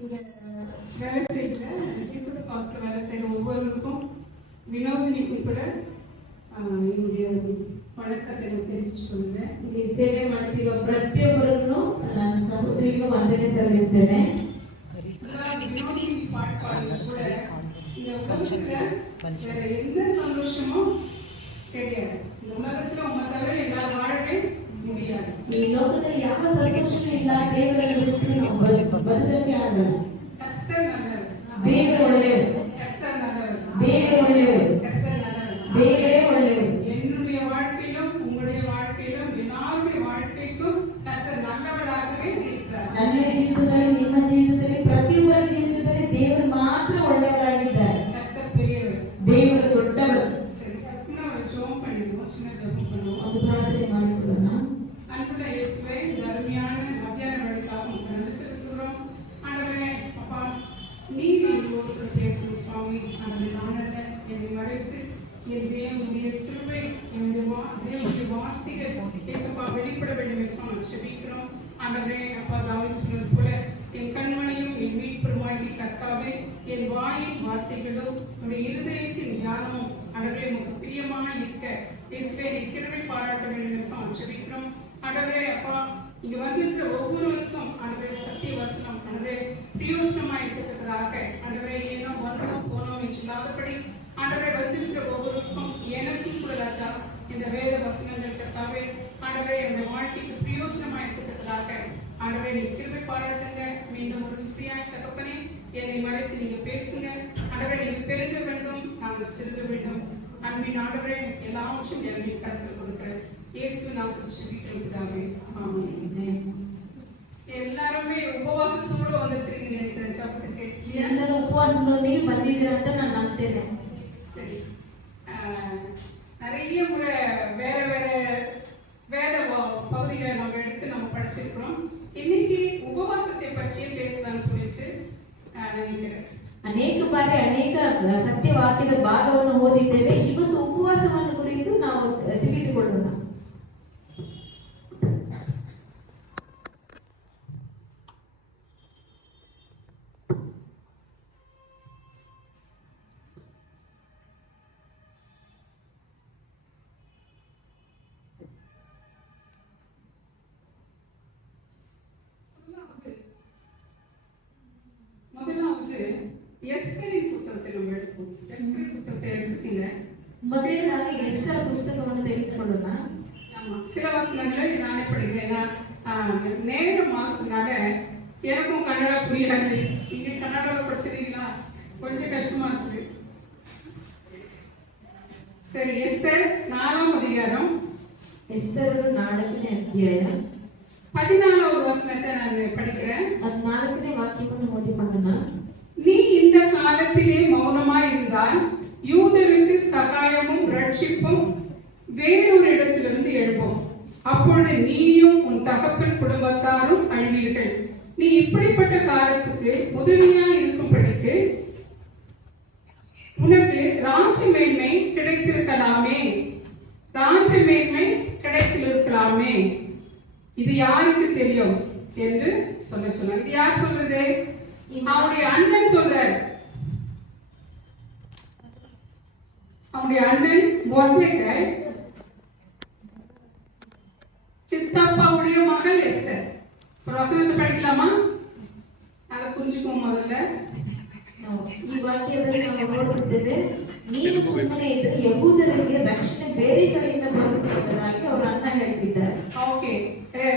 இங்கே வேலை செய்கிற ஜீசஸ் கால்ஸில் வேலை செய்கிற ஒவ்வொருவருக்கும் வினோதினிக்கும் கூட என்னுடைய வணக்கத்தை தெரிவிச்சு கொள்கிறேன். ಇಲ್ಲಿ ಸೇವೆ ಮಾಡ್ತಿರೋ ಪ್ರತಿಯೊಬ್ಬರನ್ನು ನಾನು ಸಹೋದರಿಗೂ ವಂದನೆ ಸಲ್ಲಿಸ್ತೇನೆ. வினோதினி பாட்டு பாடுறது கூட இந்த உலகத்தில் வேற எந்த சந்தோஷமும் கிடையாது. இந்த உலகத்தில் உங்க தவிர எங்களால் வாழவே முடியாது. ಈ ಲೋಕದಲ್ಲಿ ಯಾವ ಸಂತೋಷವೂ ಇಲ್ಲ. ದೇವರನ್ನು ಬಿಟ್ಟು ನಾವು ಬದುಕಕ್ಕೆ ಆಗಲ್ಲ. ಕರ್ತರ್ நல்லவர், ದೇವರು ಒಳ್ಳೆಯವರು, கர்த்தர் நல்லவர், ದೇವರು ಒಳ್ಳೆಯವರು, கர்த்தர் நல்லவர். ದೇವರೇ ಒಳ್ಳೆಯವರು. என்னுடைய வாழ்க்கையிலும் உங்களுடைய வாழ்க்கையிலும் எல்லாருடைய வாழ்க்கைக்கும் கர்த்தர் நல்லவராகவே இருக்கிறார். ನನ್ನ ಜೀವಿತದಲ್ಲಿ, ನಿಮ್ಮ ಜೀವಿತದಲ್ಲಿ, ಪ್ರತಿಯೊಬ್ಬರ ಜೀವಿತದಲ್ಲಿ ದೇವರು ಮಾತ್ರ ಒಳ್ಳೆಯವರಾಗಿದ್ದಾರೆ. கர்த்தர் பெரியவர், ದೇವರು ದೊಡ್ಡವರು. சரி, இன்னும் ஒரு ஜெபம் பண்ணிடுவோம், சின்ன ஜெபம் பண்ணுவோம். ಒಂದು ಪ್ರಾರ್ಥನೆ ಮಾಡಿಕೊಳ್ಳೋಣ. அன்புள்ள இயேசுவே, இந்த அருமையான மத்தியான வேளைக்காக உங்களுக்கு நன்றி செலுத்துகிறோம். ஆண்டவரே, அப்பா, நீர் எங்களோடு பேசும் சுவாமி. அந்த நாளில் என்னை மறைத்து என் தேவனுடைய கிருபை, என்னுடைய தேவனுடைய வார்த்தைகள் ஏசப்பா வெளிப்பட வேண்டும் செபிக்கிறோம். ஆண்டவரே, அப்பா தாவீது சொன்னது போல என் கண்மணியும் என் மீட்பெருமாகி கர்த்தாவே, என் வாயின் வார்த்தைகளும் என்னுடைய இருதயத்தின் தியானமும் ஆண்டவரே உமக்கு பிரியமாக இருக்க இயேசுவே நீர் கிருபை பாராட்ட வேண்டும் செபிக்கிறோம். ஆண்டவரே, அப்பா, இங்க வந்திருக்கிற ஒவ்வொருவருக்கும் ஆண்டவரே சத்திய வசனம் ஆண்டவரே பிரயோஜனமா இருக்கத்தக்கதாக ஆண்டவரே ஏனோ வந்தோம் போனோம் என்று இல்லாதபடி ஆண்டவரே வந்திருக்கிற ஒவ்வொருவருக்கும் எனக்கும் கூட ராஜா இந்த வேத வசனங்கள் கர்த்தாவே ஆண்டவரே அந்த வாழ்க்கைக்கு பிரயோஜனமா இருக்கத்தக்கதாக ஆண்டவரே நீ கிருபை பாராட்டுங்க. மீண்டும் ஒரு விசையாய் தகப்பனே என்னை மறைத்து நீங்க பேசுங்க. ஆண்டவரே நீங்க பெருக வேண்டும், நாங்கள் சிறுக வேண்டும். அன்பின் ஆண்டவரே எல்லாவற்றும் என்னை கருத்தில் கொடுக்கிறேன். இயேசு நாமத்தில் ஜெபிக்கிறோம். ஆமென். எல்லாருமே உபவாசத்தோடு வந்திருக்கீங்க நினைக்கிறேன் ஜெபத்துக்கு. ಎಲ್ಲರೂ ಉಪವಾಸದೊಂದಿಗೆ ಬಂದಿದ್ದೀರಾ ಅಂತ ನಾನು ನಂಬ್ತೇನೆ. சரி, நிறைய முறை வேற வேற வேத பகுதிகளை நம்ம எடுத்து நம்ம படிச்சிருக்கிறோம். இன்னைக்கு உபவாசத்தை பற்றியே பேசலாம்னு சொல்லிட்டு நினைக்கிறேன். ಅನೇಕ ಬಾರಿ ಅನೇಕ ಸತ್ಯವಾಕ್ಯದ ಭಾಗವನ್ನು ಓದಿದ್ದೇವೆ. ಇವತ್ತು ಉಪವಾಸವನ್ನು ಕುರಿತು ನಾವು ತಿಳಿದುಕೊಳ್ಳೋಣ. முதலாவது எஸ்தரின் புத்தகத்தை நம்ம எடுப்போம். எஸ்தரின் புத்தகத்தை எடுத்துக்கீங்க. ಮೊದಲನೇದಾಗಿ ಎಸ್ತರ್ ಪುಸ್ತಕವನ್ನು ತೆಗೆದುಕೊಳ್ಳೋಣ. ஆமா, சில வசனங்களை நானே படிக்கிறேன். நேரம் ஆகுறதுனால எனக்கும் கன்னடா புரியாது. நீங்க கன்னடாவில் படிச்சிருக்கீங்களா? கொஞ்சம் கஷ்டமா இருக்குது. சரி, எஸ்தர் 4ஆம் அதிகாரம் ಎಸ್ತರ್ 4ನೇ ಅಧ್ಯಾಯ 14வது வசனத்தை நான் படிக்கிறேன். 14ನೇ ವಾಕ್ಯವನ್ನು ಓದಿಕೊಳ್ಳೋಣ. நீ இந்த காலத்திலே மௌனமாய் இருந்தால் யூதருக்கு சகாயமும் ரட்சிப்பும் வேறொரு இடத்திலிருந்து எழுப்போம். அப்பொழுது நீயும் உன் தகப்பன் குடும்பத்தாரும் அழிவீர்கள். நீ இப்படிப்பட்ட காலத்துக்கு உதவியா இருக்கும்படிக்கு உனக்கு ராஜமேன்மை கிடைத்திருக்கலாமே, ராஜமேன்மை கிடைத்திருக்கலாமே. இது யாருக்கு தெரியும் என்று சொல்ல சொன்னார். இது யார் சொல்றது? அவனுடைய அண்ணன் சொல்றார். அவனுடைய அண்ணன் மொர்தெகாய் சித்தப்பாவுடைய மகள் எஸ்தர். வசனத்தை படிக்கலாமா? அதை புரிஞ்சுக்கோங்க. முதல்ல ಈ ವಾಕ್ಯದಲ್ಲಿ ನಾವು ನೋಡುತ್ತಿದ್ದೇವೆ, ನೀನು ಸುಮ್ಮನೆ ಇದ್ದರೆ ಯಹೂದರಿಗೆ ರಕ್ಷಣೆ ಬೇರೆ ಕಡೆಯಿಂದ ಬರುತ್ತೆ ಎಂಬುದಾಗಿ ಅವರ ಅಣ್ಣ ಹೇಳ್ತಿದ್ದಾರೆ. Okay,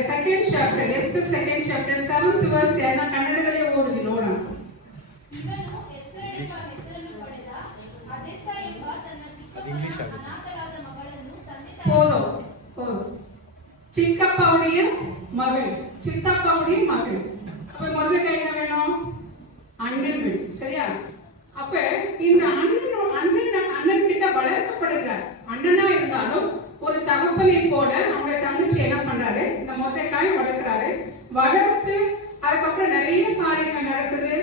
second chapter, Esther second chapter 7th verse ಯಾನ ಕನ್ನಡದಲ್ಲೇ ಓದಿ ನೋಡೋಣ. ಇವನು ಎಸ್ತರ್ ಎಂಬ ಹೆಸರನ್ನು ಪಡೆದ ಅದೆಸ್ಸ ಎಂಬ ತನ್ನ ಚಿಕ್ಕಪ್ಪನ ಅನಾಥಳಾದ ಮಗಳನ್ನು போதும். சித்தப்பாவுடைய மகள், சித்தப்பாவுடைய மகள். அப்ப முதல்ல என்ன வேணும்? அண்ணன் வேணும். சரியா? அப்ப இந்த அண்ணன் கிட்ட வளர்க்கப்படுகிறார். அண்ணனா இருந்தாலும் ஒரு தகப்பனை போல அவனுடைய தங்கச்சி என்ன பண்றாரு? இந்த மொர்தெகாய் வளர்க்கிறாரு. வளர்த்து அதுக்கப்புறம் நிறைய காரியங்கள் நடக்குது.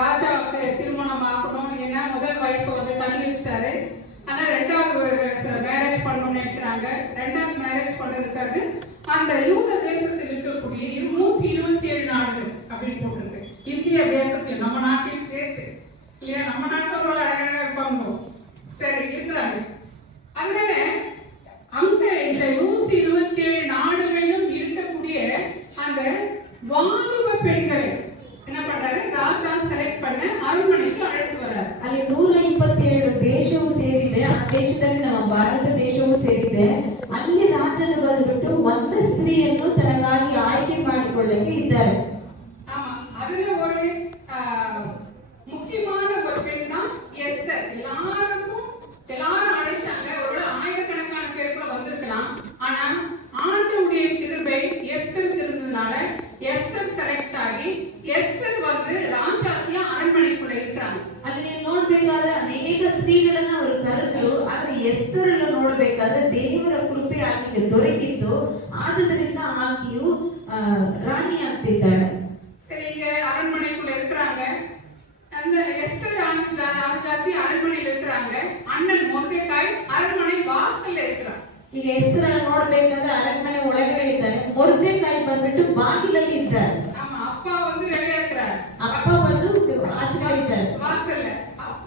ராஜாவுக்கு திருமணம் ஆகணும். ஏன்னா முதல் வைஃப் வந்து தள்ளி வச்சுட்டாரு. ஆனா ரெண்டாவது மேரேஜ் பண்ணணும்னு நினைக்கிறாங்க. ரெண்டாவது மேரேஜ் பண்றதுக்காக அந்த யூத தேசத்தில் இருக்கக்கூடிய 127 நாடுகள் அப்படின்னு போட்டிருக்கு. இந்திய தேசத்தையும் நம்ம நாட்டையும் சேர்த்து இல்லையா, நம்ம நாட்டோட அழகாக இருப்பாங்க. சரி இருக்கிறாங்க. அதனால அந்த இந்த 127 நாடுகளிலும் இருக்கக்கூடிய அந்த வாலிப பெண்களை என்ன பண்றாரு, ராஜா செலக்ட் பண்ண அரண்மனைக்கு ಅழைತು வராரு. ಅಲ್ಲಿ 127 ದೇಶವೂ ಸೇರಿದೆ. ಆ ದೇಶದಲ್ಲಿ ನಮ್ಮ ಭಾರತ ದೇಶವೂ ಸೇರಿದೆ. ಅಲ್ಲಿ ರಾಜನು ಬಂದ್ಬಿಟ್ಟು ಒಂದು ಸ್ತ್ರೀಯನ್ನು ತನಗಾಗಿ ಆಯ್ಕೆ ಮಾಡಿಕೊಳ್ಳಕ್ಕೆ ಇದ್ದಾರೆ. ஆமா, அதுல ஒரு முக்கியமான ஒரு பெண் தான் எஸ்தர். எல்லாரும் அழைச்சாங்க. ஒரு ஆயிரக்கணக்கான பேர் கூட வந்திருக்கலாம். ஆனா ஆண்டவருடைய கிருபை எஸ்தருக்கு இருந்ததுனால எஸ்தர் செலக்ட் ஆகி எஸ்தர் வந்து ராஜாத்தியா அரண்மனைக்குள்ள இருக்கிறாங்க. ಅಲ್ಲಿ ನೋಡ್ಬೇಕಾದ್ರೆ ಅನೇಕ ಸ್ತ್ರೀಗಳನ್ನ ಅವರು ಕರೆದ್ರು. ಆದ್ರೆ ಎಸ್ತರನ್ನ ನೋಡ್ಬೇಕಾದ್ರೆ ದೇವರ ಕೃಪೆ ಆಕೆಗೆ ದೊರಕಿತ್ತು. ಆದುದರಿಂದ ಆಕೆಯು ರಾಣಿ ಆಗ್ತಿದ್ದಾಳೆ. சரி, இங்க அரண்மனைக்குள்ள இருக்கிறாங்க. அந்த எஸ்தர் ராஜாத்தி அரண்மனையில் இருக்கிறாங்க. அண்ணன் மொர்தெகாய் அரண்மனை வாசல்ல இருக்கிறான். ಈಗ ಎಸ್ತರನ್ನ ನೋಡ್ಬೇಕಾದ್ರೆ ಅರಣ್ಮನೆ ಒಳಗಡೆ ಇದ್ದಾರೆ. ಮೊರ್ದೆಕಾಯಿ ಬಂದ್ಬಿಟ್ಟು ಬಾಗಿಲಲ್ಲಿ ಇದ್ದಾರೆ. ஆமா, அப்பா வந்து வெளியே இருக்கிறார். ಅಪ್ಪ ಬಂದು ಆಚೆ ಇದ್ದಾರೆ வாசல்ல.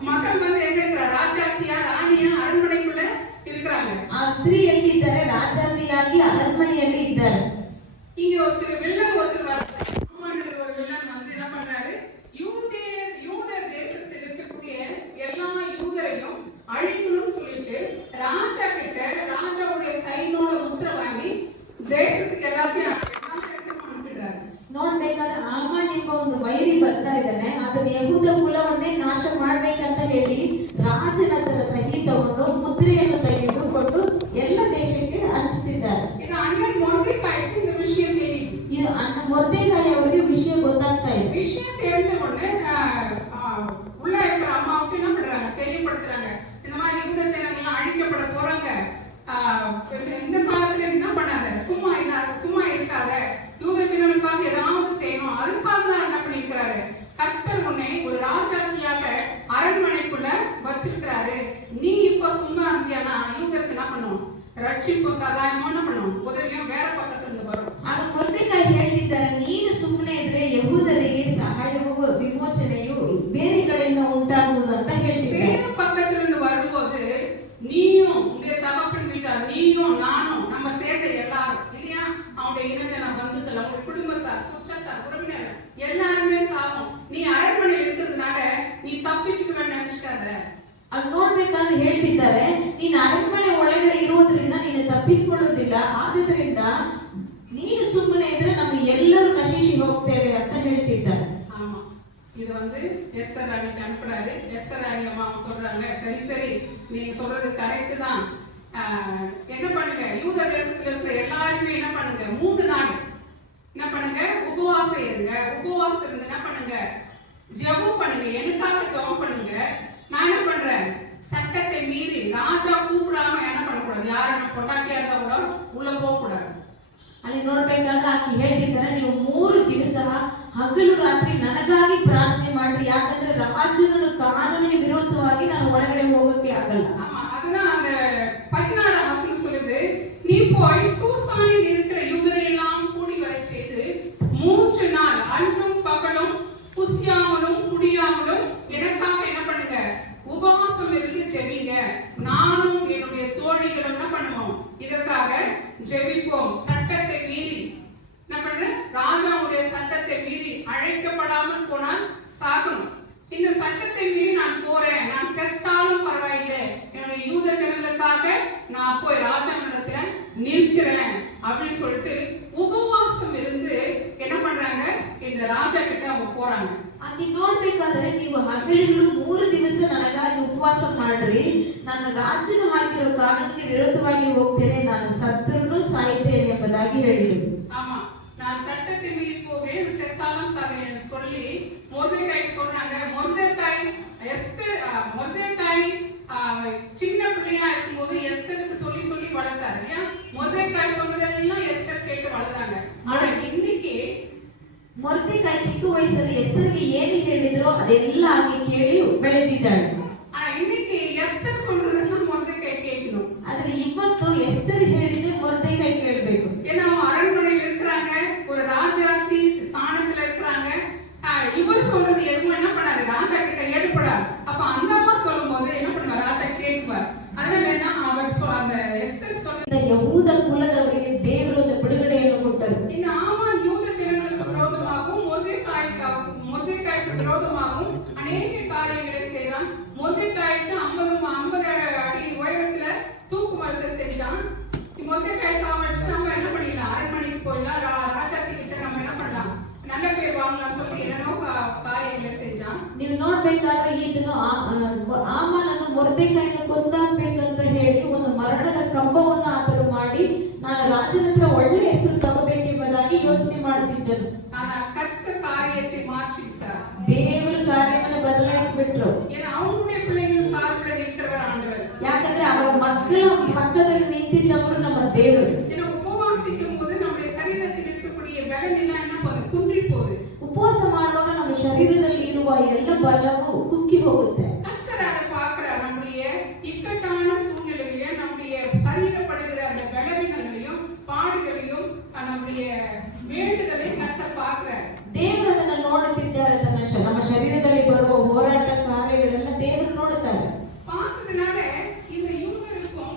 மகள் வந்து எங்க இருக்கிறார், ராஜாத்தியா ராணியா அரண்மனைக்குள்ள இருக்கிறாங்க. ಆ ಸ್ತ್ರೀ ಎಲ್ಲಿದ್ದಾರೆ, ರಾಜಾತಿಯಾಗಿ ಅರಣ್ಮನೆಯಲ್ಲಿ ಇದ್ದಾರೆ. இங்க ஒருத்தர் வில்லன் ஒருத்தர் வர்றாரு. ஒரு வில்லன் வந்து என்ன பண்றாரு, யூத தேசத்தில் இருக்கக்கூடிய எல்லா யூதரையும் அழிக்கணும்னு சொல்லிட்டு ராஜா கிட்ட ராஜாவுடைய சைனோட முத்திரை வாங்கி தேசத்துக்கு எல்லாத்தையும் அனுப்பிடுறாரு. ನೋಡ್ಬೇಕಾದ್ರೆ ಆಮಾನ್ ಎಂಬ ಒಂದು ವೈರಿ ಬರ್ತಾ ಇದ್ದಾನೆ. ಅದನ್ನ ಯಹೂದ ಕುಲವನ್ನೇ ನಾಶ ಮಾಡ್ಬೇಕಂತ ಹೇಳಿ ರಾಜನ ಹತ್ರ ಸಹಿ ತಗೊಂಡು ಮುದ್ರೆಯನ್ನು ತೆಗೆದುಕೊಂಡು ಎಲ್ಲ ದೇಶಕ್ಕೆ ಹಂಚುತ್ತಿದ್ದಾರೆ. ಇದು ಅಣ್ಣನ್ ಮೊರ್ದೆಕಾಯ್க்கு இந்த விஷயம் தெரியுது. ಇದು ಅಣ್ಣ ಮೊರ್ದೆಕಾಯಿ ಅವರಿಗೆ ವಿಷಯ ಗೊತ್ತಾಗ್ತಾ ಇದೆ. விஷயம் தெரிஞ்ச உடனே உள்ள இருக்கிற அம்மாவுக்கு என்ன பண்றாங்க, தெரியப்படுத்துறாங்க. இந்த மாதிரி யூத ஜனங்கள்லாம் அழிக்கப்பட போறாங்க. இந்த காலத்துல என்ன பண்ணாத, சும்மா இருக்காத, யூத ஜனங்களுக்காக ஏதாவது செய்யணும். அதுக்காக தான் என்ன பண்ணிருக்கிறாரு, கர்த்தர் உன்னை ஒரு ராஜாத்தியாக அரண்மனைக்குள்ள வச்சிருக்கிறாரு. நீ இப்ப சும்மா இருந்தியானா யூதருக்கு என்ன பண்ணும், ரட்சிப்பு சகாயமும் என்ன பண்ணும், உதவியும் வேற பக்கத்துல இருந்து வரும். ಆಗ ಮೊರ್ದೆಕಾಯಿ ಹೇಳ್ತಿದ್ದಾರೆ, ನೀನು ಸುಮ್ಮನೆ ಇದ್ರೆ ಯಹೂದರಿಗೆ ಸಹಾಯವೂ ವಿಮೋಚನೆಯು ಬೇರೆ ಕಡೆಯಿಂದ ಉಂಟಾಗುವುದು ಅಂತ ಹೇಳ್ತಿದ್ದಾರೆ. வேற பக்கத்துல இருந்து வரும்போது நீயும் உன்னுடைய தகப்பன் வீட்டார், நீயும் நானும் நம்ம சேர்ந்த எல்லாரும் இல்லையா, அவனுடைய இனஜன பந்துக்கள், அவங்க குடும்பத்தார், சுற்றத்தார், உறவினர் எல்லாருமே சாகும். நீ அரண்மனை இருக்கிறதுனால நீ தப்பிச்சுக்க நினைச்சுக்காத. ಅದು ನೋಡ್ಬೇಕಾದ್ರೆ ಹೇಳ್ತಿದ್ದಾರೆ, ನೀನು ಅರಣ್ಮನೆ ಒಳಗಡೆ ಇರೋದ್ರಿಂದ ನೀನು ತಪ್ಪಿಸಿಕೊಳ್ಳುವುದಿಲ್ಲ. ಆದ್ರಿಂದ ನೀನು ಸುಮ್ಮನೆ ಇದ್ರೆ நம்ம ಎಲ್ಲರೂ ನಶಿಸಿ ಹೋಗ್ತೇವೆ ಅಂತ ಹೇಳ್ತಿದ್ದಾರೆ. ஆமா, இது வந்து எஸ்தர் ராணிக்கு அனுப்புறாரு. எஸ்தர் ராணி அம்மா சொல்றாங்க, சரி நீங்க சொல்றது கரெக்ட் தான். என்ன பண்ணுங்க, யூத தேசத்துல இருக்கிற எல்லாருமே என்ன பண்ணுங்க, 3 நாள் என்ன பண்ணுங்க, உபவாசம் இருங்க. உபவாசம் இருந்து என்ன பண்ணுங்க, ஜெபம் பண்ணுங்க, எனக்காக ஜெபம் பண்ணுங்க. நான் என்ன பண்றேன், சட்டத்தை மீறி ராஜா கூப்பிடாம என்ன பண்ணக்கூடாது, யாரும் பொண்டாட்டியா இருந்தா கூட உள்ள போக கூடாது. ಅಲ್ಲಿ ನೋಡ್ಬೇಕಾದ್ರೆ ಆಕೆ ಹೇಳ್ತಿದ್ದಾರೆ, ನೀವು 3 ದಿವಸ ಹಗಲು ರಾತ್ರಿ ನನಗಾಗಿ ಪ್ರಾರ್ಥನೆ ಮಾಡ್ರಿ. ಯಾಕಂದ್ರೆ ರಾಜನ ಕಾನೂನಿಗೆ ವಿರೋಧವಾಗಿ ನಾನು ಒಳಗಡೆ ಹೋಗಕ್ಕೆ ಆಗಲ್ಲ. ஆமா, அதுதான் அந்த 16ஆம் வசனம் சொல்லுது, நீ போய் சூசானில் இருக்கிற யூதரை எல்லாம் கூடி வர செய்து 3 நாள் அன்னும் பகலும் புசியாமலும் குடியாமலும் எனக்காக என்ன பண்ணுங்க, உபவாசம் இருந்து ஜெபிங்க. நானும் என்னுடைய தோழிகளும் என்ன பண்ணுவோம், இதற்காக ஜெபிப்போம். சட்டத்தை மீறி என்ன பண்ண, ராஜாவுடைய சட்டத்தை மீறி அழைக்கப்படாமல் போனால் சாகணும். இந்த சட்டத்தை மீறி நான் போறேன், நான் செத்தாலும் பரவாயில்லை, என்னுடைய யூத ஜனங்களுக்காக நான் போய் ராஜாவிடத்துல நிற்கிறேன் அப்படின்னு சொல்லிட்டு உபவாசம் இருந்து என்ன பண்றாங்க, இந்த ராஜா கிட்ட அவங்க போறாங்க. ಆಕೆ ನೋಡ್ಬೇಕಾದ್ರೆ, ನೀವು ಹಗಲಿರುಳು 3 ದಿವಸ ನನಗಾಗಿ ಉಪವಾಸ ಮಾಡ್ರಿ. ನಾನು ರಾಜನು ಹಾಕಿರೋ ಕಾನೂನಿಗೆ ವಿರೋಧವಾಗಿ ಹೋಗ್ತೇನೆ, ನಾನು ಸತ್ತರೂ ಸಾಯ್ತೇನೆ ಎಂಬುದಾಗಿ ಹೇಳಿದರು. ஆமா, நான் சட்டத்தை மீறி போவேன், செத்தாலும் சாகிறேன் சொல்லி மொர்தெகாய் சொன்னாங்க. மொர்தெகாய் சின்ன பிள்ளையா இருக்கும்போது எஸ்தருக்கு சொல்லி வளர்த்தாரு இல்லையா. மொர்தெகாய் சொன்னதெல்லாம் எஸ்தர் கேட்டு வளர்ந்தாங்க. ஆனா இன்னைக்கு ಮೊರ್ದೆಕಾಯಿ ಚಿಕ್ಕ ವಯಸ್ಸಲ್ಲಿ ಎಸ್ತರ್ಗೆ ಏನು ಹೇಳಿದ್ರು ಅದೆಲ್ಲ ಆಕೆ ಕೇಳಿ ಬೆಳೆದಿದ್ದಾಳೆ. ஆனா இன்னைக்கு எஸ்தர் சொல்றதெல்லாம் மொர்தெகாய் கேட்கணும். ಆದ್ರೆ ಇವತ್ತು ಎಸ್ತರ್ ಹೇಳಿದ್ರೆ ಮೊರ್ದೆಕಾಯಿ ಕೇಳಬೇಕು. ஏன்னா அரண்மனையில் இருக்கிறாங்க, ஒரு ராஜாத்தி ஸ்தானத்துல இருக்கிறாங்க. இவ சொல்றது எதுவும் என்ன பண்ணாரு, ராஜா கிட்ட ஏற்படாது. அப்ப அந்த அம்மா சொல்லும் போது என்ன பண்ணுவார், ராஜா கேட்பார். அதனால என்ன அவர் அந்த எஸ்தர் சொன்ன யಹೂದ ಕುಲದವರಿಗೆ ದೇವರು ಒಂದು ಬಿಡುಗಡೆಯನ್ನು ಕೊಟ್ಟರು. இந்த ஆமான் யூத ஜனங்களுக்கு விரோதமாகவும் மொர்தெகாய்க்கு விரோதமாகவும் அநேக காரியங்களை செய்தான். மொர்தெகாய்க்கு 50 அடி உயரத்துல தூக்கு மரத்தை செஞ்சான். மொர்தெகாய் சாவடிச்சு நம்ம என்ன பண்ணிடலாம், அரண்மனைக்கு போயிடலாம், ராஜாத்தி கிட்ட நம்ம என்ன பண்ணலாம், நல்ல பேர் வாங்கலாம் சொல்லி என்னென்னோ காரியங்களை செஞ்சான். ನೀವು ನೋಡ್ಬೇಕಾದ್ರೆ ಇದನ್ನು ಆಮಾನನ್ನು ಮೊರ್ದೆಕಾಯಿನ ಕೊಂದಾಕ್ಬೇಕಂತ ಹೇಳಿ ಒಂದು ಮರಣದ ಕಂಬವನ್ನು ಆತನು ಮಾಡಿ ನಾನು ರಾಜನ ಹತ್ರ ಒಳ್ಳೆ ಹೆಸರು ತಗೋಬೇಕೆಂಬುದಾಗಿ ಯೋಚನೆ ಮಾಡುತ್ತಿದ್ದನು. ஆனா கர்த்த காரியத்தை மாற்றிட்டார். ದೇವರ ಕಾರ್ಯವನ್ನು ಬದಲಾಯಿಸಿಬಿಟ್ರು. ஏன்னா அவங்களுடைய பிள்ளைகள் சார்பில் நிற்கிறவர் ஆண்டவர். ಯಾಕಂದ್ರೆ ಅವರ ಮಕ್ಕಳ ಪಕ್ಕದಲ್ಲಿ ನಿಂತಿದ್ದವರು ನಮ್ಮ ದೇವರು. ஏன்னா உபவாசிக்கும் போது நம்முடைய சரீரத்தில் இருக்கக்கூடிய பலனெல்லாம் என்ன பண்ணுது, குன்றி போகுது. ಉಪವಾಸ ಮಾಡುವಾಗ ನಮ್ಮ ಶರೀರದಲ್ಲಿ ಇರುವ ಎಲ್ಲ ಬಲವು ಕುಕ್ಕಿ ಹೋಗುತ್ತೆ. கர்த்தர் பார்க்கிறார், நம்முடைய இக்கட்டான சூழ்நிலையிலே நம்முடைய சரீரப்படுகிற அந்த பலவீனங்களையும் பாடுகளையும் நம்முடைய வேண்டுதலை கர்த்தர் பார்க்கிறார். ದೇವರು ಅದನ್ನು ನೋಡುತ್ತಿದ್ದಾರೆ. ನಮ್ಮ ಶರೀರದಲ್ಲಿ ಬರುವ ಹೋರಾಟ ಕಾರ್ಯಗಳೆಲ್ಲ ದೇವರು ನೋಡುತ್ತಾರೆ. பார்த்ததுனால இந்த யூதருக்கும்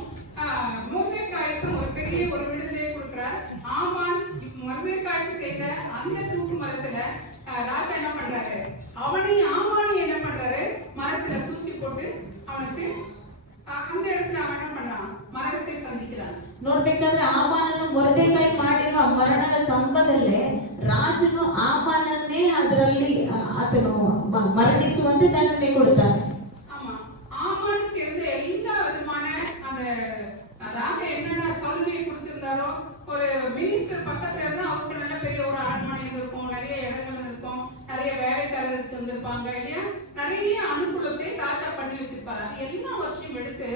மொர்தெகாய்க்கும் ஒரு பெரிய ஒரு விடுதலையை கொடுக்கிறார். ஆமான் மொர்தெகாய்க்கு செய்த அந்த தூக்கு மரத்துல ராஜா என்ன பண்றாரு, அவனையும் ஆமானையும் என்ன பண்றாரு, மரத்துல தூக்கி போட்டு அவனுக்கு அந்த இடத்துல அவன் என்ன பண்றான், மரணத்தை சந்திக்கிறான். ನೋಡ್ಬೇಕಾದ್ರೆ ಆಮಾನನ್ನು ಮೊರ್ದೆಕಾಯಿ ಮಾಡಿರೋ ಮರಣದ ಕಂಬದಲ್ಲೇ ರಾಜನು ಆಮಾನನ್ನೇ ಅದರಲ್ಲಿ ಆತನು ಮರಣಿಸುವಂತೆ ದಂಡನೆ ಕೊಡ್ತಾನೆ. ஆமா, ஆமானுக்கு இருந்த எல்லா விதமான அந்த ராஜா என்னென்ன சலுகை கொடுத்திருந்தாரோ, ஒரு மினிஸ்டர் பக்கத்துல இருந்தா அவருக்கு நல்ல பெரிய ஒரு அரண்மனை இருக்கும், நிறைய இடங்கள் இருக்கும், நிறைய வேலைக்காரர்கள் இருந்திருப்பாங்க இல்லையா, நிறைய அனுகூலத்தை ராஜா பண்ணி வச்சிருப்பாரு. எல்லாவற்றையும் எடுத்து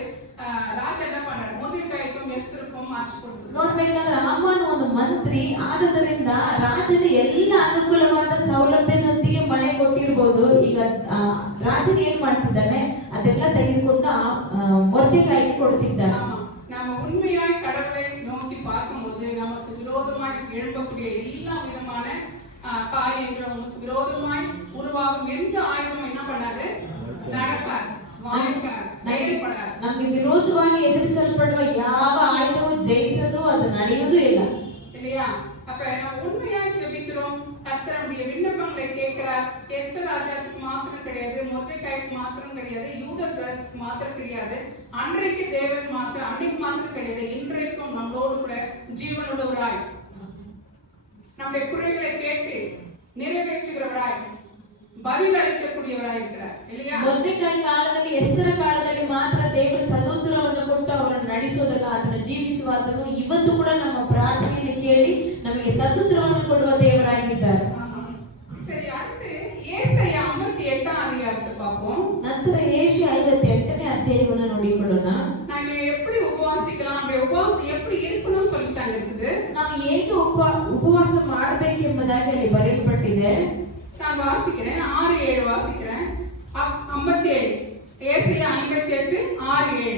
ராஜா என்ன பண்றாரு, மொர்தெகாய்க்கும் எஸ்தருக்கும் மாற்றி கொடுத்தாரு. ನೋಡ್ಬೇಕಾದ್ರೆ ಆಮಾನ ಒಂದು ಮಂತ್ರಿ ಆದದರಿಂದ ರಾಜನು ಎಲ್ಲ ಅನುಕೂಲವಾದ ಸೌಲಭ್ಯದೊಂದಿಗೆ ಮನೆ ಕೊಟ್ಟಿರ್ಬೋದು. ಈಗ ರಾಜನು ಏನ್ ಮಾಡ್ತಿದ್ದಾನೆ, ಅದೆಲ್ಲ ತೆಗೆದುಕೊಂಡು ಮೊರ್ದೆಕಾಯಿಗೆ ಕೊಡ್ತಿದ್ದಾನೆ. நாம உண்மையாய் கடவுளை நோக்கி பார்க்கும்போது நமக்கு விரோதமாய் எழும்பக்கூடிய எல்லா விதமான காரியங்களும், நமக்கு விரோதமாய் உருவாகும் எந்த ஆயுதம் என்ன பண்ணாது, நடக்காது, வாய்க்காது, செயல்படாது. ನಮಗೆ ವಿರೋಧವಾಗಿ ಎದುರಿಸಲ್ಪಡುವ ಯಾವ ಆಯುಧವು ಜಯಿಸದು, ಅದು ನಡೆಯುವುದೂ ಇಲ್ಲ இல்லையா? அப்ப நம்ம உண்மையாய் ஜெபிக்கிறோம், கர்த்தருடைய விண்ணப்பங்களை கேட்கிறார். எஸ்தர் ராஜாவுக்கு மாத்திரம் கிடையாது, மொர்தெகாய்க்கு மாத்திரம் கிடையாது, யூதருக்கு மாத்திரம் கிடையாது, அன்றைக்கு தேவன் மாத்திரம், அன்றைக்கு மாத்திரம் கிடையாது, இன்றைக்கும் நம்மளோடு கூட ஜீவனுள்ளவராய் நம்முடைய குறைகளை கேட்டு நிறைவேற்றுகிறவராய் பதில் அளிக்கக்கூடியவராய் இருக்கிறார் இல்லையா? ಮೊರ್ದೆಕಾಯಿ ಕಾಲದಲ್ಲಿ ಎಸ್ತರ ಕಾಲದಲ್ಲಿ ಮಾತ್ರ ದೇವರು ಸದುತ್ತರವನ್ನು ಕೊಟ್ಟು ಅವರನ್ನು ನಡೆಸೋದಲ್ಲ, ಅದನ್ನು ಜೀವಿಸುವ ಆತನು ಇವತ್ತು ಕೂಡ ನಮ್ಮ ಪ್ರಾರ್ಥನೆಯನ್ನು ಕೇಳಿ ನಮಗೆ ಸದುತ್ತರವನ್ನು ಕೊಡುವ ದೇವರಾಗಿದ್ದಾರೆ. சரி, அடுத்து ஏசாயா 58 அதிகாரத்தை பார்ப்போம். ನಂತರ ಏಷಯ 58ನೇ ಅಧ್ಯಾಯವನ್ನು ನೋಡಿಕೊಳ್ಳೋಣ. நாம எப்படி உபவாசிக்கலாம், நம்ம உபவாசம் எப்படி இருக்கணும்னு சொல்லிட்டாங்க இருக்குது. ನಾವು ಹೇಗೆ ಉಪವಾಸ ಮಾಡಬೇಕೆಂಬುದಾಗಿ ಅಲ್ಲಿ ಬರೆಯಲ್ಪಟ್ಟಿದೆ. நான் வாசிக்கிறேன், 6-7 வாசிக்கிறேன். 57 ஏசாயா 58:6-7.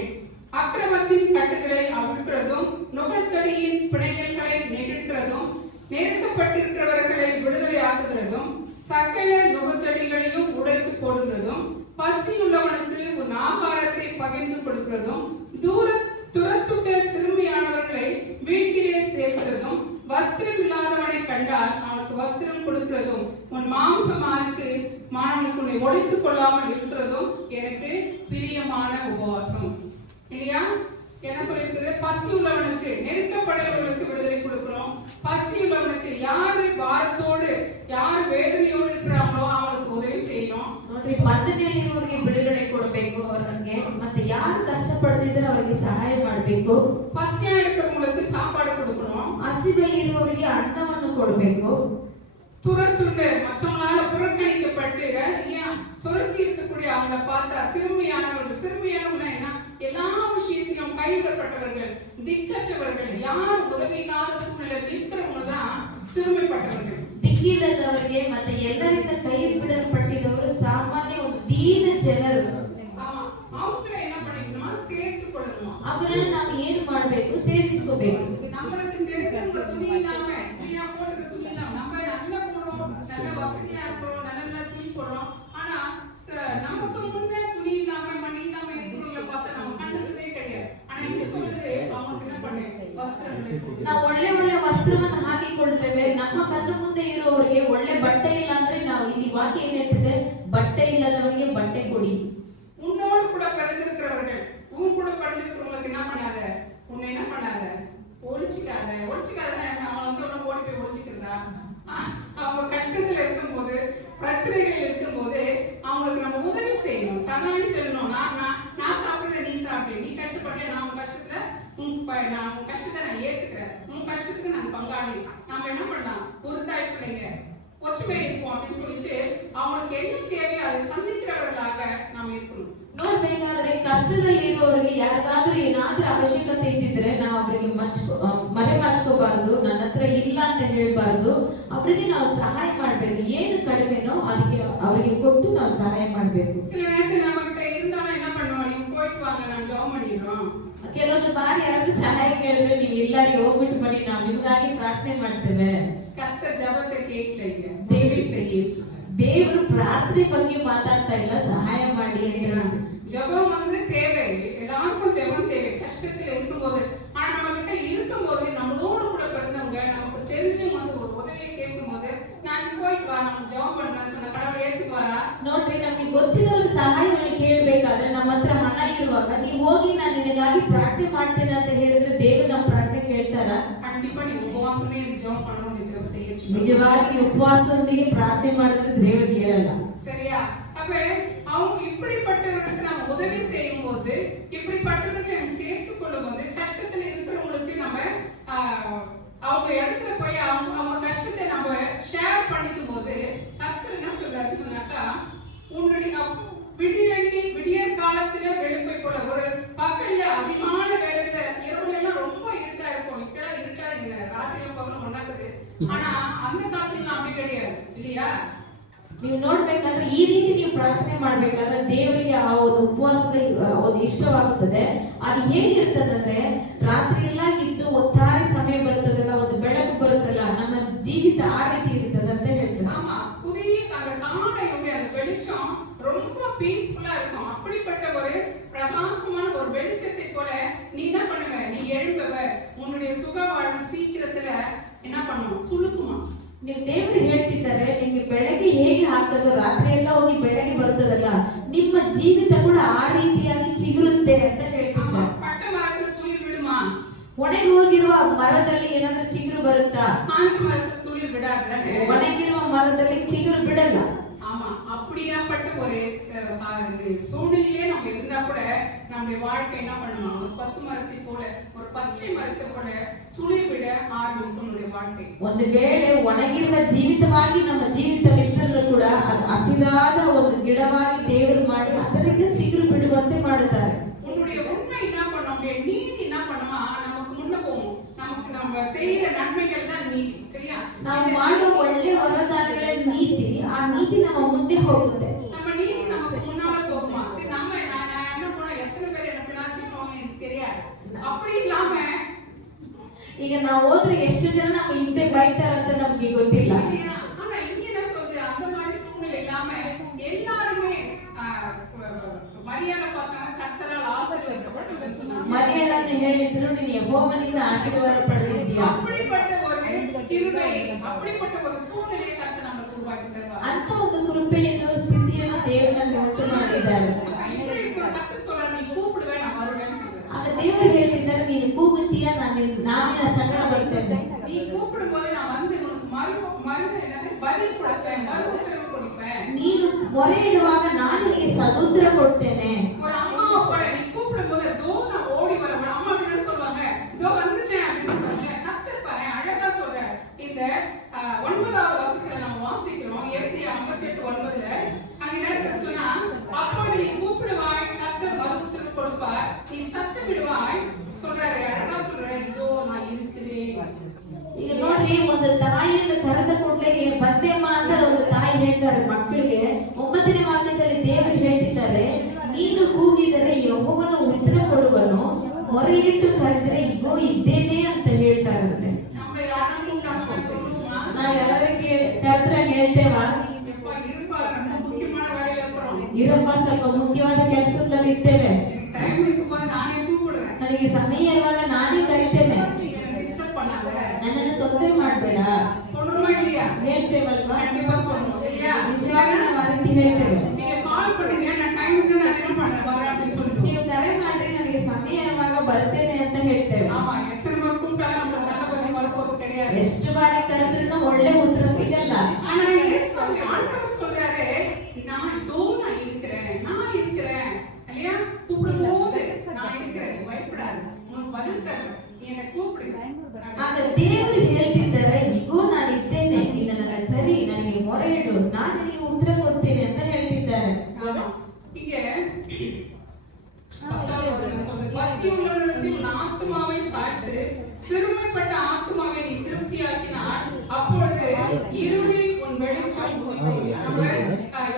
அக்கிரமத்தின் கட்டுகளை அவிழ்க்கிறதும், நுகத்தடியின் பிணையல்களை நெகிழ்கிறதும், நெருக்கப்பட்டிருக்கிறவர்களை விடுதலை ஆக்குகிறதும், சகல நுகச்செடிகளையும் உடைத்து போடுகிறதும், பசியுள்ளவனுக்கு உன் ஆகாரத்தை பகிர்ந்து கொடுக்கிறதும், துரத்துட்ட சிறுமியானவர்களை வீட்டிலே சேர்க்கிறதும், வஸ்திரம் இல்லாதவனை கண்டால் அவனுக்கு வஸ்திரம் கொடுக்கிறதும், உன் மாம்சமானுக்கு உன்னை ஒழித்துக் கொள்ளாமல் இருக்கிறதும் எனக்கு பிரியமான உபவாசம் இல்லையா? என்ன சொல்லிருக்குது, பசி உள்ளவனுக்கு, நெருக்கப்படுகிறவர்களுக்கு விடுதலை கொடுக்கிறோம். பசி உள்ளவனுக்கு, யாரு பாரத்தோடு யாரு வேதனையோடு இருக்கிறாங்களோ அவனுக்கு உதவி செய்யணும். ನೋಡ್ರಿ, ಬಂಧನದಲ್ಲಿರುವವರಿಗೆ ಬಿಡುಗಡೆ ಕೊಡಬೇಕು ಅವರಿಗೆ, ಮತ್ತೆ ಯಾರು ಕಷ್ಟಪಡ್ತಿದ್ರೆ ಅವರಿಗೆ ಸಹಾಯ ಮಾಡಬೇಕು. பசியா இருக்கிறவங்களுக்கு சாப்பாடு கொடுக்கணும். ಹಸಿದಲ್ಲಿ ಇರುವವರಿಗೆ ಅನ್ನವನ್ನು ಕೊಡಬೇಕು. துரத்துண்டு மற்றவங்களால புறக்கணிக்கப்பட்டு இல்லையா, துரத்தி இருக்கக்கூடிய அவங்கள பார்த்தா சிறுமியானவர்கள் என்ன, எல்லா விஷயத்திலும் கைவிடப்பட்டவர்கள், திக்கற்றவர்கள், யார் உதவி இல்லாத சூழ்நிலை இருக்கிறவங்க தான் சிறுமைப்பட்டவர்கள். ದಿಕ್ಕಿಲ್ಲದವರಿಗೆ ಮತ್ತೆ ಎಲ್ಲರಿಂದ ಕೈ ಬಿಡಲ್ಪಟ್ಟಿದ್ದವರು ಸಾಮಾನ್ಯ ಒಂದು ದೀನ ಜನರು. அவங்களை என்ன பண்ணிக்கணுமா, சேர்த்து கொள்ளணும். ಅವರನ್ನು ನಾವು ಏನು ಮಾಡಬೇಕು, ಸೇರಿಸ್ಕೋಬೇಕು. நம்மளுக்கு தெரிஞ்சவங்க துணி இல்லாம போட்டுக்க துணி இல்லாம நம்ம நல்ல போடுறோம், நல்ல வசதியா இருக்கிறோம், நல்ல துணி போடுறோம், ನಾವು ಒಳ್ಳೆ ಒಳ್ಳೆ ವಸ್ತ್ರವನ್ನು ಹಾಕಿಕೊಳ್ತೇವೆ. ನಮ್ಮ ಕಣ್ಣು ಮುಂದೆ ಇರುವವರಿಗೆ ಒಳ್ಳೆ ಬಟ್ಟೆ ಇಲ್ಲ ಅಂದ್ರೆ ನಾವು ಇಲ್ಲಿ ವಾಕ್ಯ ಏನ್ ಹೇಳ್ತಿದೆ, ಬಟ್ಟೆ ಇಲ್ಲದವರಿಗೆ ಬಟ್ಟೆ ಕೊಡಿ. உன்னோடு கூட பிறந்திருக்கிறவர்கள், உன் கூட பிறந்திருக்கிறவங்களுக்கு என்ன பண்ணாத, உன்னை என்ன பண்ணாத, ஒழிச்சுக்காத. அவன் வந்து உன்னை ஓடி போய் ஒழிச்சுக்கிறதா? அவங்க கஷ்டத்துல இருக்கும் போது, பிரச்சனைகள் இருக்கும் போது அவங்களுக்கு நம்ம உதவி செய்யணும், சகாயம் செய்யணும். நான் சாப்பிடுறேன், நீ சாப்பிடு, நீ கஷ்டப்பட்டு நான் உன் கஷ்டத்துல நான் உன் கஷ்டத்தை நான் ஏத்துக்கிறேன், உன் கஷ்டத்துக்கு நான் பங்காளி. நாம என்ன பண்ணலாம், ஒரு தாய் பிள்ளைங்க ஒற்றுமை இருக்கும் அப்படின்னு சொல்லிட்டு அவங்களுக்கு என்ன தேவையோ அதை சந்திக்கிறவர்களாக நாம் இருக்கணும். ನೋಡ್ಬೇಕಾದ್ರೆ ಕಷ್ಟದಲ್ಲಿ ಇರುವವರಿಗೆ ಯಾರಿಗಾದ್ರೂ ಏನಾದ್ರೂ ಅವಶ್ಯಕತೆ ಇದ್ದಿದ್ರೆ ನಾವು ಅವರಿಗೆ ಮರೆಮಾಚ್ಕೋಬಾರ್ದು, ನನ್ನ ಹತ್ರ ಇಲ್ಲ ಅಂತ ಹೇಳ್ಬಾರ್ದು. ಅವರಿಗೆ ನಾವು ಸಹಾಯ ಮಾಡ್ಬೇಕು. ಏನು ಕಡಿಮೆನೋ ಅದಕ್ಕೆ ಅವರಿಗೆ ಕೊಟ್ಟು ನಾವು ಸಹಾಯ ಮಾಡ್ಬೇಕು. சில நேரத்துல நம்ம கிட்ட இருந்தாலும் என்ன பண்ணுவோம், நீங்க போயிட்டு வாங்க நான் ஜெபம் பண்ணிடுறோம். ಕೆಲವೊಂದು ಬಾರಿ ಯಾರಾದ್ರೂ ಸಹಾಯ ಕೇಳಿದ್ರೆ ನೀವು ಎಲ್ಲಾರಿಗೆ ಹೋಗ್ಬಿಟ್ಟು ಮಾಡಿ, ನಾವು ನಿಮ್ಗಾಗಿ ಪ್ರಾರ್ಥನೆ ಮಾಡ್ತೇವೆ. கர்த்தர் ஜெபத்தை கேட்கலைங்க, தேவி செய்ய. ದೇವರು ಪ್ರಾರ್ಥನೆ ಬಗ್ಗೆ ಮಾತಾಡ್ತಾ ಇಲ್ಲ, ಸಹಾಯ ಮಾಡಿ ಅಂತ. ஜெபம் வந்து தேவை, எல்லாருக்கும் ஜெபம் தேவை கஷ்டத்துல இருக்கும்போது. ஆனா நம்ம கிட்ட இருக்கும்போது நம்மளோடு கூட பிறந்தவங்க நமக்கு தெரிஞ்சவங்க வந்து ஒரு உதவியை கேட்கும் போது நான் போயிட்டு வா நம்ம ஜெபம் பண்றேன்னு சொன்ன கடவுளை ஏற்றுப்பாரா? ನೋಡ್ರಿ, ನಮ್ಗೆ ಗೊತ್ತಿದ್ದವ್ರ ಸಹಾಯವನ್ನು ಕೇಳ್ಬೇಕಾದ್ರೆ ನಮ್ಮ ಹತ್ರ ಹಣ ಇರುವಾಗ ನೀವು ಹೋಗಿ ನಾನು ನಿನಗಾಗಿ ಪ್ರಾರ್ಥನೆ ಮಾಡ್ತೇನೆ ಅಂತ ಹೇಳಿದ್ರೆ ದೇವರು ನಮ್ಮ ಪ್ರಾರ್ಥನೆ ಕೇಳ್ತಾರ? கண்டிப்பா நீ உபவாசமே ஜெபம் பண்ணணும், ஜெபத்தை ஏற்று. ನಿಜವಾಗಿ ನೀವು ಉಪವಾಸದೊಂದಿಗೆ ಪ್ರಾರ್ಥನೆ ಮಾಡಿದ್ರೆ ದೇವರು ಕೇಳಲ್ಲ. சரியா? அப்ப அவங்க இப்படிப்பட்டவர்களுக்கு நம்ம உதவி செய்யும் போது, இப்படிப்பட்டவர்களை நம்ம சேர்த்துக் கொள்ளும் போது, கஷ்டத்துல இருக்கிறவங்களுக்கு நம்ம அவங்க இடத்துல போய் அவங்க கஷ்டத்தை நம்ம ஷேர் பண்ணிக்கும் போது கர்த்தர் என்ன சொல்றாரு சொன்னாக்கா, உன்னுடைய விடியற் காலத்துல வெளுப்பை போல ஒரு பகல்ல அதிகமான வேலையில இரவுல எல்லாம் ரொம்ப இருட்டா இருக்கும். இப்பெல்லாம் இருட்டா இல்ல, ராத்திரி பகலும் ஒண்ணாக்குது. ஆனா அந்த காலத்துல அப்படி கிடையாது இல்லையா? ನೀವು ನೋಡ್ಬೇಕಾದ್ರೆ ಈ ರೀತಿ ನೀವು ಪ್ರಾರ್ಥನೆ ಮಾಡ್ಬೇಕಾದ್ರೆ ದೇವರಿಗೆ ಆ ಒಂದು ಉಪವಾಸದ ಒಂದು ಇಷ್ಟವಾಗುತ್ತದೆ. ಅದು ಹೇಗಿರ್ತದಂದ್ರೆ ರಾತ್ರಿ ಎಲ್ಲ ಇದ್ದು ಒತ್ತಾಯ ಸಮಯ ಬರ್ತದಲ್ಲ, ಒಂದು ಬೆಳಕು ಬರುತ್ತಲ್ಲ, ನಮ್ಮ ಜೀವಿತ ಆ ರೀತಿ ಇರ್ತದೆ ಅಂತ ಹೇಳ್ತಾರೆ. ஆமா, புதிய அந்த காலையுடைய அந்த வெளிச்சம் ரொம்ப பீஸ்ஃபுல்லா இருக்கும். அப்படிப்பட்ட ஒரு பிரகாசமான ஒரு வெளிச்சத்தை போல நீ என்ன பண்ணுவ, நீ எழும்பவ, உன்னுடைய சுக வாழ்வு சீக்கிரத்துல என்ன பண்ணும், துளுக்குமா. ನೀವು ದೇವರು ಹೇಳ್ತಿದ್ದಾರೆ, ನಿಮ್ಗೆ ಬೆಳಗ್ಗೆ ಹೇಗೆ ಆಗ್ತದೋ ರಾತ್ರಿ ಎಲ್ಲ ಹೋಗಿ ಬೆಳಗ್ಗೆ ಬರ್ತದಲ್ಲ, ನಿಮ್ಮ ಜೀವಿತ ಕೂಡ ಆ ರೀತಿಯಾಗಿ ಚಿಗುರುತ್ತೆ ಅಂತ ಹೇಳ್ತಿದ್ದಾರೆ. ಪಟ್ಟ ಮರத்துல ತುಳಿ ಬಿಡುಮಾ? ಒಣಗಿ ಹೋಗಿರುವ ಮರದಲ್ಲಿ ಏನಾದ್ರೂ ಚಿಗುರು ಬರುತ್ತಾ? காஞ்ச மரத்துல துளிர் விடாதுதானே? ಒಣಗಿರುವ ಮರದಲ್ಲಿ ಚಿಗುರು ಬಿಡಲ್ಲ. ஆமா, அப்படியாப்பட்ட ஒரு சூழ்நிலையிலே நம்ம இருந்தா கூட நம்முடைய வாழ்க்கை என்ன பண்ணணும், ஒரு பசு மரத்தை போல, ஒரு பச்சை மரத்தை போல துளிர் விட ஆரம்பிக்கும் நம்முடைய வாழ்க்கை. ಒಂದು ವೇಳೆ ಒಣಗಿರುವ ಜೀವಿತವಾಗಿ ನಮ್ಮ ಜೀವಿತವಿದ್ದರೂ ಕೂಡ ಅದು ಹಸಿರಾದ ಒಂದು ಗಿಡವಾಗಿ ದೇವರು ಮಾಡಿ ಅದರಿಂದ ಚಿಗುರು ಬಿಡುವಂತೆ ಮಾಡುತ್ತಾರೆ. உன்னுடைய உண்மை என்ன பண்ணும், நம்முடைய நீதி என்ன பண்ணுமா, நமக்கு முன்ன போகும். நமக்கு நம்ம செய்யற நன்மைகள் தான் நீதி. சரியா? ನಾವು ಮಾಡುವ ಒಳ್ಳೆ ವರದಾನಗಳ ನೀತಿ, ಆ ನೀತಿ ನಮ್ಮ ಮುಂದೆ ಹೋಗುತ್ತೆ. நம்ம நீதி நமக்கு முன்னால போகுமா? சரி, நம்ம நான் என்ன பண்ண, எத்தனை பேர் என்ன பிளாத்திப்போம் எனக்கு தெரியாது. அப்படி இல்லாம ಈಗ ನಾವು ಹೋದ್ರೆ ಎಷ್ಟು ಜನ ನಮ್ಮ ಹಿಂದೆ ಬೈತಾರಂತ ನಮ್ಗೆ ಗೊತ್ತಿಲ್ಲ. ஆனா இங்க என்ன சொல்றது, அந்த மாதிரி சூழ்நிலை இல்லாம எல்லாருமே மரியாதை பார்த்தாங்க, கர்த்தரால் ஆசீர்வதிக்கப்பட்டவர்கள் சொன்னாங்க. ಮರಿಯಳನ್ನು ಹೇಳಿದ್ರು, ನೀನು ಯೆಹೋವನಿಂದ ಆಶೀರ್ವಾದ ಪಡೆದಿದ್ದೀಯಾ. அப்படிப்பட்ட ஒரு கிருபை, அப்படிப்பட்ட ஒரு சூழ்நிலையை கர்த்தர் நமக்கு உருவாக்கி தருவார். ಅಂತ ಒಂದು ಕೃಪೆಯನ್ನು ಸ್ಥಿತಿಯನ್ನು ದೇವರು ನಮಗೆ ಉಂಟು ಮಾಡಿದ್ದಾರೆ. இப்ப கர்த்தர் சொல்றாரு, நீ கூப்பிடுவே நான் வருவேன்னு சொல்றாரு. ಆಗ ದೇವರು ಹೇಳಿದ್ದಾರೆ, ನೀನು ಕೂಗುತ್ತೀಯಾ, ನಾನೇ ಸಂಗಡ ಬರ್ತೇನೆ. நீ கூப்பிடும் போது நான் வந்து உனக்கு பதில் கொடுப்பேன், மறு உத்தரவு கொடுப்பேன். ನೀನು ಮೊರೆ ಇಡುವಾಗ ನಾನು ನಿನಗೆ ಸದುತ್ತರ ಕೊಡ್ತೇನೆ. ஒரு அம்மாவை போல நீ கூப்பிடும் போது தோ நான் ஓடி வர, ஒரு அம்மா கிட்ட சொல்லுவாங்க, தோ வந்துட்டேன் அப்படின்னு சொல்றாங்க. கர்த்தர் பாரு அழகா சொல்ற. இந்த 9வது வசனத்துல நம்ம வாசிக்கிறோம், ஏசாயா 58:9. அங்க என்ன சொன்னா, அப்பொழுது நீ கூப்பிடுவாய், கர்த்தர் மறு உத்தரவு கொடுப்பார், நீ சத்தமிடுவாய் சொல்றாரு. அழகா சொல்றாரு, இதோ நான் இருக்கிறேன். ಈಗ ನೋಡ್ರಿ, ಒಂದು ತಾಯಿಯನ್ನು ಕರೆದ ಕೂಡಲೇ ಬಂದೆಮ್ಮ ಅಂತ ಒಂದು ತಾಯಿ ಹೇಳ್ತಾರೆ ಮಕ್ಕಳಿಗೆ. 9ನೇ ವಾಕ್ಯದಲ್ಲಿ ದೇವರು ಹೇಳ್ತಿದ್ದಾರೆ, ನೀನು ಕೂಗಿದರೆ ಯೆಹೋವನು ಉತ್ತರ ಕೊಡುವನು, ಮೊರೆಯಿಟ್ಟು ಕರೆದರೆ ಇಗೋ ಇದ್ದೇನೆ ಅಂತ ಹೇಳ್ತಾರಂತೆ. நம்ம யாரும் நம்ம சொல்லுவோமா? ನಾವು ಯಾರಿಗೆ ಕರೆದ್ರೆ ಹೇಳ್ತೇವಾ? ரொம்ப முக்கியமான வேலையில இருக்கிறோம், ಇರಪ್ಪ ಸ್ವಲ್ಪ ಮುಖ್ಯವಾದ ಕೆಲಸದಲ್ಲಿ ಇದ್ದೇವೆ, டைம் இருக்கும்போது நானே கூப்பிடுறேன், ನನಗೆ ಸಮಯ ಇರುವಾಗ ನಾನೇ ಕರಿತೇನೆ, டிஸ்டர்ப் ನನ್ನನ್ನು ತೊಂದರೆ ಮಾಡಬೇಡ சொல்றோமா இல்லையா? ಹೇಳ್ತೇವಲ್ವಾ? கண்டிப்பா சொல்றோம் இல்லையா? ನಿಜವಾಗಿ ನಾವು ಆ ರೀತಿ ಹೇಳ್ತೇವೆ. நீங்க கால் பண்ணுங்க, நான் டைம் இருந்தா நான் என்ன பண்றேன் வரேன் அப்படின்னு சொல்லிட்டு. ನೀವು ಕರೆ ಮಾಡ್ರಿ, ನನಗೆ ಸಮಯ ಇರುವಾಗ ಬರ್ತೇನೆ ಅಂತ ಹೇಳ್ತೇವೆ. ஆமா, எத்தனை முறை கூப்பிட்டாலும் நமக்கு நல்ல பதில் வரப்போறது கிடையாது. ಎಷ್ಟು ಬಾರಿ ಕರೆದ್ರೂ ಒಳ್ಳೆ ಉತ್ತರ ಸಿಗಲ್ಲ. ஆனா இயேசுவே ஆண்டவர் சொல்றாரு, நான் இருக்கிறேன் இல்லையா? கூப்பிடும்போது நான் இருக்கிறேன், பயப்படாத, உனக்கு பதில் தருவேன், நீ என்னை கூப்பிடு. ಆಗ ದೇವರು ಹೇಳ್ತಿದ್ದಾರೆ, ಇಗೋ ನಾನಿದ್ದೇನೆ, ನಿನ್ನ ನನ್ನ ಕರಿ, ನನಗೆ ಮೊರೆ ಇಡು, ನಾನು ನಿನಗೆ ಉತ್ತರ ಕೊಡ್ತೇನೆ ಅಂತ ಹೇಳ್ತಿದ್ದಾರೆ. ஆமா, இங்க 10வது வசனம் சொல்லுது, பசியுள்ளவனிடத்தில் உன் ஆத்துமாவை சாய்த்து சிறுமைப்பட்ட ஆத்துமாவை நீ திருப்தியாக்கினார், அப்பொழுது இருளில் உன் வெளிச்சம் உதிக்கும். நம்ம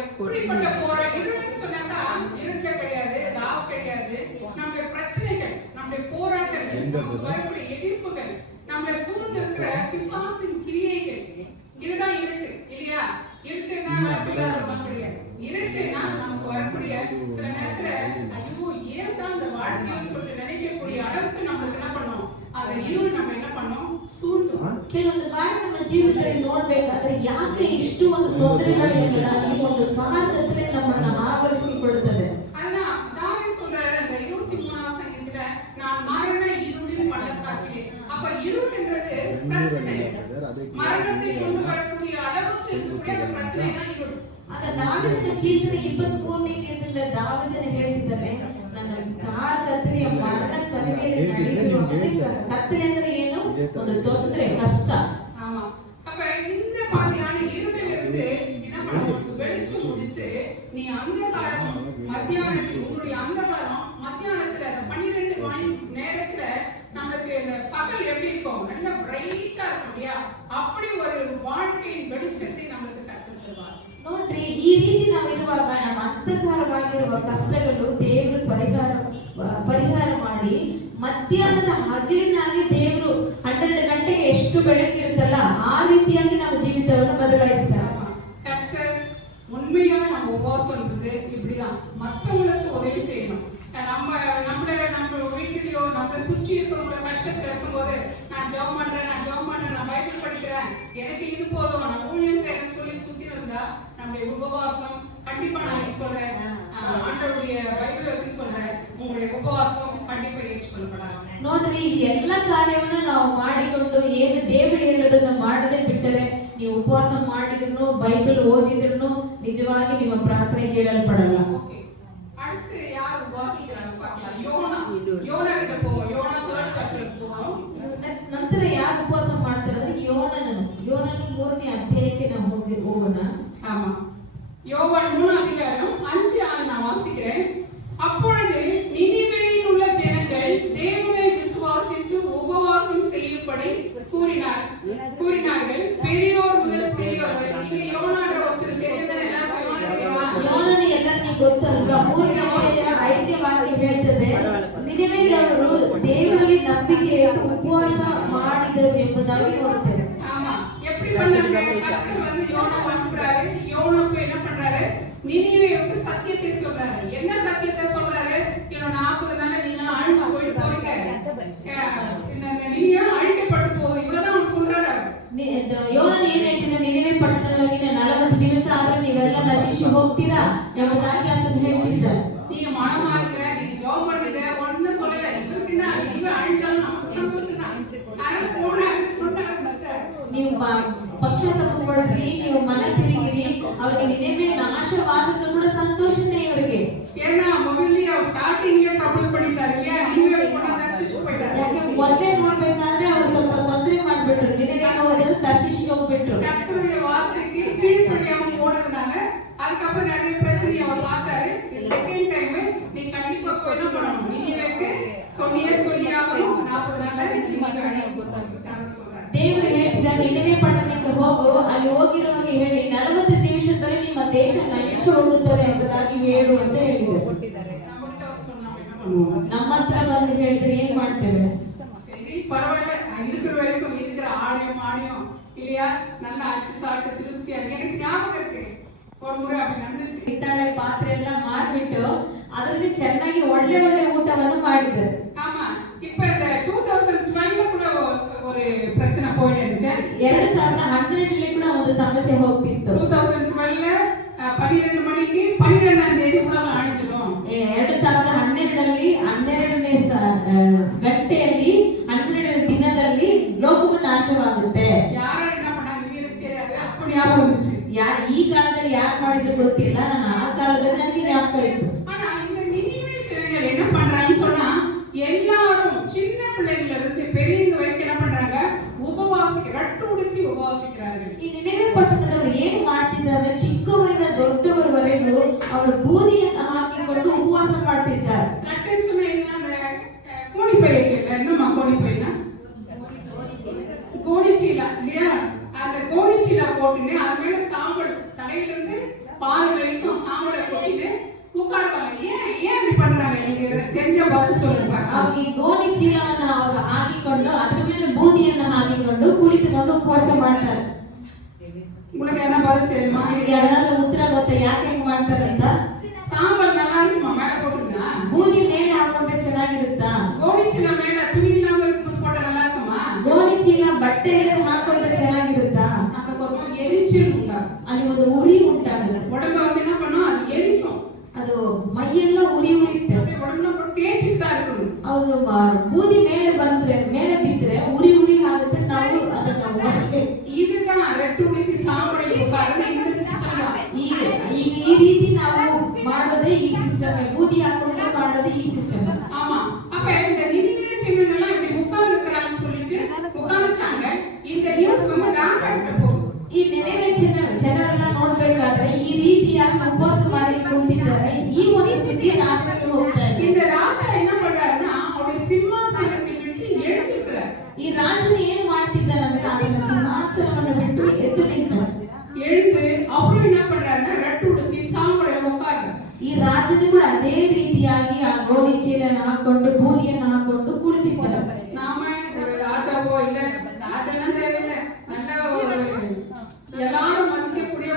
எப்படிப்பட்ட போற இருள்னு சொன்னாக்கா இருட்ட கிடையாது, ராவ் கிடையாது. நம்முடைய பிரச்சனைகள், நம்முடைய போராட்டங்கள், நமக்கு வரக்கூடிய எதிர்ப்புகள், நம்மளை சூழ்ந்திருக்கிற பிசாசின் கிரியைகள், இதுதான் இருட்டு இல்லையா? இருட்டுன்னா விடாதமா கிடையாது. இருட்டுன்னா நமக்கு வரக்கூடிய சில நேரத்துல ஐயோ ஏன் தான் இந்த வாழ்க்கைன்னு சொல்லிட்டு நினைக்கக்கூடிய அளவுக்கு நம்மளுக்கு என்ன பண்ணோம், அந்த இருள் நம்ம என்ன பண்ணோம், சூழ்ந்தோம். ಕೆಲವೊಂದು ಬಾರಿ ನಮ್ಮ ಜೀವಿತದಲ್ಲಿ ನೋಡ್ಬೇಕಾದ್ರೆ ಯಾಕೆ ಇಷ್ಟು ಒಂದು ತೊಂದರೆಗಳು ಎಂಬುದಾಗಿ ಒಂದು ಕಾರಣದಲ್ಲಿ ನಮ್ಮನ್ನು ಆವರಿಸಿಕೊಳ್ಳುತ್ತದೆ. ஆனா தாவீது சொல்றாரு அந்த 23வது சங்கீதத்துல, நான் மரண இருளின் பள்ளத்தாக்கிலே. அப்ப இருள்ன்றது பிரச்சனை, மரணத்தை கொண்டு வரக்கூடிய அளவுக்கு இருக்கக்கூடிய அந்த பிரச்சனை தான் இருள். ಆಗ ದಾವೀದನ ಕೀರ್ತನೆ 23ನೇ ಕೀರ್ತನೆ ದಾವೀದನು ಹೇಳ್ತಿದ್ದಾನೆ, ನನ್ನ ಕಾರ್ ಕತ್ತಲೆಯ ಮರಣ ಕಣಿವೆಯಲ್ಲಿ ನಡೆಯುತ್ತಿರುವ ಕತ್ತಲೆ ಅಂದ್ರೆ ಏನು, ಒಂದು ತೊಂದರೆ, ಕಷ್ಟ. ஆமா, அப்ப இந்த மாதிரியான இருளிலிருந்து என்ன பண்ணணும், வெளிச்சம் உதித்து நீ அந்தகாரம் மத்தியானத்தில், உன்னுடைய அந்தகாரம் மத்தியானத்துல அந்த 12 மணி நேரத்துல நம்மளுக்கு இந்த பகல் எப்படி இருக்கும், நல்ல பிரைட்டா இருக்கும் இல்லையா? அப்படி ஒரு வாழ்க்கையின் வெளிச்சத்தை நம்மளுக்கு கற்றுத் தருவார். ನೋಡ್ರಿ, ಈ ರೀತಿ ನಾವು ಇರುವಾಗ ನಮ್ಮ ಅಂಧಕಾರವಾಗಿರುವ ಕಷ್ಟಗಳು ದೇವರು ಪರಿಹಾರ ಮಾಡಿ ಮಧ್ಯಾಹ್ನದ ಹಗಲಿನಾಗಿ ದೇವರು 12 ಗಂಟೆಗೆ ಎಷ್ಟು ಬೆಳಕಿರುತ್ತಲ್ಲ ಆ ರೀತಿಯಾಗಿ ನಾವು ಜೀವಿತವನ್ನು ಬದಲಾಯಿಸ್ತಾರೆ. கர்த்தர் உண்மையா நம்ம உபவாசம் இருக்கு இப்படிதான் மற்றவங்களுக்கு உதவி செய்யணும். நம்ம வீட்டிலேயோ நம்மளை சுற்றி இருக்கிறவங்கள கஷ்டத்துல இருக்கும்போது நான் ஜெபம் பண்றேன், நான் பைபிள் படிக்கிறேன், எனக்கு இது போதும், நான் ஊழியம் செய்யறேன்னு சொல்லி சுத்தி இருந்தா நம்முடைய உபவாசம் கண்டிப்பா நான் சொல்றேன், ஆண்டவருடைய பைபிள் வச்சு சொல்றேன், உங்களுடைய உபவாசம் கண்டிப்பா ஏற்றுக்கொள்ளப்படாது. ನೋಡ್ರಿ, ಈ ಎಲ್ಲ ಕಾರ್ಯವನ್ನು ನಾವು ಮಾಡಿಕೊಂಡು ಏನು ದೇವರು ಹೇಳೋದನ್ನ ಮಾಡದೆ ಬಿಟ್ಟರೆ, ನೀವು ಉಪವಾಸ ಮಾಡಿದ್ರು ಬೈಬಲ್ ಓದಿದ್ರು ನಿಜವಾಗಿ ನಿಮ್ಮ ಪ್ರಾರ್ಥನೆ ಕೇಳಲ್ಪಡಲ್ಲ. அடுத்து யார் உபவாசிக்கிறாங்க பார்க்கலாம். யோனா கிட்ட போவோம். யோனா 3rd சாப்டருக்கு போவோம். ನಂತರ ಯಾರು ಉಪವಾಸ ಮಾಡ್ತಾರೆ ಅಂದ್ರೆ ಯೋನನ 3ನೇ ಅಧ್ಯಾಯಕ್ಕೆ ನಾವು ಹೋಗೋಣ. ஆமா, யோவான் 3 அதிகாரம் 5-6 நான் வாசிக்கிறேன். அப்பொழுது நினிவேயில் உள்ள ஜனங்கள் தேவனை விசுவாசித்து உபவாசம் செய்யும்படி கூறினார்கள், பெரியோர் முதல் சிறியோர் வரை. நீங்க யோனான்ற ஒருத்தர் தெரியுதுன்னு எல்லாருக்கும் யோனா தெரியுமா? ಯೋನನ ಎಲ್ಲರಿಗೂ ಗೊತ್ತಲ್ವಾ? 3ನೇ ಅಧ್ಯಾಯ 5ನೇ ವಾಕ್ಯ ಹೇಳ್ತದೆ, ನಿನೆವೆಯವರು ದೇವರಲ್ಲಿ ನಂಬಿಕೆ ಉಪವಾಸ ಮಾಡಿದರು ಎಂಬುದಾಗಿ ನೋಡ್ತೇವೆ. ஆமா, எப்படி பண்ணாங்க? கர்த்தர் வந்து யோனாவை அனுப்புறாரு. யோனா போய் என்ன பண்றாரு, நினிவேவுக்கு சத்தியத்தை சொல்றாரு. என்ன சத்தியத்தை சொல்றாரு? இன்னும் 40 நாள்ல நீங்க அழிஞ்சு போயிட்டு போறீங்க, இந்த நினிவே அழிக்கப்பட்டு போகுது, இவ்வளவுதான் அவன் சொல்றாரு. ಯೋನನ ಏನ್ ಹೇಳ್ತಿದ್ದ, ನಿನೆವೆ ಪಟ್ಟಣದೊಳಗಿನ 40 ದಿವಸ ಆದ್ರೆ ನೀವೆಲ್ಲ ನಶಿಸಿ ಹೋಗ್ತೀರಾ ಎಂಬುದಾಗಿ ಆತನು ಹೇಳ್ತಿದ್ದ. நீங்க மனமா இருக்க, நீங்க ஜெபம் பண்ணுங்க, ஒண்ணும் சொல்லல, இதுக்குன்னா நினிவே அழிஞ்சாலும் நமக்கு சந்தோஷம் தான். ஆனா போனாரு சொன்னாரு, ನೀವು ಪಕ್ಷಾತಾಪ ಪಡ್ರಿ, ನೀವು ಮನ ತಿರುಗಿರಿ, ಅವ್ರಿಗೆ ನಿನೆವೆ ನಾಶವಾದರೂ ಕೂಡ ಸಂತೋಷನೇ ಇವರಿಗೆ. ஏன்னா முதல்லயே அவர் ஸ்டார்டிங்ல ட்ரபிள் பண்ணிட்டாரு இல்லையா? நினிவே போனா நசிச்சு போயிட்டாரு. ಯಾಕೆ ಮೊದಲೇ ನೋಡ್ಬೇಕಾದ್ರೆ ಅವ್ರು ಸ್ವಲ್ಪ ತೊಂದರೆ ಮಾಡ್ಬಿಟ್ರು, ನಿನೆವೆ ಹೋದ್ರೆ தர்ஷீஷ் ಹೋಗ್ಬಿಟ್ರು. கர்த்தருடைய வார்த்தைக்கு கீழ்ப்படியாம போனதுனால அதுக்கப்புறம் நிறைய பிரச்சனை அவர் பார்த்தாரு. செகண்ட் டைம் நீ கண்டிப்பா போய் என்ன பண்ணணும், நினிவேக்கு சொல்லியாகணும், 40 நாள்ல நினிவே அழியப்போகுதுன்னு சொல்றாரு. ದೇವರು ಹೇಳ್ತಿದ್ದಾರೆ, ನಿನೆವೆ ಪಟ್ಟಣಕ್ಕೆ ಹೋಗು, ಅಲ್ಲಿ ಹೋಗಿರೋರಿಗೆ ಹೇಳಿ 40 ದಿವಸದಲ್ಲಿ ನಿಮ್ಮ ದೇಶ ನಶಿಸಿ ಹೋಗುತ್ತದೆ ಎಂಬುದಾಗಿ ಹೇಳು ಅಂತ ಹೇಳಿದರು. நம்மகிட்ட வந்து சொன்னா என்ன பண்ணுவோம்? ನಮ್ಮ ಹತ್ರ ಬಂದು ಹೇಳಿದ್ರೆ ಏನ್ ಮಾಡ್ತೇವೆ? சரி பரவாயில்ல, இருக்கிற வரைக்கும் இருக்கிற ஆடியம் இல்லையா, நல்லா அடிச்சு சாப்பிட்டு திருப்தியா இருக்கு. எனக்கு ஞாபகம் இருக்கு, ஒரு முறை அப்படி நடந்துச்சு. ಹಿತ್ತಾಳೆ ಪಾತ್ರೆ ಎಲ್ಲ ಮಾರ್ಬಿಟ್ಟು ಅದರಲ್ಲಿ ಚೆನ್ನಾಗಿ ಒಳ್ಳೆ ಊಟವನ್ನು ಮಾಡಿದ್ರು. ஆமா, இப்ப இந்த 2012 கூட ஒரு பிரச்சனை ಸಮಸ್ಯೆ ಹೋಗ್ತಿತ್ತು. 2012 12 ಮಣಿಗೆ 12ನೇ தேதி உலகம் அழிஞ்சிடும். 2012ರಲ್ಲಿ 12ನೇ ಗಂಟೆಯಲ್ಲಿ 12ನೇ ದಿನದಲ್ಲಿ ಲೋಕವು ನಾಶವಾಗುತ್ತೆ. யார என்ன பண்ணாங்க எனக்கு தெரியாது. அப்ப ஞாபகம் வந்துச்சு. ಈ ಕಾಲದಲ್ಲಿ ಯಾರು ಮಾಡಿದ್ರು ಗೊತ್ತಿಲ್ಲ. ನಾನು ಆ ಕಾಲದಲ್ಲಿ ನನಗೆ ஞாபகம் ಇತ್ತು. ஆனா இந்த நினிவே சிலைகள் என்ன பண்றாங்கன்னு சொன்னா எல்லாரும் சின்ன பிள்ளைகள இருந்து பெரியவங்க வரைக்கும் என்ன பண்றாங்க? ரட்டு உடுத்தி உபவாசிக்கிறார்கள். ಈ ನಿನೆವೆ ಪಟ್ಟಣದವರು ಏನು ಮಾಡ್ತಿದ್ದಾರೆ? ಚಿಕ್ಕವರಿಂದ ದೊಡ್ಡವರವರೆಗೂ ಅವರು ಬೂದಿಯನ್ನು ಹಾಕಿಕೊಂಡು ಉಪವಾಸ ಮಾಡ್ತಿದ್ದಾರೆ. ரட்டுன்னு சொன்னா என்ன? அந்த கோணிப்பை இருக்குல்ல, என்னம்மா கோணிப்பைனா? கோணிச்சீலா இல்லையா? அந்த கோணிச்சீலா போட்டுன்னு அது மேல சாம்பல் தலையிலிருந்து பால் வரைக்கும் சாம்பலை போட்டுன்னு உட்காருவாங்க. ஏன் இப்படி பண்றாங்க? நீங்க தெரிஞ்ச பதில் சொல்லுங்க. ಈ ಗೋಣಿ ಚೀಲವನ್ನು ಅವರು ಹಾಕಿಕೊಂಡು ಅದರ ಮೇಲೆ ಬೂದಿಯನ್ನು ಹಾಕಿಕೊಂಡು ಕುಳಿತುಕೊಂಡು ಉಪವಾಸ ಮಾಡ್ತಾರೆ. உங்களுக்கு என்ன பதில் தெரியுமா? ಯಾರಾದ್ರೂ ಉತ್ತರ ಗೊತ್ತಾ ಯಾಕೆ ಹಿಂಗ್ ಮಾಡ್ತಾರೆ ಅಂತ? சாம்பல் நல்லா இருக்குமா? மேல போட்டுருந்தா ಬೂದಿ ಮೇಲೆ ಹಾಕೊಂಡ್ರೆ ಚೆನ್ನಾಗಿರುತ್ತಾ? கோணி சீலா மேல துணி இல்லாம போட்டா நல்லா இருக்குமா? ಗೋಣಿ ಚೀಲ ಬಟ್ಟೆ ಇಲ್ಲದೆ ಹಾಕೊಂಡ್ರೆ ಚೆನ್ನಾಗಿರುತ್ತಾ? நமக்கு ஒரு எரிச்சல் உண்டாகும். ಅಲ್ಲಿ ಒಂದು ಉರಿ ಉಂಟಾಗುತ್ತೆ. உடம்பு வந்து என்ன பண்ணும்? அது எரிக்கும். ಅದು ಮೈಯೆಲ್ಲ ಉರಿ ಉರಿಯುತ್ತೆ. அப்படியே உடம்புல போட்டு தேய்ச்சிட்டு தான் இருக்கணும். ಅದು ಬೂದಿ ಮೇಲೆ ಬಂದ್ರೆ ಮೇಲೆ ಬಿದ್ರೆ ಉರಿ ಉರಿ ಆಗುತ್ತೆ. ನಾವು ಅದನ್ನ ಒರೆಸ್ಬೇಕು. இதுதான் ரெட்டு உடுத்தி சாம்பலை உட்கார்ந்து இந்த சிஸ்டம் தான். ಈ ರೀತಿ ನಾವು ಮಾಡೋದೇ ಈ ಸಿಸ್ಟಮ್. ಬೂದಿ ಹಾಕೊಂಡು ಮಾಡೋದೇ ಈ ಸಿಸ್ಟಮ್. ஆமா. அப்ப இந்த நினிவே சின்னங்கள்லாம் இப்படி உட்கார்ந்துக்கறான்னு சொல்லிட்டு உட்கார்ந்துட்டாங்க. இந்த நியூஸ் வந்து ராஜா கிட்ட போகுது. ಈ ನಿನೆವೆ ಜನರೆಲ್ಲ ನೋಡ್ಬೇಕಾದ್ರೆ ಈ ರೀತಿಯಾಗಿ ಉಪವಾಸ ಮಾಡಿ ಕುಳಿತಿದ್ದಾರೆ. ಈ ಒಂದು ಸುದ್ದಿ ರಾಜನಿಗೆ ಹೋಗ್ತಾ ಇದೆ. இந்த ராஜா என்ன பண்றாருன்னா அவருடைய சிம்மாசனத்தை விட்டு எழுந்திருக்கிறார். ಈ ರಾಜನು ಏನ್ ಮಾಡ್ತಿದ್ದಾನೆ ಅಂದ್ರೆ ಅದನ್ನ ಸಿಂಹಾಸನವನ್ನು ಬಿಟ್ಟು ಎದ್ದು ನಿಂತಾನೆ. எழுந்து அவரும் என்ன பண்றாருன்னா ரெட்டு உடுத்தி சாம்பலை உட்கார்றாரு. ಈ ರಾಜನು ಕೂಡ ಅದೇ ರೀತಿಯಾಗಿ ಆ ಗೋಣಿ ಚೀಲನ ಹಾಕೊಂಡು ಬೂದಿಯನ್ನು ಹಾಕೊಂಡು ಕುಳಿತಿದ್ದಾರೆ. நாம ஒரு ராஜாவோ இல்ல ராஜனா தேவையில்ல, நல்ல ஒரு எல்லாரும் மதிக்கக்கூடிய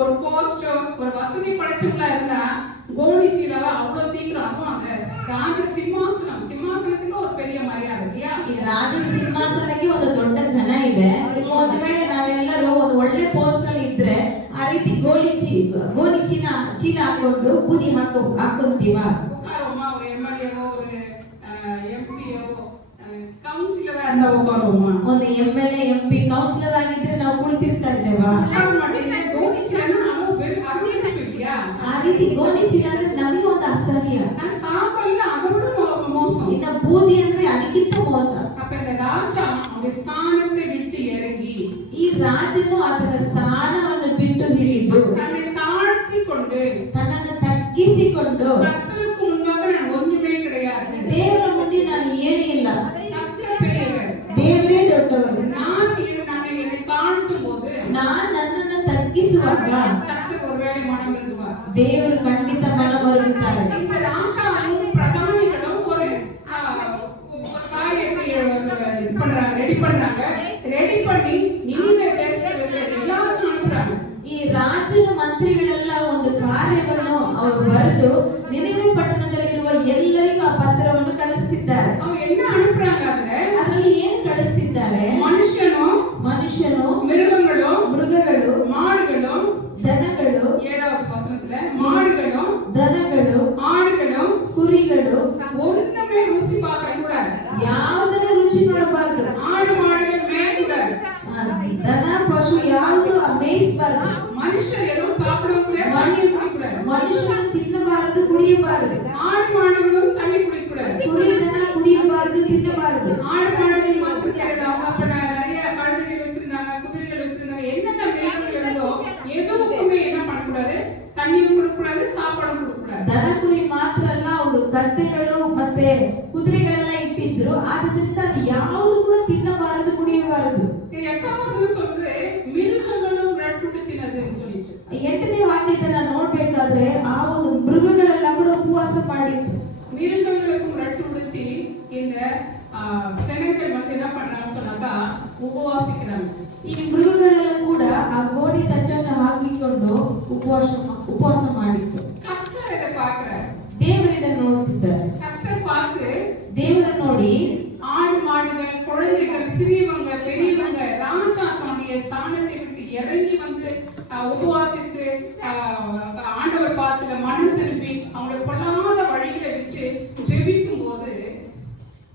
ஒரு போஸ்டோ ஒரு வசதி படைச்சவங்களா இருந்தா கோணிச்சீலாவா அவ்வளவு சீக்கிரம் அதுவும் அந்த ராஜ சிம்மாசனத்துக்கு ஒரு பெரிய மரியாதை இல்லையா? ಈ ರಾಜನ ಸಿಂಹಾಸನಕ್ಕೆ ಒಂದು ದೊಡ್ಡ ಘನ ಇದೆ. ಒಂದು ವೇಳೆ ನಾವೆಲ್ಲರೂ ಒಂದು ಒಳ್ಳೆ ಪೋಸ್ಟ್ ಅಲ್ಲಿ ಇದ್ರೆ ಆ ರೀತಿ ಗೋಣಿ ಚೀಲ ಹಾಕೊಂಡು ಬೂದಿ ಹಾಕೊಂತೀವ? உட்காருவோமா? ஒரு எம்எல்ஏவோ ஒரு எம்பியோ கவுன்சிலரா இருந்தா உட்காருவோமா? ಒಂದು ಎಮ್ಎಲ್ಎ ಎಂಪಿ ಕೌನ್ಸಿಲರ್ ಆಗಿದ್ರೆ ನಾವು ಕುಳಿತಿರ್ತಾ ಇದ್ದೇವಾ? ಆ ರೀತಿ ಗೋಣಿ ಚೀಲ ಅಂದ್ರೆ ನಮಗೆ ಒಂದು ಅಸಹ್ಯ. சாம்பல்ல அதை விட மோசம். ಇನ್ನ ಬೂದಿ ಅಂದ್ರೆ ಅದಕ್ಕಿಂತ ಮೋಸ. அப்ப இந்த ராஜா அவருடைய ஸ்தானத்தை விட்டு இறங்கி ಈ ರಾಜನು ಅದರ ಸ್ಥಾನವನ್ನು ಬಿಟ್ಟು ಹಿಡಿದು தன்னை தாழ்த்தி கொண்டு ತನ್ನನ್ನು ತಗ್ಗಿಸಿಕೊಂಡು கர்த்தருக்கு முன்பாக நான் ஒன்றுமே கிடையாது, ದೇವರ ಮುಂದೆ ನಾನು ಏನೂ ಇಲ್ಲ, கர்த்தர் பெரியவர், ದೇವರೇ ದೊಡ್ಡವರು, நான் என்னை தாழ்த்தும் போது ನಾನು ನನ್ನನ್ನು ತಗ್ಗಿಸುವಾಗ கர்த்தர் ஒருவேளை மனம் வருவார். ದೇವರು ಖಂಡಿತ ಮನ ಬರುತ್ತಾರೆ. இந்த ராஜாவும் பிரதானிகளும் ஒரு காரியத்தை ரெடி பண்ணி நினிவே தேசத்தில் இருக்கிற எல்லாருக்கும் அனுப்புறாங்க. ಈ ರಾಜನ ಮಂತ್ರಿಗಳೆಲ್ಲ ಒಂದು ಕಾರ್ಯವನ್ನು ಅವರು ಬರೆದು ನಿನೆವೆ ಪಟ್ಟಣದಲ್ಲಿರುವ ಎಲ್ಲರಿಗೂ ಆ ಪತ್ರವನ್ನು ಕಳಿಸ್ತಿದ್ದಾರೆ. அவங்க என்ன அனுப்புறாங்க? ಅದರಲ್ಲಿ ಏನು ಕಳಿಸ್ತಿದ್ದಾರೆ? ಮನುಷ್ಯನು ಮೃಗಗಳು மாடுகளும் ದನಗಳು 7வது வசனத்துல மாடுகளும் ದನಗಳು ஆடுகளும் ಕುರಿಗಳು ஒன்றுமே ருசி பார்க்க கூடாது. ಯಾವುದರ ರುಚಿ ನೋಡಬಾರದು. ஆடு மாடுகள் மேய கூடாது. ದನ ಪಶು ಯಾವುದು ಮೇಯಿಸಬಾರದು. மனுஷர் எதுவும் சாப்பிடவும் கூடாது, தண்ணி குடிக்க கூடாது. ಮನುಷ್ಯನು ತಿನ್ನಬಾರದು, ಕುಡಿಯಬಾರದು. ஆடு மாடுகளும் தண்ணி குடிக்க கூடாது. ಕುರಿ ದನ ಕುಡಿಯಬಾರದು, ತಿನ್ನಬಾರದು. ஆடு மாடுகள் மாத்திரம் கிடையாது. அவங்க அப்ப நிறைய கழுதைகள் வச்சிருந்தாங்க, குதிரைகள் வச்சிருந்தாங்க. என்னென்ன மிருகங்கள் இருந்தோ எதுவுக்குமே என்ன பண்ணக்கூடாது? தண்ணியும் கொடுக்க கூடாது, சாப்பாடும் கொடுக்க கூடாது. ದನ ಕುರಿ ಮಾತ್ರ ಅಲ್ಲ, ಅವರು ಕತ್ತೆಗಳು ಮತ್ತೆ ಕುದುರೆಗಳೆಲ್ಲ ಇಟ್ಟಿದ್ರು. ಆದ್ರಿಂದ ಅದು ಯಾವುದು ಕೂಡ ತಿನ್ನಬಾರದು, ಕುಡಿಯಬಾರದು. 8வது வசனம் சொல்லுது மிருகங்களும் ரட்டுடு தின்னதுன்னு சொல்லிட்டு. 8ನೇ ವಾಕ್ಯದಲ್ಲಿ ನೋಡ್ಬೇಕಾದ್ರೆ ಆ ಒಂದು ಮೃಗಗಳೆಲ್ಲ ಕೂಡ ಉಪವಾಸ ಮಾಡಿತ್ತು. மிருகங்களுக்கும் ரட்டு உடுத்தி இந்த ஜனங்கள் வந்து என்ன பண்றாங்க சொன்னாக்கா உபவாசிக்கிறாங்க. ಈ ಮೃಗಗಳೆಲ್ಲ ಕೂಡ ಆ ಗೋಣಿ ತಟ್ಟನ್ನು ಹಾಕಿಕೊಂಡು ಉಪವಾಸ ಮಾಡಿತ್ತು. கர்த்தர் இதை பார்க்கிறார். ದೇವರು ಇದನ್ನು ನೋಡ್ತಿದ್ದಾರೆ. கர்த்தர் பார்த்து ದೇವರು ನೋಡಿ ஆடு மாடுகள் குழந்தைகள் சிறியவங்க பெரியவங்க ராஜா உபவாசித்து ஆண்டவர் பாத்துல மனம் திரும்பி அவங்களுடைய பொல்லாத வழிகளை விட்டு ஜெபிக்கும் போது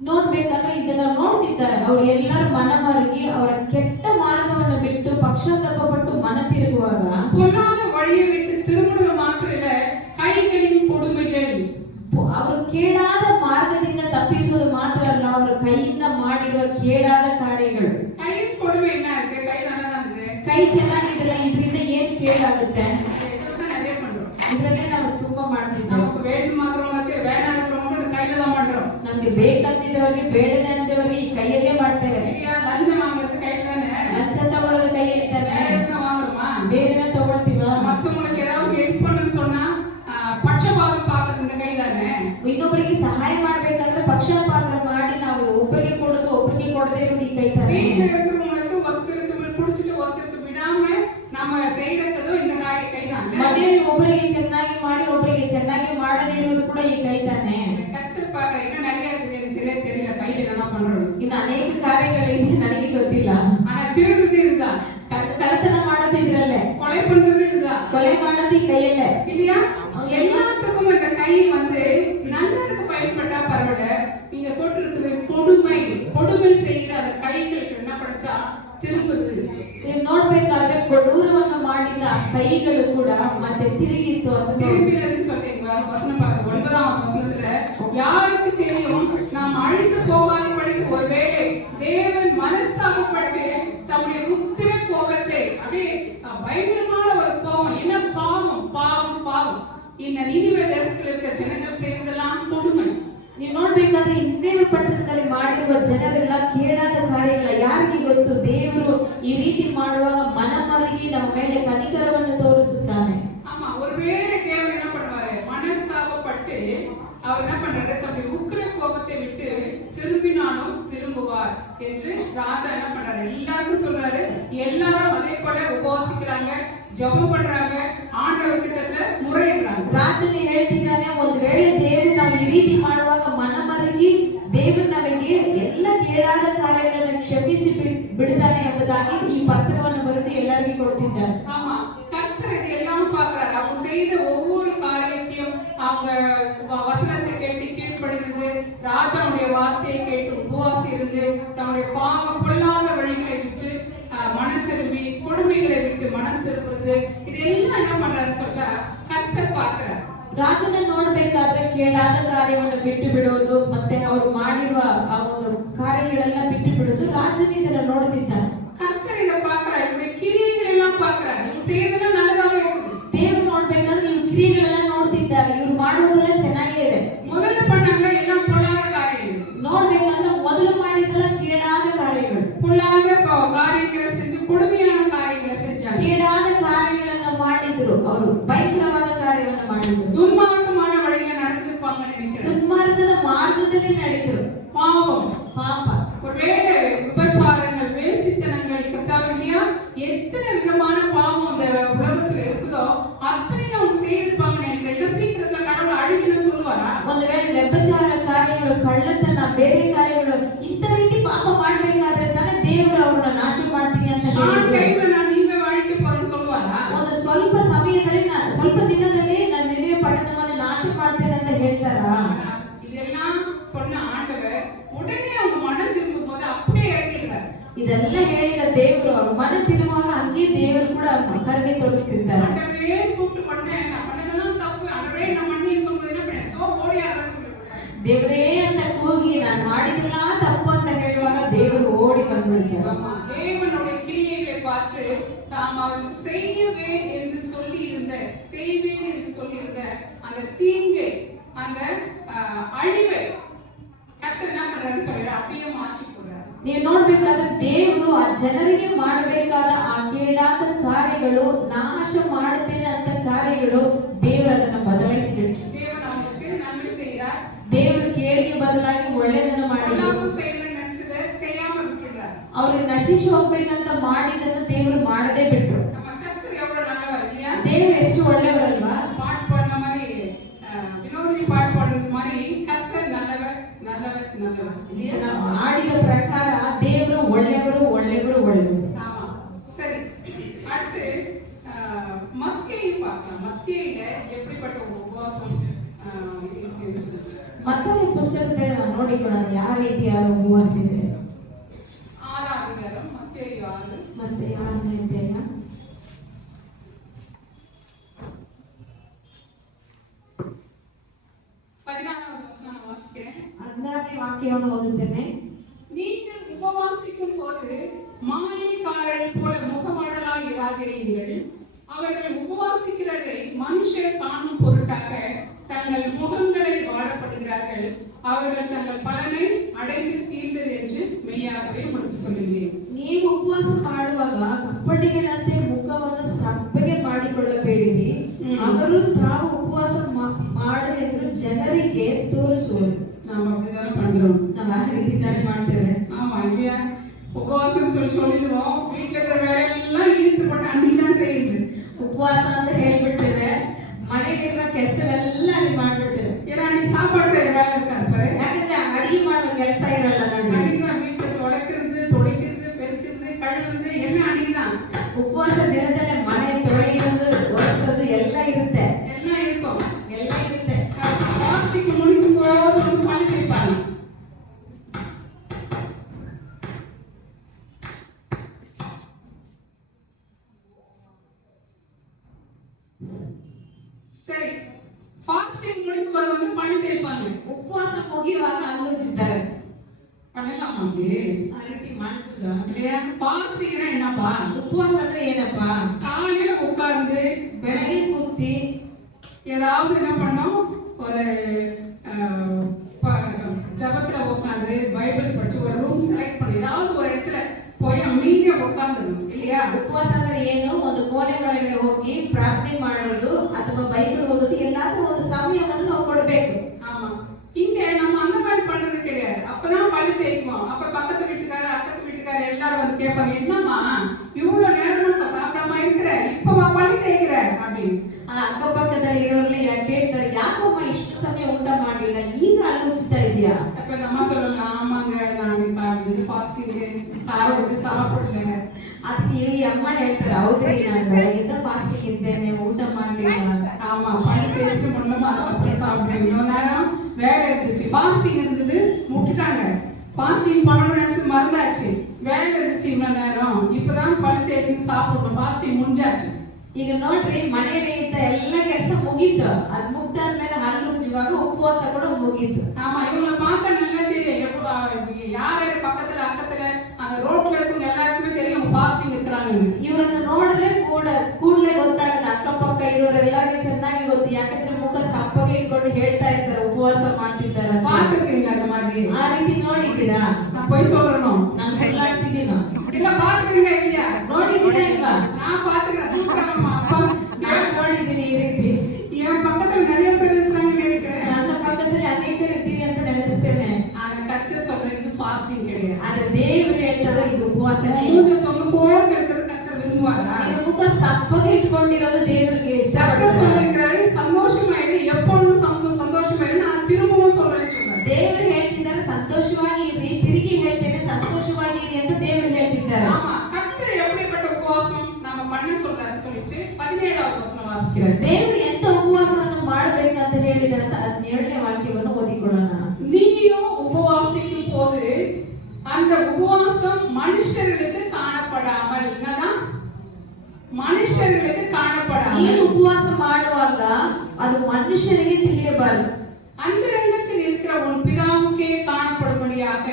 ನೋಡ್ಬೇಕಾದ್ರೆ ಇದನ್ನ ನೋಡ್ತಿದ್ದಾರೆ ಅವ್ರು ಎಲ್ಲರೂ ಮನ ಮರುಗಿ ಅವರ ಕೆಟ್ಟ ಮಾರ್ಗವನ್ನು ಬಿಟ್ಟು ಪಶ್ಚಾತ್ತಾಪ ಪಟ್ಟು ಮನ ತಿರುಗುವಾಗ பொல்லாத வழியை விட்டு திரும்புவது மாத்திரம் இல்ல கைகளின் கொடுமைகள் ಅವರು ಕೇಡಾದ ಮಾರ್ಗದಿಂದ ತಪ್ಪಿಸುವುದು ಮಾತ್ರ ಅಲ್ಲ ಅವರ ಕೈಯಿಂದ ಮಾಡಿರುವ ಕೇಡಾದ ಕಾರ್ಯಗಳು கையின் கொடுமை என்ன இருக்கு கை தானதான் இருக்கு ಕೈ ಚೆನ್ನಾಗಿದ್ರೆ ಇದರಿಂದ ಏನ್ ಕೇಡಾಗುತ್ತೆ இதெல்லாம் நிறைய பண்றோம் ಇದರಲ್ಲೇ ನಾವು ತುಂಬಾ ಮಾಡ್ತಿದ್ದೇವೆ நமக்கு வேண்டுமாகிறவங்களுக்கு வேணாதவங்களுக்கு அந்த கையில தான் பண்றோம் ನಮ್ಗೆ ಬೇಕಂತಿದ್ದವರಿಗೆ ಬೇಡದೆ ಅಂತವರಿಗೆ ಈ ಕೈಯಲ್ಲೇ ಮಾಡ್ತೇವೆ இல்லையா லஞ்சம் வாங்குறது கையில தானே ಲಂಚ ತಗೊಳ್ಳೋದು ಕೈಯಲ್ಲಿ ತಾನೆ வேற எதுனா வாங்குறோமா ಬೇರೆ ತಗೊಳ್ತೀವ மத்தவங்களுக்கு ஏதாவது ஹெல்ப் பண்ணுன்னு சொன்னா பட்சபாதம் பார்க்கறது இந்த கை தானே ಇನ್ನೊಬ್ಬರಿಗೆ ಸಹಾಯ ಮಾಡ್ಬೇಕಂದ್ರೆ ಪಕ್ಷಪಾತ ಮಾಡಿ ನಾವು ಒಬ್ಬರಿಗೆ ಕೊಡೋದು ಒಬ್ಬರಿಗೆ ಕೊಡದೇ ಇರೋದು ಈ ಕೈ ತಾನೆ வீட்டுல இருக்கிறவங்களுக்கு ஒருத்தருக்கு குடிச்சிட்டு ஒருத்தருக்கு விடாம நம்ம செய்யறதும் இந்த கை தானே ಮನೆಯಲ್ಲಿ ಒಬ್ಬರಿಗೆ ಚೆನ್ನಾಗಿ ಮಾಡಿ ಒಬ್ಬರಿಗೆ ಚೆನ್ನಾಗಿ ಮಾಡದೇ ಇರೋದು ಕೂಡ ಈ ಕೈ ತಾನೆ கத்து பாக்குற இன்னும் நிறைய இருக்குது எனக்கு சரியா தெரியல கையில என்ன பண்றோம் ಇನ್ನು ಅನೇಕ ಕಾರ್ಯಗಳಿದೆ ನನಗೆ ಗೊತ್ತಿಲ್ಲ ஆனா திருடுறது இருந்தா ಕಳ್ಳತನ ಮಾಡೋದು ಇದ್ರಲ್ಲೇ கொலை பண்றது இருந்தா ಕೊಲೆ ಮಾಡೋದು ಈ ಕೈಯಲ್ಲೇ இல்லையா எல்லாத்துக்கும் இந்த கை வந்து நல்லதுக்கு பயன்பட்டா பரவாயில்ல நீங்க போட்டிருக்குது கொடுமை செய்யற அந்த கைகளுக்கு என்ன படிச்சா திரும்புது ನೀವು ನೋಡ್ಬೇಕಾದ್ರೆ ಕೊಡೂರವನ್ನು ಮಾಡಿದ ಆ ಕೈಗಳು ಕೂಡ ಮತ್ತೆ ತಿರುಗಿತ್ತು ಅಂತ திரும்பினதுன்னு சொல்றீங்க வசனம் பார்க்க 9ஆம் வசனத்துல யாருக்கு தெரியும் நாம் அழித்து போகாதபடிக்கு ஒருவேளை தேவன் மனஸ்தாபப்பட்டு தம்முடைய உக்கிர கோபத்தை அப்படியே பயங்கரமான ஒரு கோபம் என்ன பாவம் இந்த நினிவே தேசத்தில் இருக்கிற ஜனங்கள் செய்ததெல்லாம் கொடுமை ನೀವು ನೋಡ್ಬೇಕಾದ್ರೆ ಇನ್ನೇನು ಪಟ್ಟಣದಲ್ಲಿ ಮಾಡಿರುವ ಜನರೆಲ್ಲ ಕೇಳಾದ ಕಾರ್ಯಗಳ ಯಾರಿಗೆ ಗೊತ್ತು ದೇವರು ಈ ರೀತಿ ಮಾಡುವಾಗ ಮನ ಮರುಗಿ ನಮ್ಮ ಮೇಲೆ ಕನಿಕರವನ್ನು ತೋರಿಸುತ್ತಾನೆ ஆமா ஒருவேளை தேவன் என்ன பண்ணுவாரு மனஸ்தாபப்பட்டு அவர் என்ன பண்றாரு தம்முடைய உக்கிர கோபத்தை விட்டு திரும்பினாலும் திரும்புவார் என்று ராஜா என்ன பண்றாரு எல்லாருக்கும் சொல்றாரு எல்லாரும் அதே போல உபவாசிக்கிறாங்க ஜெபம் பண்றாங்க ஆண்டவர் கிட்டத்துல முறையிடுறாங்க ರಾಜನು ಹೇಳ್ತಿದ್ದಾನೆ ಒಂದು ವೇಳೆ ದೇವರು ನಾವು ಈ ರೀತಿ ಮಾಡುವಾಗ ಮನ ಮರುಗಿ ದೇವರು ನಮಗೆ ಎಲ್ಲ ಕೇಳಾದ ಕಾರ್ಯಗಳನ್ನು ಕ್ಷಮಿಸಿ ಬಿಡ್ತಾನೆ ಎಂಬುದಾಗಿ ಈ ಪತ್ರವನ್ನು ಬರೆದು ಎಲ್ಲರಿಗೂ ಕೊಡ್ತಿದ್ದಾರೆ ஆமா கர்த்தர் இது எல்லாம் பார்க்கறாரு அவங்க செய்த ஒவ்வொரு காரியத்தையும் அவங்க வசனத்தை கேட்டு கீழ்ப்படிந்து ராஜாவுடைய வார்த்தையை கேட்டு உபவாசி இருந்து தன்னுடைய பொல்லாத வழிகளை விட்டு மனம் திரும்பி கொடுமைகளை விட்டு மனம் திரும்புறது இது எல்லாம் என்ன பண்றாருன்னு சொல்ல கர்த்தர் பார்க்கிறார் ರಾಜನ ನೋಡ್ಬೇಕಾದ್ರೆ ಕೇಳಾದ ಕಾರ್ಯವನ್ನು ಬಿಟ್ಟು ಬಿಡುವುದು ಮತ್ತೆ ಅವರು ಮಾಡಿರುವ ಆ ಒಂದು ಕಾರ್ಯಗಳೆಲ್ಲ ಬಿಟ್ಟು ಬಿಡುವುದು ರಾಜನ ಇದನ್ನ ನೋಡ್ತಿದ್ದಾನೆ கர்த்தர் இதை பார்க்கிறார் இவருடைய கிரியைகள் எல்லாம் பார்க்கிறார் இவங்க செய்யறதெல்லாம் நல்லதாவே இருக்குது ದೇವರು ನೋಡ್ಬೇಕಾದ್ರೆ ಈ ಕ್ರಿಯೆಗಳೆಲ್ಲ ನೋಡ್ತಿದ್ದಾರೆ ಇವ್ರು ಮಾಡುವುದೆಲ್ಲ ಚೆನ್ನಾಗೇ ಇದೆ முதல்ல பண்ணாங்க எல்லாம் பொல்லாத காரியங்கள் ನೋಡ್ಬೇಕಾದ್ರೆ ಮೊದಲು ಮಾಡಿದೆಲ್ಲ ಕೇಳಾದ ಕಾರ್ಯಗಳು பொல்லாத காரியங்களை செஞ்சு கொடுமையான காரியங்களை செஞ்சாங்க ಕೇಳಾದ ಕಾರ್ಯಗಳನ್ನ ಮಾಡಿದ್ರು ಅವರು ಭಯಂಕರವಾದ ಕಾರ್ಯವನ್ನು ಮಾಡಿದ್ರು துன்மார்க்கமான வழியில நடந்திருப்பாங்க நினைக்கிறேன் ದುರ್ಮಾರ್ಗದ ಮಾರ್ಗದಲ್ಲಿ ನಡೆದ್ರು பாவம் ಪಾಪ ஒருவேளை விபச்சாரங்கள் வேசித்தனங்கள் இல்லையா எத்தனை விதமான பாவம் இந்த உலகத்துல இருக்குதோ அத்தனையும் அவங்க செய்திருப்பாங்க நினைக்கிறேன் இல்ல சீக்கிரத்துல கடவுள் அழிக்கணும்னு சொல்லுவாரா ಒಂದು ವೇಳೆ ವ್ಯಭಿಚಾರ ಕಾರ್ಯಗಳು ಕಳ್ಳತನ ಬೇರೆ ಕಾರ್ಯಗಳು ಇಂಥ ರೀತಿ ಪಾಪ ಮಾಡ್ಬೇಕಾದ್ರೆ ತಾನೇ ದೇವರು ಅವ್ರನ್ನ ನಾಶ ಮಾಡ್ತೀನಿ ಅಂತ ஷார்ட் ಹೇಳಿದ್ರು. டைம்ல நான் நீங்க அழிக்க போறேன்னு சொல்லுவாரா ಒಂದು ಸ್ವಲ್ಪ ಸಮಯದಲ್ಲಿ ಸ್ವಲ್ಪ ದಿನದಲ್ಲಿ ನಾನು ನಿನ್ನೆ ಪಟ್ಟಣವನ್ನು ನಾಶ ಮಾಡ್ತೇನೆ ಅಂತ ಹೇಳ್ತಾರಾ இதெல்லாம் சொன்ன ஆண்டவர் உடனே அவங்க மனம் திரும்பும் போது அப்படியே இறங்கிடுறாரு ಇದೆಲ್ಲ ಹೇಳಿದ ದೇವರು ಅವ್ರ ಮನ ತಿರುವಾಗ ಹಂಗೆ ದೇವರು ಕೂಡ ಕರುಣೆ ತೋರಿಸ್ತಿದ್ದಾರೆ ஆண்டவரே கூப்பிட்டு பண்ணேன் நான் பண்ணதெல்லாம் தப்பு ஆண்டவரே நான் மன்னின்னு சொல்றது என்ன பண்ணேன் ஓடி ஆரம்பிச்சு ದೇವರೇ ಅಂತ ಕೂಗಿ ನಾನು ಮಾಡಿದಿಲ್ಲ ತಪ್ಪು ಅಂತ ಹೇಳುವಾಗ ದೇವರು ಓಡಿ ಬಂದ್ಬಿಡ್ತಾರೆ தேவனுடைய கிரியைகளை பார்த்து தாம் அவருக்கு செய்வேன் என்று சொல்லியிருந்த அந்த தீங்கை அந்த அழிவை கர்த்தர் என்ன பண்றாருன்னு சொல்லிட்டு அப்படியே மாற்றி போடுறாரு ನೀವು ನೋಡ್ಬೇಕಾದ್ರೆ ದೇವರು ಆ ಜನರಿಗೆ ಮಾಡಬೇಕಾದ ಆ ಕೇಡಾದ ಕಾರ್ಯಗಳು ನಾಶ ಮಾಡುತ್ತೇನೆ ಅಂತ ಕಾರ್ಯಗಳು ದೇವರು ಅದನ್ನ ಬದಲಾಯಿಸಿಬಿಟ್ಟು தேவன் அவங்களுக்கு நன்மை செய்கிறார் ದೇವರು ಕೇಳಿಗೆ ಬದಲಾಗಿ ಒಳ್ಳೆದನ್ನ ಮಾಡಿ எல்லாரும் செய்யணும்னு நினைச்சதை செய்யாம விட்டுறாரு ಅವ್ರಿಗೆ ನಶಿಸಿ ಹೋಗ್ಬೇಕಂತ ಮಾಡಿದ್ದನ್ನು ದೇವರು ಮಾಡದೇ ಬಿಟ್ರು நம்ம கர்த்தர் எவ்வளவு நல்லவர் இல்லையா ದೇವರು ಎಷ್ಟು ಒಳ್ಳೆಯವರಲ್ವಾ பாட்டு பாடுற மாதிரி வினோதினி பாட்டு பாடுறது மாதிரி கர்த்தர் நல்லவர் இல்லையா ನಾವು ಆಡಿದ ಪ್ರಕಾರ ದೇವರು ಒಳ್ಳೆಯವರು ಒಳ್ಳೆಯವರು ಒಳ್ಳೆಯವರು ஆமா சரி அடுத்து மத்தியை பார்க்கலாம். மத்தியில எப்படிப்பட்ட ஒரு உபவாசம் இருக்குன்னு சொல்லி ಮತ್ತಾಯ ಪುಸ್ತಕದಲ್ಲಿ ನಾವು ನೋಡಿಕೊಳ್ಳೋಣ ಯಾವ ರೀತಿಯಾದ ಉಪವಾಸ ಇದೆ. 6வது அதிகாரம் மத்தேயு 6 ಮತ್ತೆ 6ನೇ ಅಧ್ಯಾಯ 16வது வசனம் வாசிக்கிறேன். 16ನೇ ವಾಕ್ಯವನ್ನು ಓದುತ್ತೇನೆ. நீங்கள் உபவாசிக்கும் போது மாயக்காரர் போல முகமடலாய் இராதீர்கள். அவர்கள் உபவாசிக்கிறதை மனுஷர் காணும் பொருட்டாக தங்கள் முகங்களை வாடப்படுகிறார்கள். அவர்கள் தங்கள் பலனை அடைந்து தீர்ந்தது என்று மெய்யாகவே உங்களுக்கு சொல்லுகிறேன். ನೀವು ಉಪವಾಸ ಮಾಡುವಾಗ ಕಪ್ಪಡಿಗಳಂತೆ ಮುಖವನ್ನು ಸಪ್ಪಗೆ ಮಾಡಿಕೊಳ್ಳಬೇಡಿರಿ. ಅವರು ತಾವು ಉಪವಾಸ ಮಾಡಲೆಂದು ಜನರಿಗೆ ತೋರಿಸುವರು. நாம அப்படிதானே பண்றோம். ನಾವು ಆ ರೀತಿ ತಾನೇ ಮಾಡ್ತೇವೆ. ஆமா இல்லையா? உபவாசம் சொல்லிடுவோம், வீட்டுல இருக்கிற வேலையெல்லாம் இழுத்து போட்டு அன்னைக்குதான் செய்யுது. ಉಪವಾಸ ಅಂತ ಹೇಳ್ಬಿಡ್ತೇವೆ, ಮನೆಯಲ್ಲಿರುವ ಕೆಲಸವೆಲ್ಲ ಅಲ್ಲಿ ಮಾಡ್ಬಿಡ್ತೇವೆ. ஏன்னா நீ சாப்பாடு செய்யற வேலை இருக்காது பாரு. ಯಾಕಂದ್ರೆ ಅಡಿಗೆ ಮಾಡುವ ಕೆಲಸ ಇರಲ್ಲ ನೋಡಿ. அன்னைக்குதான் வீட்டை தொலைக்கிறது, தொடைக்கிறது, பெருக்கிறது, கழுவுறது எல்லாம் அன்னைக்குதான். ಉಪವಾಸ ದಿನದಲ್ಲೇ ಮನೆ ತೊಳೆಯೋದು, ಒರೆಸೋದು ಎಲ್ಲ ಇರುತ್ತೆ. எல்லாம் இருக்கும். ಎಲ್ಲ ಇರುತ್ತೆ. பாஸ்டிங் முடிக்கும் போது வந்து பழி வைப்பாங்க. சரி, ஃபாஸ்டிங் முடிக்கும் போது வந்து பழி தேய்ப்பாங்க. ಉಪವಾಸ ಮುಗಿಯುವಾಗ ಆಲೋಚಿಸ್ತಾರೆ. பண்ணலாமா அப்படி? ಆ ರೀತಿ ಮಾಡ್ತಿಲ್ಲ இல்லையா? ஃபாஸ்டிங்னா என்னப்பா? ಉಪವಾಸ ಅಂದ್ರೆ ಏನಪ್ಪಾ? காலையில உட்கார்ந்து ಬೆಳಗ್ಗೆ ಕೂತಿ ஏதாவது என்ன பண்ணோம், ஒரு ஜபத்துல உட்காந்து பைபிள் படிச்சு ஒரு ரூம் செலக்ட் பண்ணி ஏதாவது ஒரு இடத்துல போய் அமைதியா உட்காந்துடணும் இல்லையா? ಉಪವಾಸ ಅಂದ್ರೆ ಏನು? ಒಂದು ಕೋಣೆ ಒಳಗಡೆ ಹೋಗಿ ಪ್ರಾರ್ಥನೆ ಮಾಡೋದು ಅಥವಾ ಬೈಬಲ್ ಓದೋದು, ಎಲ್ಲಾದ್ರೂ ಒಂದು ಸಮಯವನ್ನು ನಾವು ಕೊಡಬೇಕು. ஆமா, இங்க நம்ம அந்த மாதிரி பண்றது கிடையாது. அப்பதான் பழி தேய்க்குவோம். அப்ப பக்கத்து வீட்டுக்கார அக்கத்து வீட்டுக்கார எல்லாரும் வந்து கேட்பாங்க, என்னம்மா இவ்வளவு நேரமா சாப்பிடாம இருக்கிற, இப்பவா பழி தேய்க்கிற அப்படின்னு. ಅಕ್ಕಪಕ್ಕದಲ್ಲಿ ಇರೋರ್ಲಿ ಕೇಳ್ತಾರೆ, ಯಾಕಮ್ಮ ಇಷ್ಟು ಸಮಯ ಊಟ ಮಾಡಿಲ್ಲ, ಈಗ ಆಲೋಚಿಸ್ತಾ ಇದೆಯಾ? அப்ப இந்த அம்மா சொல்லுங்க, ஆமாங்க நான் இது ஃபாஸ்டிங் காரம் வந்து சாப்பிடல. ಅದಕ್ಕೆ ಈ ಅಮ್ಮ ಹೇಳ್ತಾರೆ, ಹೌದ್ರಿ ನಾನು ಬೆಳಗಿಂದ ಫಾಸ್ಟಿಂಗ್ ಇದ್ದೇನೆ, ಊಟ ಮಾಡ್ಲಿಲ್ಲ. ஆமா, பழி தேய்ச்சிட்டு முன்னமா அதுக்கப்புறம் சாப்பிடுவேன். இன்னொரு நேரம் வேலை இருந்துச்சு, ஃபாஸ்டிங் இருந்தது, முட்டுட்டாங்க. ஃபாஸ்டிங் பண்ணணும்னு நினைச்சு மறந்தாச்சு, வேலை இருந்துச்சு இன்னொரு நேரம், இப்பதான் பழி தேய்ச்சி சாப்பிடணும், ஃபாஸ்டிங் முடிஞ்சாச்சு. ಈಗ ನೋಡ್ರಿ, ಮನೆಯಲ್ಲಿ ಇದ್ದ ಎಲ್ಲ ಕೆಲಸ ಮುಗೀತು. ಅದ್ ಮುಗ್ದಾದ್ಮೇಲೆ ಹಲ್ಲು ಉಜ್ಜುವಾಗ ಉಪವಾಸ ಕೂಡ ಮುಗೀತು. ஆமா, இவங்களை பார்த்தா நல்லா தெரியும், யார் யார் பக்கத்துல அக்கத்துல அந்த ரோட்ல இருக்கவங்க எல்லாருக்குமே தெரியும் ஃபாஸ்டிங் இருக்கிறாங்க. ಇವ್ರನ್ನ ನೋಡಿದ್ರೆ ಕೂಡ್ಲೆ ಗೊತ್ತಾಗಲ್ಲ. ಅಕ್ಕಪಕ್ಕ ಇರೋರೆಲ್ಲರಿಗೂ ಚೆನ್ನಾಗಿ ಗೊತ್ತು, ಯಾಕಂದ್ರೆ ಮುಖ ಸಪ್ಪಗೆ ಇಟ್ಕೊಂಡು ಹೇಳ್ತಾ ಇರ್ತಾರೆ ಉಪವಾಸ ಮಾಡ್ತಿದ್ದಾರೆ. பாத்துக்கிறீங்களா அந்த மாதிரி? ಆ ರೀತಿ ನೋಡಿದ್ದೀರಾ? நான் போய் சொல்லணும், ನಾನು ಸುಳ್ಳಾಡ್ತಿದ್ದೀನೋ? இல்ல பாத்துக்கிறீங்களா இல்லையா? ನೋಡಿದ್ದೀರಾ ಇಲ್ವಾ? நான் பாத்துக்கிறேன். தூக்குறாங்கம்மா அப்பா, ನಾನು ನೋಡಿದ್ದೀನಿ ಈ ರೀತಿ. என் பக்கத்துல நிறைய பேர் இருக்காங்க நினைக்கிறேன். ನನ್ನ ಪಕ್ಕದಲ್ಲಿ ಅನೇಕರು ಇದ್ದೀರಿ ಅಂತ ನೆನೆಸ್ತೇನೆ. ஆனா கர்த்தர் சொல்றது இது ஃபாஸ்டிங் கிடையாது. ಆದ್ರೆ ದೇವರು ಹೇಳ್ತಾರೆ ಇದು ಉಪವಾಸನೇ. மூஞ்ச தொங்க போட்டு இருக்கிறது கர்த்தர் விரும்புவாரா? ನಿಮ್ಮ ಮುಖ ಸಪ್ಪಗೆ ಇಟ್ಕೊಂಡಿರೋದು ದೇವರಿಗೆ ಇಷ್ಟ. கர்த்தர் சொல்லிருக்காரு, சந்தோஷமா இரு, எப்பொழுதும் சந்தோஷமா இரு, நான் திரும்பவும் சொல்றேன்னு சொல்றாரு. ದೇವರು ಹೇಳ್ತಿದ್ದಾರೆ, ಸಂತೋಷವಾಗಿ ಇರಿ, ತಿರುಗಿ ಹೇಳ್ತೇನೆ ಸಂತೋಷವಾಗಿ ಇರಿ ಅಂತ ದೇವರು ಹೇಳ್ತಿದ್ದಾರೆ. ஆமா, கர்த்தர் எப்படிப்பட்ட உபவாசம் நாம பண்ண சொல்றாரு சொல்லிட்டு 17வது வசனம் வாசிக்கிறார். ದೇವರು ಎಂತ ಉಪವಾಸವನ್ನು ಮಾಡಬೇಕಂತ ಹೇಳಿದ್ದಾರೆ ಅಂತ 17ನೇ ವಾಕ್ಯವನ್ನು ಓದಿಕೊಳ್ಳೋಣ. நீயும் உபவாசிக்கும் போது அந்த உபவாசம் மனுஷர்களுக்கு காணப்படாமல், என்னதான் மனுஷர்களுக்கு ನೀನು காணப்படாமல், ಉಪವಾಸ ಮಾಡುವಾಗ ಅದು ಮನುಷ್ಯರಿಗೆ ತಿಳಿಯಬಾರದು. அந்தரங்கத்தில் இருக்கிற உன் பிதாவுக்கே காணப்படும்படியாக,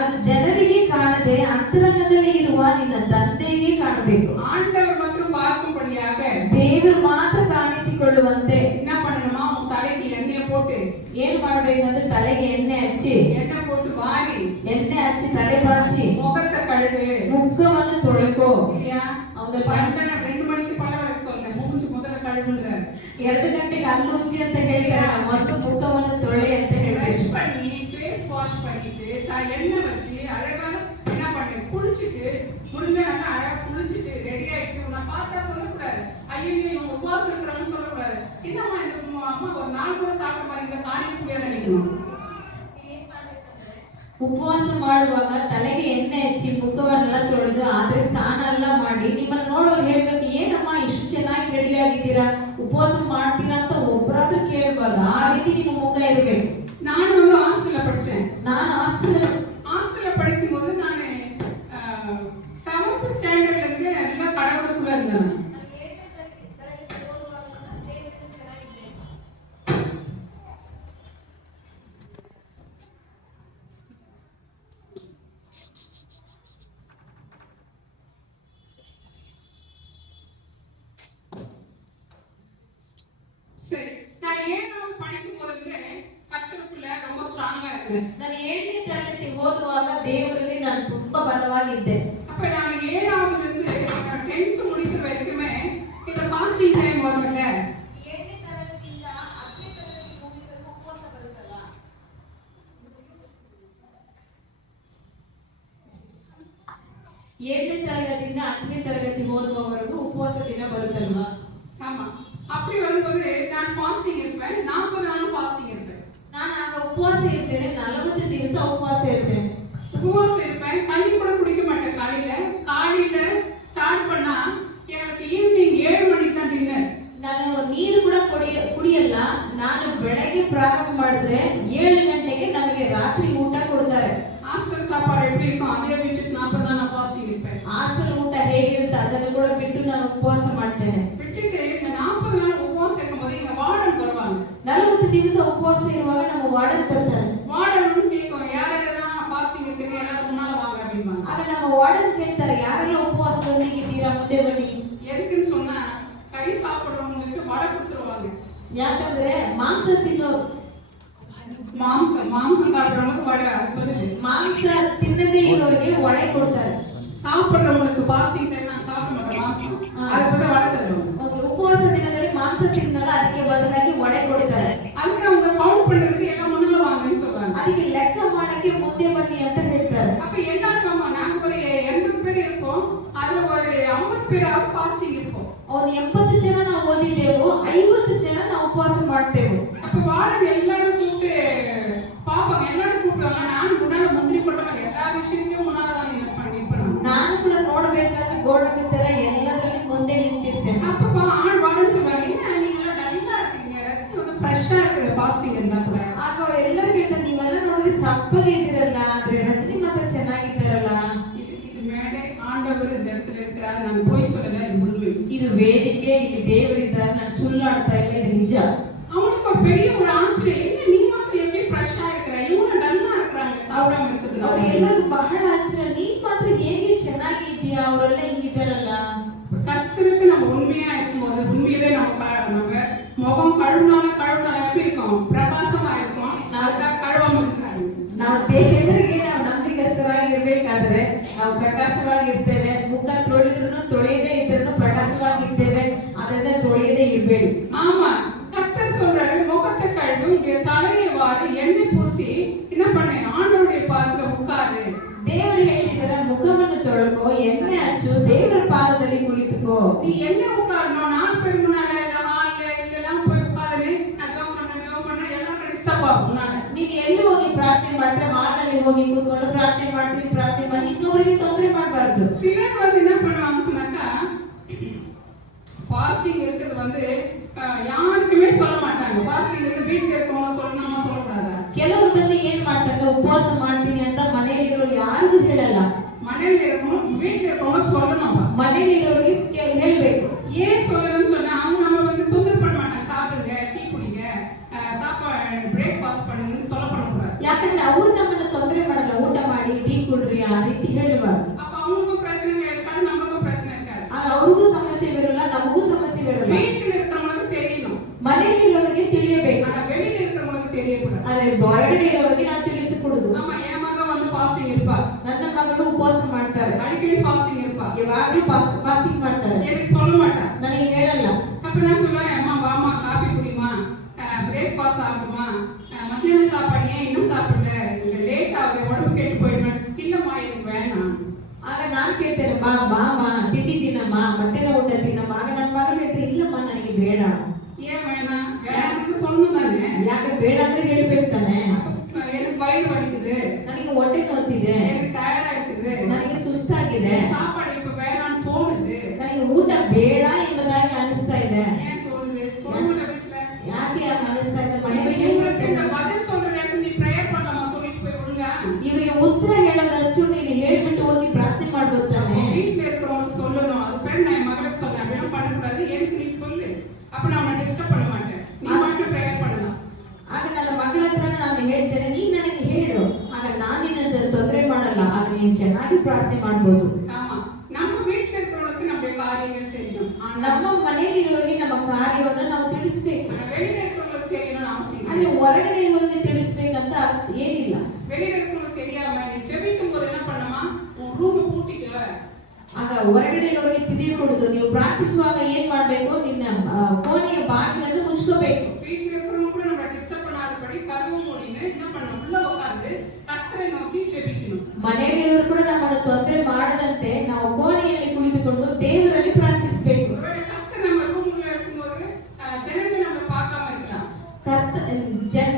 ಅದು ಜನರಿಗೆ ಕಾಣದೆ ಅಂತರಂಗದಲ್ಲಿ ಇರುವ ನಿನ್ನ ತಂದೆಗೆ ಕಾಣಬೇಕು. ஆண்டவர் மற்றும் பார்க்கும்படியாக ದೇವರು ಮಾತ್ರ ಕಾಣಿಸಿಕೊಳ್ಳುವಂತೆ என்ன பண்ணணுமா, உன் தலைக்கு எண்ணெய் போட்டு, ಏನ್ ಮಾಡ್ಬೇಕಂದ್ರೆ ತಲೆಗೆ ಎಣ್ಣೆ ಹಚ್ಚಿ, எண்ணெய் போட்டு வாரி, ಎಣ್ಣೆ ಹಚ್ಚಿ ತಲೆ ಬಾಚಿ, முகத்தை கழுவு ಮುಖವನ್ನು ತೊಳೆಕೋ. இல்லையா? அவங்க 2 மணிக்கு பல வழக்கு சொன்னேன், மூஞ்சி முதல்ல கழுவுன்றார். 2 ಗಂಟೆಗೆ ಹಲ್ಲು ಉಜ್ಜಿ ಅಂತ ಹೇಳಿದ್ದಾರೆ, ಮತ್ತು ಮುಖವನ್ನು ತೊಳೆ ಅಂತ பிரஷ் ಹೇಳಬೇಕು. பண்ணி ஃபேஸ் வாஷ் பண்ணிட்டு எண்ணெய் வச்சு அழகா என்ன பண்ணு, குளிச்சுட்டு முடிஞ்ச நல்லா அழகா குளிச்சுட்டு ரெடி ஆயிட்டு உன்னை பார்த்தா சொல்லக்கூடாது, ஐயோ இவங்க உபவாசம் இருக்கிறாங்கன்னு சொல்லக்கூடாது. என்னம்மா இந்த அம்மா ஒரு நாள் கூட சாப்பிட்ட மாதிரி இந்த காலையில் போய் நினைக்கணும். ಉಪವಾಸ ಮಾಡುವಾಗ ತಲೆಗೆ ಎಣ್ಣೆ ಹಚ್ಚಿ ಮುಖವನ್ನೆಲ್ಲ ತೊಳೆದು ಆದ್ರೆ ಸ್ನಾನ ಎಲ್ಲ ಮಾಡಿ ನಿಮ್ಮನ್ನ ನೋಡೋರು ಹೇಳ್ಬೇಕು, ಏನಮ್ಮ ಇಷ್ಟು ಆಗಿದ್ದೀರಾ, ಉಪವಾಸ ಮಾಡ್ತೀರಾ ಅಂತ ಒಬ್ಬರಾದ್ರೂ ಕೇಳಬಾರ್ದು. ಆ ರೀತಿ ನಿಮ್ಮ ಮುಖ ಇರಬೇಕು. நான் வந்து ஹாஸ்டல்ல படிச்சேன். ನಾನು ஹாஸ்டல்ல படிக்கும்போது நான் 7th ஸ்டாண்டர்ட்ல இருந்து எல்லாம் கடவுளுக்குள்ள இருந்தேன். சரி, நான் 7வது படிக்கும்போது கர்த்தருக்குள்ள ரொம்ப ஸ்ட்ராங்கா இருந்தேன். ನಾನು 7ನೇ ತರಗತಿ ಓದುವಾಗ ದೇವರಲ್ಲಿ ನಾನು ತುಂಬಾ ಬಲವಾಗಿದ್ದೆ. அப்ப நான் 7வதுல இருந்து 10th முடிக்கிற வரைக்குமே இந்த ஃபாஸ்டிங் டைம் வரும்ல. 7ನೇ ತರಗತಿಯಿಂದ 10ನೇ ತರಗತಿ ಮುಗಿಸಲು ಉಪವಾಸ ಬರುತ್ತಲ್ಲ. 7ನೇ ತರಗತಿಯಿಂದ 10ನೇ ತರಗತಿ ಓದುವವರೆಗೂ ಉಪವಾಸ ದಿನ ಬರುತ್ತಲ್ವಾ? ஆமா, அப்படி வரும்போது நான் ஃபாஸ்டிங் இருப்பேன். 40 நாளும் ஃபாஸ்டிங் இருப்பேன். ನಾನು ಆಗ ಉಪವಾಸ ಇರ್ತೇನೆ, 40 ದಿವಸ ಉಪವಾಸ ಇರ್ತೇನೆ. உபவாசம் இருப்பேன். தண்ணி கூட குடிக்க மாட்டேன். காலையில ஸ்டார்ட் பண்ணா எனக்கு ஈவினிங் 7 மணிக்கு தான் டின்னர். ನಾನು ನೀರು ಕೂಡ ಕುಡಿಯಲ್ಲ. ನಾನು ಬೆಳಗ್ಗೆ ಪ್ರಾರಂಭ ಮಾಡಿದ್ರೆ 7 ಗಂಟೆಗೆ ನಮಗೆ ರಾತ್ರಿ ಊಟ ಕೊಡ್ತಾರೆ. ஹாஸ்டல் சாப்பாடு எப்படி இருக்கும் அதே விட்டுட்டு 40 நாள் நான் ஃபாஸ்டிங் இருப்பேன். ಹಾಸ್ಟೆಲ್ ಊಟ ಹೇಗಿರುತ್ತೆ ಅದನ್ನು ಕೂಡ ಬಿಟ್ಟು ನಾನು ಉಪವಾಸ ಮಾಡ್ತೇನೆ. விட்டுட்டு இந்த 40 நாள் உபவாசம் இருக்கும்போது எங்க வார்டன் வருவாங்க. 40 ದಿವಸ ಉಪವಾಸ ಇರುವಾಗ ನಮ್ಮ ವಾರ್ಡನ್ ಬರ್ತಾರೆ. வார்டன் வந்து கேட்கும், யாரெல்லாம் ஃபாஸ்டிங் இருக்கீங்க எல்லாரும் முன்னால வாங்க அப்படிம்பாங்க. ಆಗ ನಮ್ಮ ವಾರ್ಡನ್ ಕೇಳ್ತಾರೆ, ಯಾರೆಲ್ಲ ಉಪವಾಸದೊಂದಿಗಿದ್ದೀರಾ ಮುಂದೆ ಬನ್ನಿ. எதுக்குன்னு சொன்னா கறி சாப்பிடுறவங்களுக்கு வடை கொடுத்துருவாங்க. ಯಾಕಂದ್ರೆ ಮಾಂಸ ತಿನ್ನೋರು, மாம்சம் சாப்பிடுறவங்களுக்கு வடை, பதில் ಮಾಂಸ ತಿನ್ನದೇ ಇರೋರಿಗೆ ವಡೆ ಕೊಡ್ತಾರೆ. சாப்பிடுறவங்களுக்கு ஃபாஸ்டிங் டைம் நான் சாப்பிட மாட்டேன் மாம்சம், அதுக்கு பதிலா வடை தருவாங்க. ಉಪವಾಸ ದಿನದಲ್ಲಿ ಮಾಂಸ ತಿನ್ನಲ್ಲ, ಅದಕ್ಕೆ ಬದಲಾಗಿ ವಡೆ ಕೊಡ್ತಾರೆ. அதுக்கு அவங்க கவுண்ட் பண்றதுக்கு எல்லாம் முன்னால வாங்கன்னு சொல்றாங்க. ಅದಕ್ಕೆ ಲೆಕ್ಕ ಮಾಡಕ್ಕೆ ಮುಂದೆ ಬನ್ನಿ ಅಂತ ಹೇಳ್ತಾರೆ. அப்ப எல்லாரும் நாங்க ஒரு 80 பேர் இருக்கோம், அதுல ஒரு 50 பேராவது ஃபாஸ்டிங் இருக்கும். ಅವ್ರು 80 ಜನ ನಾವು ಓದಿದ್ದೇವು, 50 ಜನ ನಾವು ಉಪವಾಸ ಮಾಡ್ತೇವೆ. அப்ப வார்டன் எல்லாரும் கூப்பிட்டு பாப்பாங்க, எல்லாரும் கூப்பிடுவாங்க. நான் முன்னால முந்திரி கொட்டவங்க, எல்லா விஷயத்தையும் முன்னாலதான் நிற்பேன். ನಾನು ಕೂಡ ನೋಡ್ಬೇಕಾದ್ರೆ ಗೋಡಂಬಿ ತರ ಎಲ್ಲದರಲ್ಲಿ ಮುಂದೆ ನಿಂತಿರ್ತೇನೆ. அப்ப வார்டன் சொல்லுவாங்க, என்ன நீங்க எல்லாம் டல்லா இருக்கீங்க, ரஜினி வந்து ஃப்ரெஷ்ஷா இருக்குது ஃபாஸ்டிங் இருந்தா கூட. ಆಗ ಎಲ್ಲರೂ ಕೇಳ್ತಾರೆ, ನೀವೆಲ್ಲ ನೋಡಿದ್ರೆ ಸಪ್ಪಗೆ ಇದ್ದೀರಲ್ಲ, ಆದ್ರೆ ರಜನಿ ಮಾತ್ರ ಚೆನ್ನಾಗಿದ್ದಾರಲ್ಲ. இது மேடை, ஆண்டவர் இந்த இடத்துல இருக்கிறார், நான் போய் சொல்லல, இது உண்மை. ಇದು ವೇದಿಕೆ, ಇಲ್ಲಿ ದೇವರಿದ್ದಾರೆ, ನಾನು ಸುಳ್ಳಾಡ್ತಾ ಇಲ್ಲ, ಇದು ನಿಜ. அவனுக்கு ஒரு பெரிய ஒரு ஆச்சரியம், என்ன நீ மாத்திரம் எப்படி ஃப்ரெஷ்ஷா இருக்கிற, இவங்க டல்லா இருக்கிறாங்க சாப்பிடாம இருக்குது. ಅವ್ರು ಎಲ್ಲರೂ ಬಹಳ ಆಶ್ಚರ್ಯ, ನೀನ್ ಮಾತ್ರ ಹೇಗೆ ಚೆನ್ನಾಗಿ ಇದೆಯಾ, ಅವರೆಲ್ಲ ಹಿಂಗಿದ್ದಾರಲ್ಲ. கர்த்தருக்கு நம்ம உண்மையா இருக்கும்போது உண்மையிலே நம்ம முகம் கழுவுனாலும் எப்படி இருக்கும், பிரகாசமா இருக்கும். அதுக்காக கழுவாம இருக்கிறாங்க. ನಾವು ದೇವರಿಗೆ ನಾವು ನಂಬಿಕಸ್ಥರಾಗಿರ್ಬೇಕಾದ್ರೆ ನಾವು ಪ್ರಕಾಶವಾಗಿರ್ತೇವೆ. ಮುಖ ತೊಳೆಯದೇ ಇದ್ರೂ ಪ್ರಕಾಶವಾಗಿರ್ತೇವೆ, ಅದನ್ನ ತೊಳೆಯದೇ ಇರ್ಬೇಡಿ. ஆமா, கர்த்தர் சொல்றாரு, முகத்தை கழுவி உங்க தலையை வாரி எண்ணெய் பூசி என்ன பண்ண ஆண்டவருடைய பாதத்துல உட்காரு. ದೇವರು ಹೇಳಿದರೆ ಮುಖವನ್ನು ತೊಳ್ಕೋ, ಎಣ್ಣೆ ಹಚ್ಚು, ದೇವರ ಪಾದದಲ್ಲಿ ಕುಳಿತುಕೋ. நீ எங்க உட்காரணும், 4 பேர் முன்னால இல்ல ஹால்ல இல்லெல்லாம் போய் உட்காரு, நான் ஜெபம் பண்ண எல்லாரும் டிஸ்டர்ப் ஆகும். ನೀನು ಎಲ್ಲಿ ಹೋಗಿ ಪ್ರಾರ್ಥನೆ ಮಾಡ್ರೆ ಹಾಲಲ್ಲಿ ಹೋಗಿ ಕೂತ್ಕೊಂಡು ಪ್ರಾರ್ಥನೆ ಮಾಡಿ ಇನ್ನೊಬ್ಬರಿಗೆ ತೊಂದರೆ ಮಾಡಬಾರ್ದು. சிலர் வந்து என்ன பண்ணுவாங்க சொன்னாக்கா, ஃபாஸ்டிங் இருக்கிறது வந்து யாருக்குமே சொல்ல மாட்டாங்க. ஃபாஸ்டிங் இருக்கு வீட்டுல இருக்கவங்க சொல்லணுமா சொல்லக்கூடாதா? ಕೆಲವರು ಬಂದು ಏನ್ ಮಾಡ್ತಾರೆ, ಉಪವಾಸ ಮಾಡ್ತೀನಿ ಅಂತ ಮನೆಯಲ್ಲಿರೋರು ಯಾರಿಗೂ ಹೇಳಲ್ಲ. மனையில இருக்கணும், வீட்டுல இருக்கவங்க சொல்லணும். ಮನೆಯಲ್ಲಿರೋರಿಗೆ ಹೇಳ್ಬೇಕು. ஏன் சொல்லணும்னு சொன்னா, அவங்க நம்ம வந்து தொந்தரவு பண்ண மாட்டாங்க. சாப்பிடுங்க, டீ குடிங்க, சாப்பாடு பிரேக்ஃபாஸ்ட் பண்ணுங்கன்னு சொல்ல பண்ணக்கூடாது. ಯಾಕಂದ್ರೆ ಅವ್ರು ನಮ್ಮನ್ನ ತೊಂದರೆ ಮಾಡಲ್ಲ, ಊಟ ಮಾಡಿ ಟೀ ಕುಡ್ರಿ ಆ ರೀತಿ ಹೇಳಬಾರ್ದು. அப்ப அவங்களுக்கும் பிரச்சனை இருக்காது, நமக்கும் பிரச்சனை இருக்காது. ಅವ್ರಿಗೂ ಸಮಸ್ಯೆ ಬರಲ್ಲ, ನಮಗೂ ಸಮಸ್ಯೆ ಬರಲ್ಲ. வீட்டுல இருக்கிறவங்களுக்கு தெரியணும், ಮನೆಯಲ್ಲಿರೋರಿಗೆ ತಿಳಿಯಬೇಕು. ஆனா வெளியில இருக்கிறவங்களுக்கு தெரியக்கூடாது. ಆದ್ರೆ ಹೊರಗಡೆ ಇರೋರಿಗೆ ನಾವು ತಿಳಿಸಿಕೊಡುದು. ஆமா, என் மகன் வந்து ஃபாஸ்டிங் இருப்பா, ನನ್ನ ಮಗಳು ಉಪವಾಸ ಮಾಡ್ತಾರೆ, அடிக்கடி ஃபாஸ்டிங் இருப்பா, ಯಾವಾಗ್ಲೂ ಫಾಸ್ಟಿಂಗ್ ಮಾಡ್ತಾರೆ, எனக்கு சொல்ல மாட்டா. ನನಗೆ ಹೇಳಲ್ಲ. அப்ப நான் சொல்லுவேன், அம்மா வாமா காபி குடிமா, பிரேக்ஃபாஸ்ட் சாப்பிடுமா, மத்தியான சாப்பாடு ஏன் இன்னும் சாப்பிடல, இல்ல லேட் ஆகுது, உடம்பு கெட்டு போயிடுவேன். இல்லம்மா எனக்கு வேணாம். ಆಗ ನಾನ್ ಕೇಳ್ತೇನೆ, ಮಾಮ ತಿಂಡಿ ತಿನ್ನಮ್ಮ, ಮಧ್ಯಾಹ್ನ ಊಟ ತಿನ್ನಮ್ಮ. ಆಗ ನನ್ನ ಮಗಳು ಹೇಳ್ತಾರೆ, ಇಲ್ಲಮ್ಮ ನನಗೆ ಬೇಡ. ஏன் வேணாம், வேணாம்னு சொல்லணும் தானே. ಯಾಕೆ ಬೇಡ ಅಂದ್ರೆ ಹೇಳ್ಬೇಕು ತಾನೆ. எனக்கு வயிறு வலிக்குது, ನನಗೆ ಹೊಟ್ಟೆ ನೋವ್ತಿದೆ, எனக்கு டயர்டா இருக்குது, ನನಗೆ ಸುಸ್ತಾಗಿದೆ, சாப்பாடு இப்ப வேணாம்னு தோணுது, ನನಗೆ ಊಟ ಬೇಡ ಎಂಬುದಾಗಿ ಅನಿಸ್ತಾ ಇದೆ. அப்ப நான் உன்னை டிஸ்டர்ப் பண்ண மாட்டேன், நீ மட்டும் ப்ரேயர் பண்ணலாம். ಆಗ ನನ್ನ ಮಗಳ ಹತ್ರ ನಾನು ಹೇಳ್ತೇನೆ, ನೀನ್ ನನಗೆ ಹೇಳು, ಆಗ ನಾನು ನಿನ್ನ ತೊಂದರೆ ಮಾಡಲ್ಲ, ಆಗ ನೀನು ಚೆನ್ನಾಗಿ ಪ್ರಾರ್ಥನೆ ಮಾಡ್ಬೋದು. ஆமா, நம்ம வீட்டுல இருக்கிறவங்களுக்கு நம்முடைய காரியங்கள் தெரியும், ನಮ್ಮ ಮನೆಯಲ್ಲಿರೋರಿಗೆ ನಮ್ಮ ಕಾರ್ಯವನ್ನು ನಾವು ತಿಳಿಸ್ಬೇಕು. ஆனா வெளியில இருக்கிறவங்களுக்கு தெரியணும்னு அவசியம் ಅದೇ இல்லை. ಹೊರಗಡೆ ಇರೋರಿಗೆ ತಿಳಿಸ್ಬೇಕಂತ ಏನಿಲ್ಲ. வெளியில இருக்கிறவங்களுக்கு தெரியாம நீ ஜெபிக்கும் போது என்ன பண்ணமா, உன் ரூம் பூட்டிக்க. ಆಗ ಹೊರಗಡೆ ಇರೋರಿಗೆ ತಿಳಿಯಕೊಡುದು, ನೀವು ಪ್ರಾರ್ಥಿಸುವಾಗ ಏನ್ ಮಾಡ್ಬೇಕು, ನಿನ್ನ ಕೋಣೆಯ ಬಾಗಿಲನ್ನು ಮುಚ್ಕೋಬೇಕು. வீட்டுல இருக்கிறவங்க கூட நம்ம டிஸ்டர்ப் பண்ணாதபடி கதவு மூடின்னு என்ன பண்ணணும், உள்ள உட்கார்ந்து கர்த்தரை நோக்கி ஜெபிக்கணும். ಮನೆಯಲ್ಲಿರೋರು ಕೂಡ ನಮ್ಮನ್ನು ತೊಂದರೆ ಮಾಡದಂತೆ ನಾವು ಕೋಣೆಯಲ್ಲಿ ಕುಳಿತುಕೊಂಡು ದೇವರಲ್ಲಿ ಪ್ರಾರ್ಥಿಸಬೇಕು. ஒருவேளை கர்த்தர் நம்ம ரூம்ல இருக்கும்போது ஜனங்க நம்ம பார்க்காம இருக்கலாம்.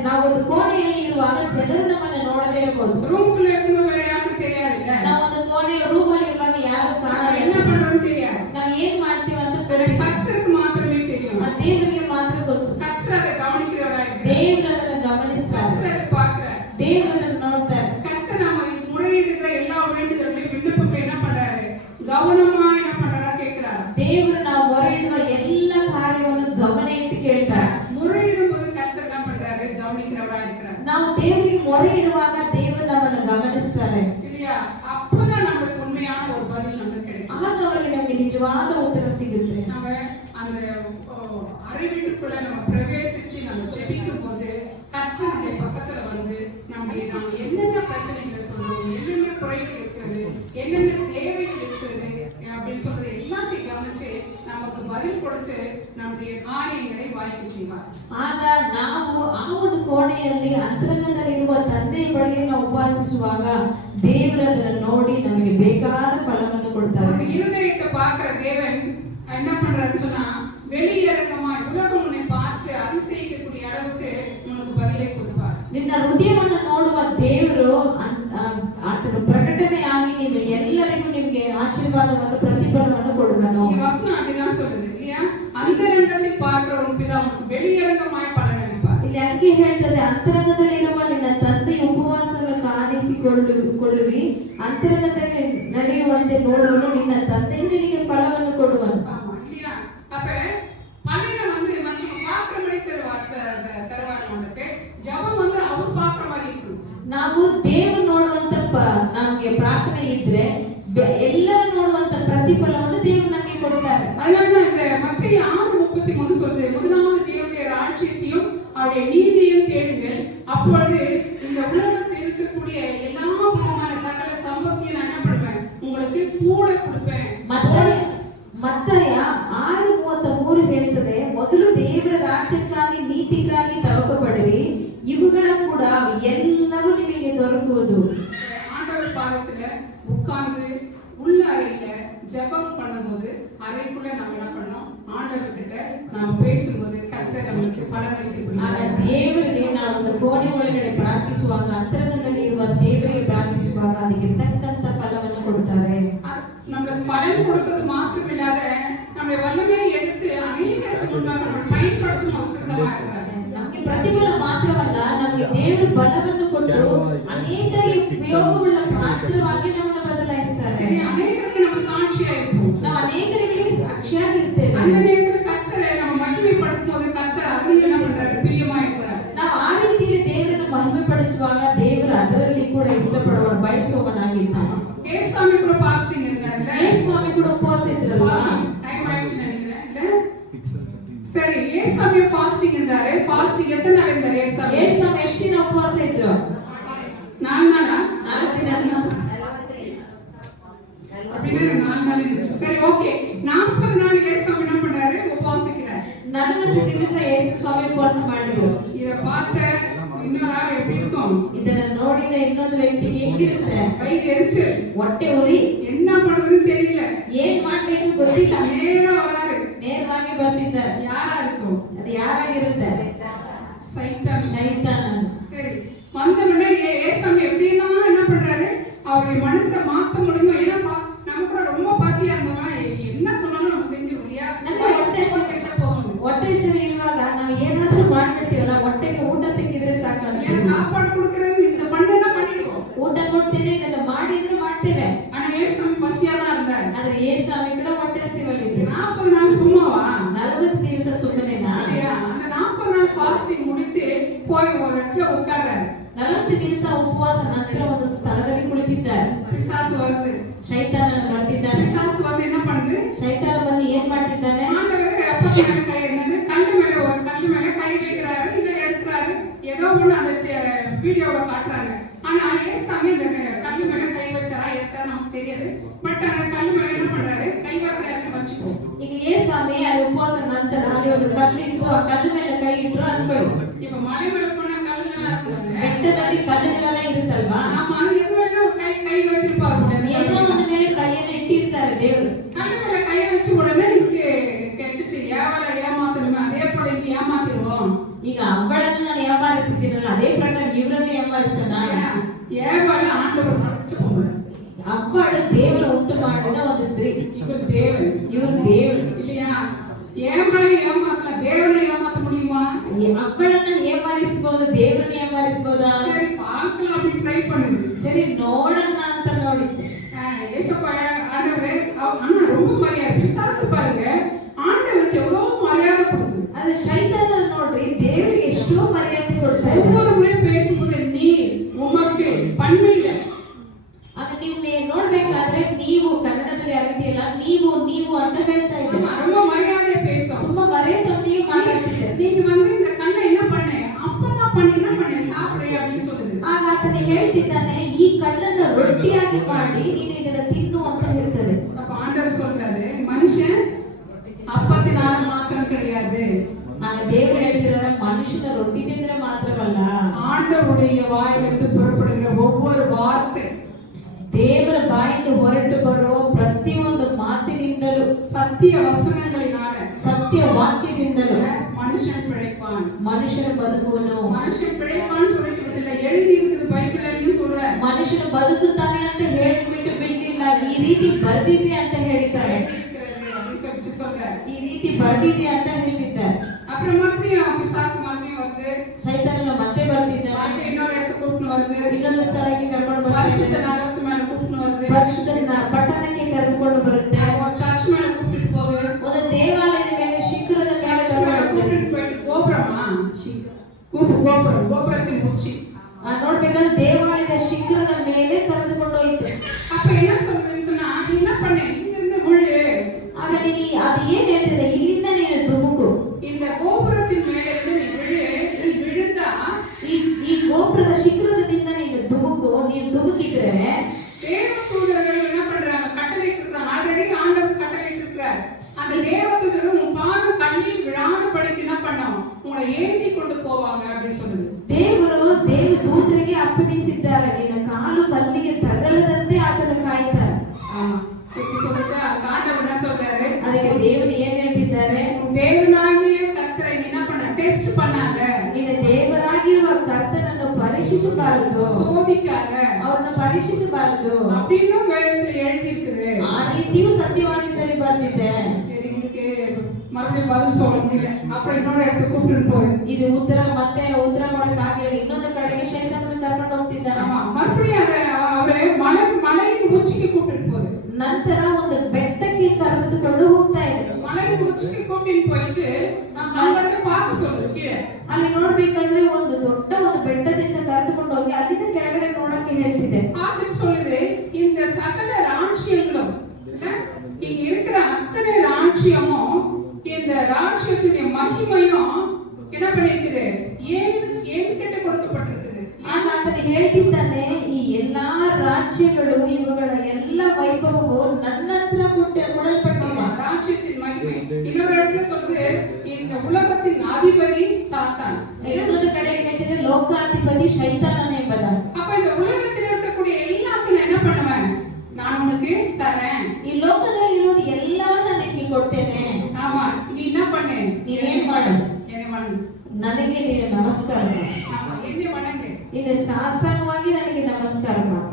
ನಾವು ಒಂದು ಕೋಣೆಯಲ್ಲಿ ಇರುವಾಗ ಜನರು ನಮ್ಮನ್ನು ನೋಡದೇ ಇರಬಹುದು. ரூம்குள்ள இருக்கும்போது வேற யாருக்கும் தெரியாது இல்ல, ನಾವು ಒಂದು ಕೋಣೆಯ ರೂಮ್ ಅಲ್ಲಿ ಇರುವಾಗ ಯಾರು ಕಾಣಲ್ಲ, என்ன பண்றோம்னு தெரியாது. ನಾವು ಏನ್ ಮಾಡ್ತೀವಿ ಅಂತ கர்த்தருக்கு மாத்திரமே தெரியும். ದೇವರಿಗೆ ಮಾತ್ರ ಗೊತ್ತು. கர்த்தர் அதை கவனிக்கிறவராயிருக்கிறார். ದೇವರು ಅದನ್ನು ಗಮನಿಸ್ತಾರೆ, கர்த்தர் அதை பார்க்கிறார். ದೇವರು ಅದನ್ನು ನೋಡ್ತಾರೆ. கர்த்தர் நம்ம முறையிடுகிற எல்லா வேண்டுதல்களையும் விண்ணப்பங்களை என்ன பண்றாரு, கவனமா என்ன பண்றாரா கேட்கிறார். ದೇವರು ನಾವು ಹೊರಡುವ ಎಲ್ಲ ಕಾರ್ಯವನ್ನು ಗಮನ ಇಟ್ಟು ಕೇಳ್ತಾರೆ. முறையிடும் போது கர்த்தர் என்ன பண்றாரு, கவனிக்கிறவராயிருக்கிறார். ನಾವು ದೇವರಿಗೆ ಮೊರೆ ಇಡುವಾಗ ದೇವರು ನಮ್ಮನ್ನು ಗಮನಿಸ್ತಾರೆ. இல்லையா? அப்பதான் நமக்கு உண்மையான ஒரு பதில் நமக்கு கிடைக்கும். ಆಗ ಅವರಿಗೆ ನಮಗೆ ನಿಜವಾದ ಉತ್ತರ ಸಿಗುತ್ತೆ. நம்ம அந்த அறை வீட்டுக்குள்ள நம்ம பிரவேசிச்சு நம்ம ஜெபிக்கும் போது கர்த்தருடைய பக்கத்துல வந்து நம்ம என்னென்ன பிரச்சனைகளை சொல்றோம், என்னென்ன குறைகள் இருக்கிறது, என்னென்ன தேவைகள் இருக்கிறது அப்படின்னு சொல்றது எல்லாத்தையும் கவனிச்சு நமக்கு பதில் கொடுத்து நம்முடைய காரியங்களை வாய்ப்பு செய்வார். ಆಗ ನಾವು ಆ ಒಂದು ಕೋಣೆಯಲ್ಲಿ ಅಂತರಂಗದಲ್ಲಿರುವ ತಂದೆಯ ಬಳಿ ನಾವು ಉಪವಾಸಿಸುವಾಗ ದೇವರು ಅದನ್ನು ನೋಡಿ ನಮಗೆ ಬೇಕಾದ ಫಲವನ್ನು ಕೊಡ್ತಾರೆ. ஒரு இருதயத்தை பார்க்கிற தேவன் என்ன பண்றாருன்னு சொன்னா, வெளியரங்கமாய் உலகம் உன்னை பார்த்து அதிசயிக்கக்கூடிய அளவுக்கு உனக்கு பதிலை கொடுப்பார். ನಿನ್ನ ಹೃದಯವನ್ನು ನೋಡುವ ದೇವರು ಆತನ ಪ್ರಕಟಣೆಯಾಗಿ ನೀವು ಎಲ್ಲರಿಗೂ ನಿಮಗೆ ಆಶೀರ್ವಾದವನ್ನು ಪ್ರತಿಫಲವನ್ನು ಕೊಡುವನು. ಈ ವಚನ அப்படிதான் சொல்லுது இல்லையா? ಅಂತರಂಗದಲ್ಲಿ பார்க்கிற உன் பிதா வெளியரங்கமாய் பலனளிப்பார். ಇಲ್ಲಿ ಅದಕ್ಕೆ ಹೇಳ್ತದೆ, ಅಂತರಂಗದಲ್ಲಿರುವ ನಿನ್ನ ತಂದೆಯ ಉಪವಾಸವನ್ನು ಕಾಣಿಸಿಕೊಳ್ಳುವಿ, ಅಂತರಂಗದಲ್ಲಿ ನಡೆಯುವಂತೆ ನೋಡುವನು, ನಿನ್ನ ತಂದೆಯು ನಿನಗೆ ಫಲವನ್ನು ಕೊಡುವನು. ஆமா இல்லையா? அப்ப பலனை வந்து மனுஷங்க பார்க்கிறபடி தருவார். நமக்கு ஜெபம் வந்து அவர் பார்க்கிற மாதிரி இருக்கும். ನಾವು ದೇವರು ನೋಡುವಂತ ನಮಗೆ ಪ್ರಾರ್ಥನೆ ಇದ್ರೆ ಎಲ್ಲರೂ ನೋಡುವಂತ ಪ್ರತಿಫಲವನ್ನು ದೇವರು ನಮಗೆ ಕೊಡ್ತಾರೆ. அதனால இந்த மத்தேயு 6:33 சொல்லுது, முதலாவது தேவனுடைய ராஜ்யத்தையும் அவருடைய நீதியையும் தேடுங்கள், அப்பொழுது இந்த உலகத்தில் இருக்கக்கூடிய எல்லா விதமான சகல சம்பத்தையும் நான் என்ன பண்ணுவேன், உங்களுக்கு கூட கொடுப்பேன். ಮತ್ತಾಯ 6:33 ಹೇಳ್ತದೆ, ಮೊದಲು ದೇವರ ರಾಜ್ಯಕ್ಕಾಗಿ ನೀತಿಗಾಗಿ ತವಕಪಡಿರಿ, ಇವುಗಳ ಕೂಡ ಎಲ್ಲವೂ ನಿಮಗೆ ದೊರಕುವುದು. ஆண்டவர் பாதத்துல உட்கார்ந்து உள்ள அறையில ஜெபம் பண்ணும்போது அறைக்குள்ள நம்ம என்ன பண்ணோம், ஆண்டவர் கிட்ட நாம பேசும்போது கர்த்தர் நமக்கு பலனளிக்கக்கூடிய ಆಗ ದೇವರಿಗೆ ನಾವು ಒಂದು ಕೋಣೆ ಒಳಗಡೆ ಪ್ರಾರ್ಥಿಸುವಾಗ, ಅಂತರಂಗದಲ್ಲಿ ಇರುವ ದೇವರಿಗೆ ಪ್ರಾರ್ಥಿಸುವಾಗ ಅದಕ್ಕೆ ತಕ್ಕಂತ ಫಲವನ್ನು ಕೊಡ್ತಾರೆ. நம்மளுக்கு பலன் கொடுக்கிறது மாத்திரம் இல்லாத நம்முடைய வல்லமையை எடுத்து அநேகருக்கு முன்பாக நம்ம பயன்படுத்தும் அவசியமா இருக்கிறார். ನಮಗೆ ಪ್ರತಿಫಲ ಮಾತ್ರವಲ್ಲ, ನಮಗೆ ದೇವರು ಬಲವನ್ನು ಕೊಟ್ಟು ಅನೇಕ ಉಪಯೋಗವುಳ್ಳ ಪಾತ್ರವಾಗಿ ನಮ್ಮನ್ನು ಬದಲಾಯಿಸ್ತಾರೆ. அநேகருக்கு நம்ம சாட்சியா இருப்போம். ನಾವು ಅನೇಕರಿಗೆ ಸಾಕ್ಷಿಯಾಗಿರ್ತೇವೆ. அந்த நேரத்தில் கர்த்தரை நம்ம மகிமைப்படுத்தும் போது கர்த்தர் அதுலயும் என்ன பண்றாரு, பிரியமா இருக்கிறார். ನಾವು ಆ ರೀತಿಯಲ್ಲಿ ದೇವರನ್ನು ಮಹಿಮೆ ಪಡಿಸುವಾಗ ದೇವರು ಅದರಲ್ಲಿ ಕೂಡ ಇಷ್ಟಪಡುವ ಬಯಸುವವನಾಗಿದ್ದಾನೆ. ஏசாமி கூட ஃபாஸ்டிங் இருந்தார்ல, ಯೇಸುಸ್ವಾಮಿ ಕೂಡ ಉಪವಾಸ ಇದ್ರಲ್ಲ. டைம் ஆயிடுச்சு நினைக்கிறேன் இல்ல? சரி, ஏசாமி ஃபாஸ்டிங் இருந்தாரு. ஃபாஸ்டிங் எத்தனை நாள் இருந்தாரு ஏசாமி? ಯೇಸುಸ್ವಾಮಿ ಎಷ್ಟು ದಿನ ಉಪವಾಸ ಇದ್ರು? 4 நாளா? 4 ದಿನ. அப்படின்னா 4 நாள் இருந்துச்சு. சரி, ஓகே. 40 நாள் ஏசாமி என்ன பண்றாரு, உபவாசிக்கிறார். 40 ದಿವಸ ಯೇಸುಸ್ವಾಮಿ ಉಪವಾಸ ಮಾಡಿದ್ರು. இத பார்த்த இன்னொரு ஆள் எப்படி இருக்கும்? ಇದನ್ನ ನೋಡಿದ ಇನ್ನೊಂದು ವ್ಯಕ್ತಿಗೆ ಹೇಗಿರುತ್ತೆ? வயிறு எரிச்சல், ಹೊಟ್ಟೆ ಉರಿ, என்ன பண்றதுன்னு தெரியல. ಏನ್ ಮಾಡ್ಬೇಕು ಗೊತ್ತಿಲ್ಲ. நேரா வராரு. ನೇರವಾಗಿ ಬರ್ತಿದ್ದಾರೆ. யாரா இருக்கும்? ಅದು ಯಾರಾಗಿರುತ್ತೆ? சைத்தான். ಶೈತಾನ. சரி, வந்த உடனே ஏசாமி எப்படிலாம் என்ன பண்றாரு, அவருடைய மனசை மாத்த முடியுமா? ஏன்னா நம்ம கூட ரொம்ப பசியா இருந்தோம்னா என்ன சொன்னாலும் நம்ம செஞ்சிருவோம் இல்லையா? ಹೊಟ್ಟೆ ಸರಿ ಇರುವಾಗ ನಾವು ಏನಾದ್ರೂ ಮಾಡ್ಬಿಡ್ತೀವಲ್ಲ, ಹೊಟ್ಟೆಗೆ ಊಟ ಸಿಕ್ಕಿದ್ರೆ ಸಾಕು. ஏன் சாப்பாடு கொடுக்கறேன்னு இந்த பண்ணா பண்ணிடுவோம். ಊಟ ಕೊಡ್ತೇನೆ ಇದನ್ನ ಮಾಡಿದ್ರೆ ಮಾಡ್ತೇವೆ. ஆனா ஏசாமி பசியா தான் இருந்தாரு. ಆದ್ರೆ ಯೇಸುಸ್ವಾಮಿ ಕೂಡ ಹೊಟ್ಟೆ ಹಸಿವಲ್ಲಿದ್ರು. 40 நாள் சும்மாவா? 40 ದಿವಸ ಸುಮ್ಮನೆ போய் ஒரு இடத்துல உட்கார்றாரு. 40 ದಿವಸ ಉಪವಾಸ ನಂತರ ಒಂದು ಸ್ಥಳದಲ್ಲಿ ಕುಳಿತಿದ್ದಾರೆ. பிசாசு வருது. ಶೈತಾನನ ಬರ್ತಿದ್ದಾನೆ. பிசாசு வந்து என்ன பண்ணுது? ಶೈತಾನ ಬಂದು ಏನ್ ಮಾಡ್ತಿದ್ದಾನೆ? ஆண்டவர் அப்பத்தி மேல கை என்னது கல்லு மேல ஒரு கல்லு மேல கை வைக்கிறாரு, இல்ல எடுக்கிறாரு, ஏதோ ஒண்ணு அந்த வீடியோல காட்டுறாங்க. ஆனா ஏசாமி அந்த கல்லு மேல கை வச்சாரா எடுத்தா நமக்கு தெரியாது. பட் அந்த கல்லு மேல என்ன பண்றாரு? கை வைக்கிறாருன்னு வச்சுக்கோ. ಈಗ ಏಸಾಮಿ ಅಲ್ಲಿ ಉಪವಾಸ ನಂತರ ಅಲ್ಲಿ ಒಂದು ಕಲ್ಲಿತ್ತು, ಆ ಕಲ್ಲು ಮೇಲೆ ಕೈ ಇಟ್ರು ಅನ್ಕೊಳ್ಳಿ. இப்ப மலை மேல போனா கல்லுங்களா இருக்குல்ல, ಬೆಟ್ಟದಲ್ಲಿ ಕಲ್ಲುಗಳೆಲ್ಲ ಇರುತ್ತಲ್ವಾ, நாம அது எது மேல கை வச்சிருப்பாரு. ಏನೋ ಒಂದು ಮೇಲೆ ಕೈಯನ್ನು ಇಟ್ಟಿರ್ತಾರೆ ದೇವರು. கல்லு மேல கை வச்ச உடனே இதுக்கு கெட்டுச்சு, ஏவல ஏமாத்தணுமே, அதே போல இங்க ஏமாத்திடுவோம். ಈಗ ಅವಳನ್ನು ನಾನು ಏಮಾರಿಸಿದ್ದೀನಲ್ಲ, ಅದೇ ಪ್ರಕಾರ ಇವರನ್ನು ಏಮಾರಿಸೋಣ. ஏவல ஆண்டவர் படைச்ச பொம்பளை, ಅವಳು ದೇವರು ಉಂಟು ಮಾಡಿದ ಒಂದು ಸ್ತ್ರೀ. இவர் தேவன், ಇವರು ದೇವರು இல்லையா? ஏவலை ஏமாத்தல, தேவனை ஏமாத்த முடியுமா? ಅವಳನ್ನ ಏಮಾರಿಸಬಹುದು, ದೇವರನ್ನ ಏಮಾರಿಸಬಹುದಾ? சரி பார்க்கலாம் அப்படி ட்ரை பண்ணுது. ಸರಿ ನೋಡೋಣ ಅಂತ ನೋಡಿದ್ದೆ. ஏசப்பா ஆண்டவரே, அண்ணா ரொம்ப மரியாதை. பிசாசு பாருங்க ஆண்டவருக்கு எவ்வளவு மரியாதை கொடுக்குது. ಅದು ಶೈತಾನ ನೋಡ್ರಿ, ದೇವರಿಗೆ ಎಷ್ಟೋ ಮರ್ಯಾದೆ ಕೊಡ್ತಾರೆ. ஒவ்வொரு முறையும் பேசும்போது நீ உமக்கு பண்மையில, ಆಗ ನೀವು ನೋಡ್ಬೇಕಾದ್ರೆ ನೀವು ಕನ್ನಡದಲ್ಲಿ ಆಗಿದೆಯಲ್ಲ, ನೀವು ನೀವು ಅಂತ ಹೇಳ್ತಾ ಇದ್ದೀರಾ. ரொம்ப மரியாதை பேசும், ತುಂಬಾ ಮರ್ಯಾದೆಯೊಂದಿಗೆ ಮಾತಾಡ್ತಿದ್ದೆ. நீங்க வந்து இந்த கண்ணை என்ன பண்ண, அப்பா பண்ணி என்ன பண்ண சாப்பிடு அப்படின்னு சொல்லுது. ಆಗ ಆತನು ಹೇಳ್ತಿದ್ದಾನೆ, ಈ ಕಳ್ಳನ ರೊಟ್ಟಿಯಾಗಿ ಮಾಡಿ ನೀನು ಇದನ್ನ ತಿನ್ನು ಅಂತ ಹೇಳ್ತಾರೆ. அப்ப ஆண்டவர் சொல்றாரு, மனுஷன் அப்பத்தினால மாத்திரம் கிடையாது, ಆಗ ದೇವರು ಹೇಳ್ತಿದ್ದಾರೆ, ಮನುಷ್ಯನ ರೊಟ್ಟಿ ತಿಂದ್ರೆ ಮಾತ್ರವಲ್ಲ, ஆண்டவருடைய வாயிலிருந்து புறப்படுகிற ஒவ்வொரு வார்த்தை, ದೇವರ ಬಾಯಿಂದ ಹೊರಟು ಬರುವ ಪ್ರತಿಯೊಂದು ಮಾತಿನಿಂದಲೂ, சத்திய வசனங்களினால, ಸತ್ಯ ವಾಕ್ಯದಿಂದಲೂ மனுஷன் பிழைப்பான். ಮನುಷ್ಯನು ಬದುಕುವನು. மனுஷன் பிழைப்பான்னு சொல்லிட்டு விடல, எழுதி இருக்குது பைபிள்லயும் சொல்ற. ಮನುಷ್ಯನು ಬದುಕುತ್ತಾನೆ ಅಂತ ಹೇಳ್ಬಿಟ್ಟು ಬಿಡ್ಲಿಲ್ಲ, ಈ ರೀತಿ ಬರ್ದಿದೆ ಅಂತ ಹೇಳಿದ್ದಾರೆ. அப்படின்னு சொல்லிட்டு சொல்ற. ಈ ರೀತಿ ಬರ್ದಿದೆ ಅಂತ ಹೇಳಿದ್ದಾರೆ. அப்புறம் மறுபடியும் பிசாசு மறுபடியும் வருது, ಶೈತಾನನ ಮತ್ತೆ ಬರ್ತಿದ್ದಾನೆ. மறுபடியும் இன்னொரு இடத்துக்கு கூட்டிட்டு வருது, ಇನ್ನೊಂದು ಸ್ಥಳಕ್ಕೆ ಕರ್ಕೊಂಡು பரிசுத்த ಬರ್ತಿದ್ದಾನೆ. நகரத்து மேல கூட்டிட்டு வருது, ಪರಿಶುದ್ಧ ಪಟ್ಟಣಕ್ಕೆ ಕರೆದುಕೊಂಡು ಬರುತ್ತೆ. ஒரு சர்ச் மேல கூட்டிட்டு போகுது, ಒಂದು ದೇವಾಲಯದ ಮೇಲೆ, ಶಿಖರದ ಮೇಲೆ சர்ச் மேல ಕರ್ಕೊಂಡು கூட்டிட்டு போயிட்டு கோபுரமா, கோபுரம், கோபுரத்தின் உச்சி. ನೋಡ್ಬೇಕಾದ್ರೆ ದೇವಾಲಯದ ಶಿಖರದ ಮೇಲೆ ಕರೆದುಕೊಂಡು ಹೋಯ್ತು. அப்ப என்ன சொல்லுதுன்னு சொன்னா, நீ என்ன பண்ண, இங்க இருந்து விழு, ಆಗ ನೀನು ಅದು ಏನ್ ಹೇಳ್ತಿದೆ, ಇಲ್ಲಿಂದ ನೀನು ಧುಮುಕು, இந்த கோபுரத்தின் மேல இருந்து நீ விழு, நீ விழுந்தா ಈ ಗೋಪುರದ ಶಿಖರದಿಂದ ನೀನು ಧುಮುಕು. ನೀನು ಧುಮುಕಿದ್ರೆ தேவ தூதர்கள் என்ன பண்றாங்க, கட்டளையிட்டு இருக்காங்க. ஆல்ரெடி ஆண்டவர் கட்டளையிட்டு இருக்கார். அந்த தேவ தூதர்கள் உன் பாதம் கண்ணில் விழாதபடிக்கு என்ன பண்ணோம், உங்களை ஏந்தி கொண்டு போவாங்க அப்படின்னு சொல்லுது. ದೇವರು ದೇವದೂತರಿಗೆ ಅಪ್ಪಣಿಸಿದ್ದಾರೆ, ನಿನ್ನ ಕಾಲು ಕಲ್ಲಿಗೆ ತಗಲದಂತೆ ಆತನು ಕಾಯ್ತಾರೆ. ஆமா, எப்படி சொல்லுச்சா, அதுக்கு ஆண்டவர் என்ன சொல்றாரு, ಅದಕ್ಕೆ ದೇವರು ಏನ್ ಹೇಳ್ತಿದ್ದಾರೆ, தேவனாகிய கர்த்தரை நீ என்ன பண்ண, டெஸ்ட் பண்ணாத, ನಿನ್ನ ದೇವರಾಗಿರುವ ಕರ್ತನನ್ನು ಪರೀಕ್ಷಿಸಬಾರದು, சோதிக்காத, ಅವರನ್ನು ಪರೀಕ್ಷಿಸಬಾರದು அப்படின்னு வேதத்துல எழுதி இருக்குது. ಆ ರೀತಿಯೂ ಸತ್ಯವಾಗಿದ್ದಲ್ಲಿ ಬರ್ತಿದೆ. சரி, இதுக்கு மறுபடியும் பதில் சொல்ல முடியல, அப்புறம் இன்னொரு இடத்துக்கு கூப்பிட்டு போகுது. ಇದು ಉತ್ತರ ಕೊಡಕ್ಕಾಗಲಿಲ್ಲ. ಇನ್ನೊಂದು ಕಡೆಗೆ ಶೈತಾನನ ಕರ್ಕೊಂಡು ಹೋಗ್ತಿದ್ದಾನೆ. ஆமா, மறுபடியும் அவரை மலையின் உச்சிக்கு கூப்பிட்டு போகுது. ನಂತರ ಒಂದು ಬೆಟ್ಟಕ್ಕೆ ಕರೆದುಕೊಂಡು ಹೋಗ್ತಾ ಇದೆ. மலையின் உச்சிக்கு கூட்டிட்டு போயிட்டு அங்க பார்க்க சொல்லுது கீழே. ಅಲ್ಲಿ ನೋಡ್ಬೇಕಾದ್ರೆ ಒಂದು ದೊಡ್ಡ ಒಂದು ಬೆಟ್ಟದಿಂದ ಕರೆದುಕೊಂಡು ಹೋಗಿ ಅಲ್ಲಿಂದ ಕೆಳಗಡೆ ನೋಡಕ್ಕೆ ಹೇಳ್ತಿದೆ. பார்த்துட்டு சொல்லுது, இந்த சகல ராஜ்யங்களும் இல்ல, இங்க இருக்கிற அத்தனை ராஜ்யமும் இந்த ராஜ்யத்துடைய மகிமையும் என்ன பண்ணிருக்குது, என்கிட்ட கொடுக்கப்பட்டிருக்குது. ಆಗ ಆತನು ಹೇಳ್ತಿದ್ದಾನೆ, ಈ ಎಲ್ಲಾ ರಾಜ್ಯಗಳು, ಇವುಗಳ ಎಲ್ಲ ವೈಭವವು ನನ್ನ ಹತ್ರ ಕೊಡಲ್ಪಟ್ಟಿದೆ. ராஜ்யத்தின் மகிமை. இன்னொரு இடத்துல சொல்லுது, இந்த உலகத்தின் அதிபதி சாத்தான். ಇನ್ನೊಂದು ಕಡೆಗೆ ಹೇಳ್ತಿದೆ, ಲೋಕಾಧಿಪತಿ ಶೈತಾನನೇ ಎಂಬುದಾಗಿ. அப்ப இந்த உலகத்தில் இருக்கக்கூடிய எல்லாத்தையும் என்ன பண்ணுவேன், நான் உனக்கு தரேன். ಈ ಲೋಕದಲ್ಲಿ ಇರೋದು ಎಲ್ಲವನ್ನ ನಿನಗೆ ಕೊಡ್ತೇನೆ. ஆமா, நீ என்ன பண்ணு, ನೀನೇನ್ ಮಾಡು, என்னை வணங்கு. ನನಗೆ ನೀನು ನಮಸ್ಕಾರ ಮಾಡು. ஆமா, என்னை வணங்கு. ನೀನು ಸಾಷ್ಟಾಂಗವಾಗಿ ನನಗೆ ನಮಸ್ಕಾರ ಮಾಡು.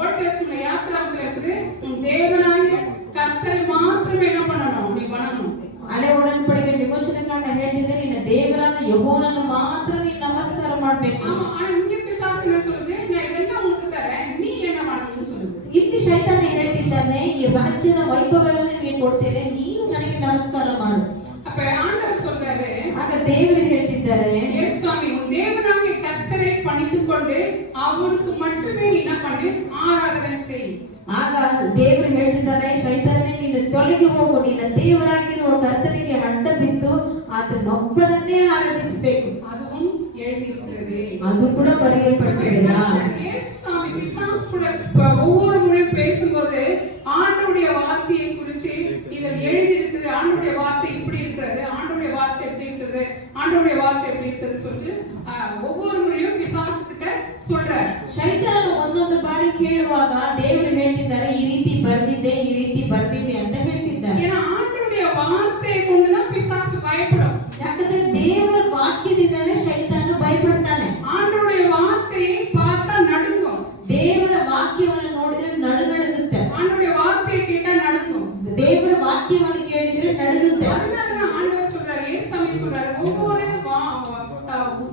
ஓல்ட் டெஸ்ட்மென்ட்ல யாத்திராமத்துல இருக்குது, உன் தேவனாகிய கர்த்தரை மாத்திரமே என்ன பண்ணணும், நீ வணங்கணும். ಹಳೆ ಒಡன்பಡಿಕೆ ವಿಮೋಚನೆಕಾಂಡ ಹೇಳ್ತಿದೆ, ನಿನ್ನ ದೇವರಾದ ಯೆಹೋವನನ್ನು ಮಾತ್ರ ನೀನು ನಮಸ್ಕಾರ ಮಾಡಬೇಕು. ஆமா, ஆனா இங்க பிசாசு என்ன சொல்லுது, நான் இதெல்லாம் உனக்கு தரேன், நீ என்ன வணங்குன்னு சொல்லுது. ಇಲ್ಲಿ ಶೈತಾನ ಹೇಳ್ತಿದ್ದಾನೆ, ಈ ರಾಜ್ಯದ ವೈಭವಗಳನ್ನು ನಿನಗೆ ಕೊಡ್ತೇನೆ, ನೀನು ನನಗೆ ನಮಸ್ಕಾರ ಮಾಡು. அப்ப ஆண்டவர் சொல்றாரு, ಆಗ ದೇವರು ಹೇಳ್ತಿದ್ದಾರೆ, இயேசுவாமி உன் தேவனாகிய கர்த்தரை பணிந்து கொண்டு அவருக்கு மட்டுமே நீ என்ன பண்ணு ஆராதனை செய். ಆಗ ದೇವರು ಹೇಳ್ತಿದ್ದಾರೆ, ಶೈತಾನೇ ನೀನು ತೊಲಗಿ ಹೋಗು, ನಿನ್ನ ದೇವರಾಗಿರುವ ಕರ್ತನಿಗೆ ಅಡ್ಡ ಬಿದ್ದು ಆತನೊಬ್ಬನನ್ನೇ ಆರಾಧಿಸಬೇಕು. அதுவும் எழுதியிருக்கிறது. ಅದು ಕೂಡ ಬರೆಯಲ್ಪಟ್ಟಿದೆ. இயேசுசாமி பிசாசு கூட ஒவ்வொரு முறையும் பேசும்போது ஆண்டவருடைய வார்த்தையை குறித்து இதில் எழுதியிருக்கிறது. ஆண்டவருடைய வார்த்தை இப்படி இருக்கிறது, ஆண்டவருடைய வார்த்தை எப்படி இருக்கிறது, ஆண்டவருடைய வார்த்தை எப்படி இருக்கிறது சொல்லிட்டு ஒவ்வொரு முறையும் பிசாசு கிட்ட சொல்றார். ಶೈತಾನ ಒಂದೊಂದು ಬಾರಿ ಕೇಳುವಾಗ ದೇವರು ಹೇಳ್ತಿದ್ದಾರೆ, ಈ ರೀತಿ ಬರ್ದಿದೆ, ಈ ರೀತಿ ಬರ್ದಿದೆ ಅಂತ ಹೇಳ್ತಿದ್ದಾರೆ. ஏன்னா ஆண்டவருடைய வார்த்தையை கொண்டுதான் பிசாசு பயப்படும். ಯಾಕಂದ್ರೆ ದೇವರ ವಾಕ್ಯದಿಂದಲೇ ಶೈತಾನ ಭಯಪಡ್ತಾನೆ. ஆண்டவருடைய வார்த்தையை பார்த்தா நடுங்கும். ದೇವರ ವಾಕ್ಯವನ್ನು ನೋಡಿದ್ರೆ ನಡುಗುತ್ತೆ. ஆண்டவருடைய வார்த்தையை கேட்டா நடுங்கும். ದೇವರ ವಾಕ್ಯವನ್ನು ಕೇಳಿದ್ರೆ ನಡುಗುತ್ತೆ. அதனாலதான் ஆண்டவர் சொல்றாரு, இயேசுசாமி சொல்றாரு, ஒவ்வொரு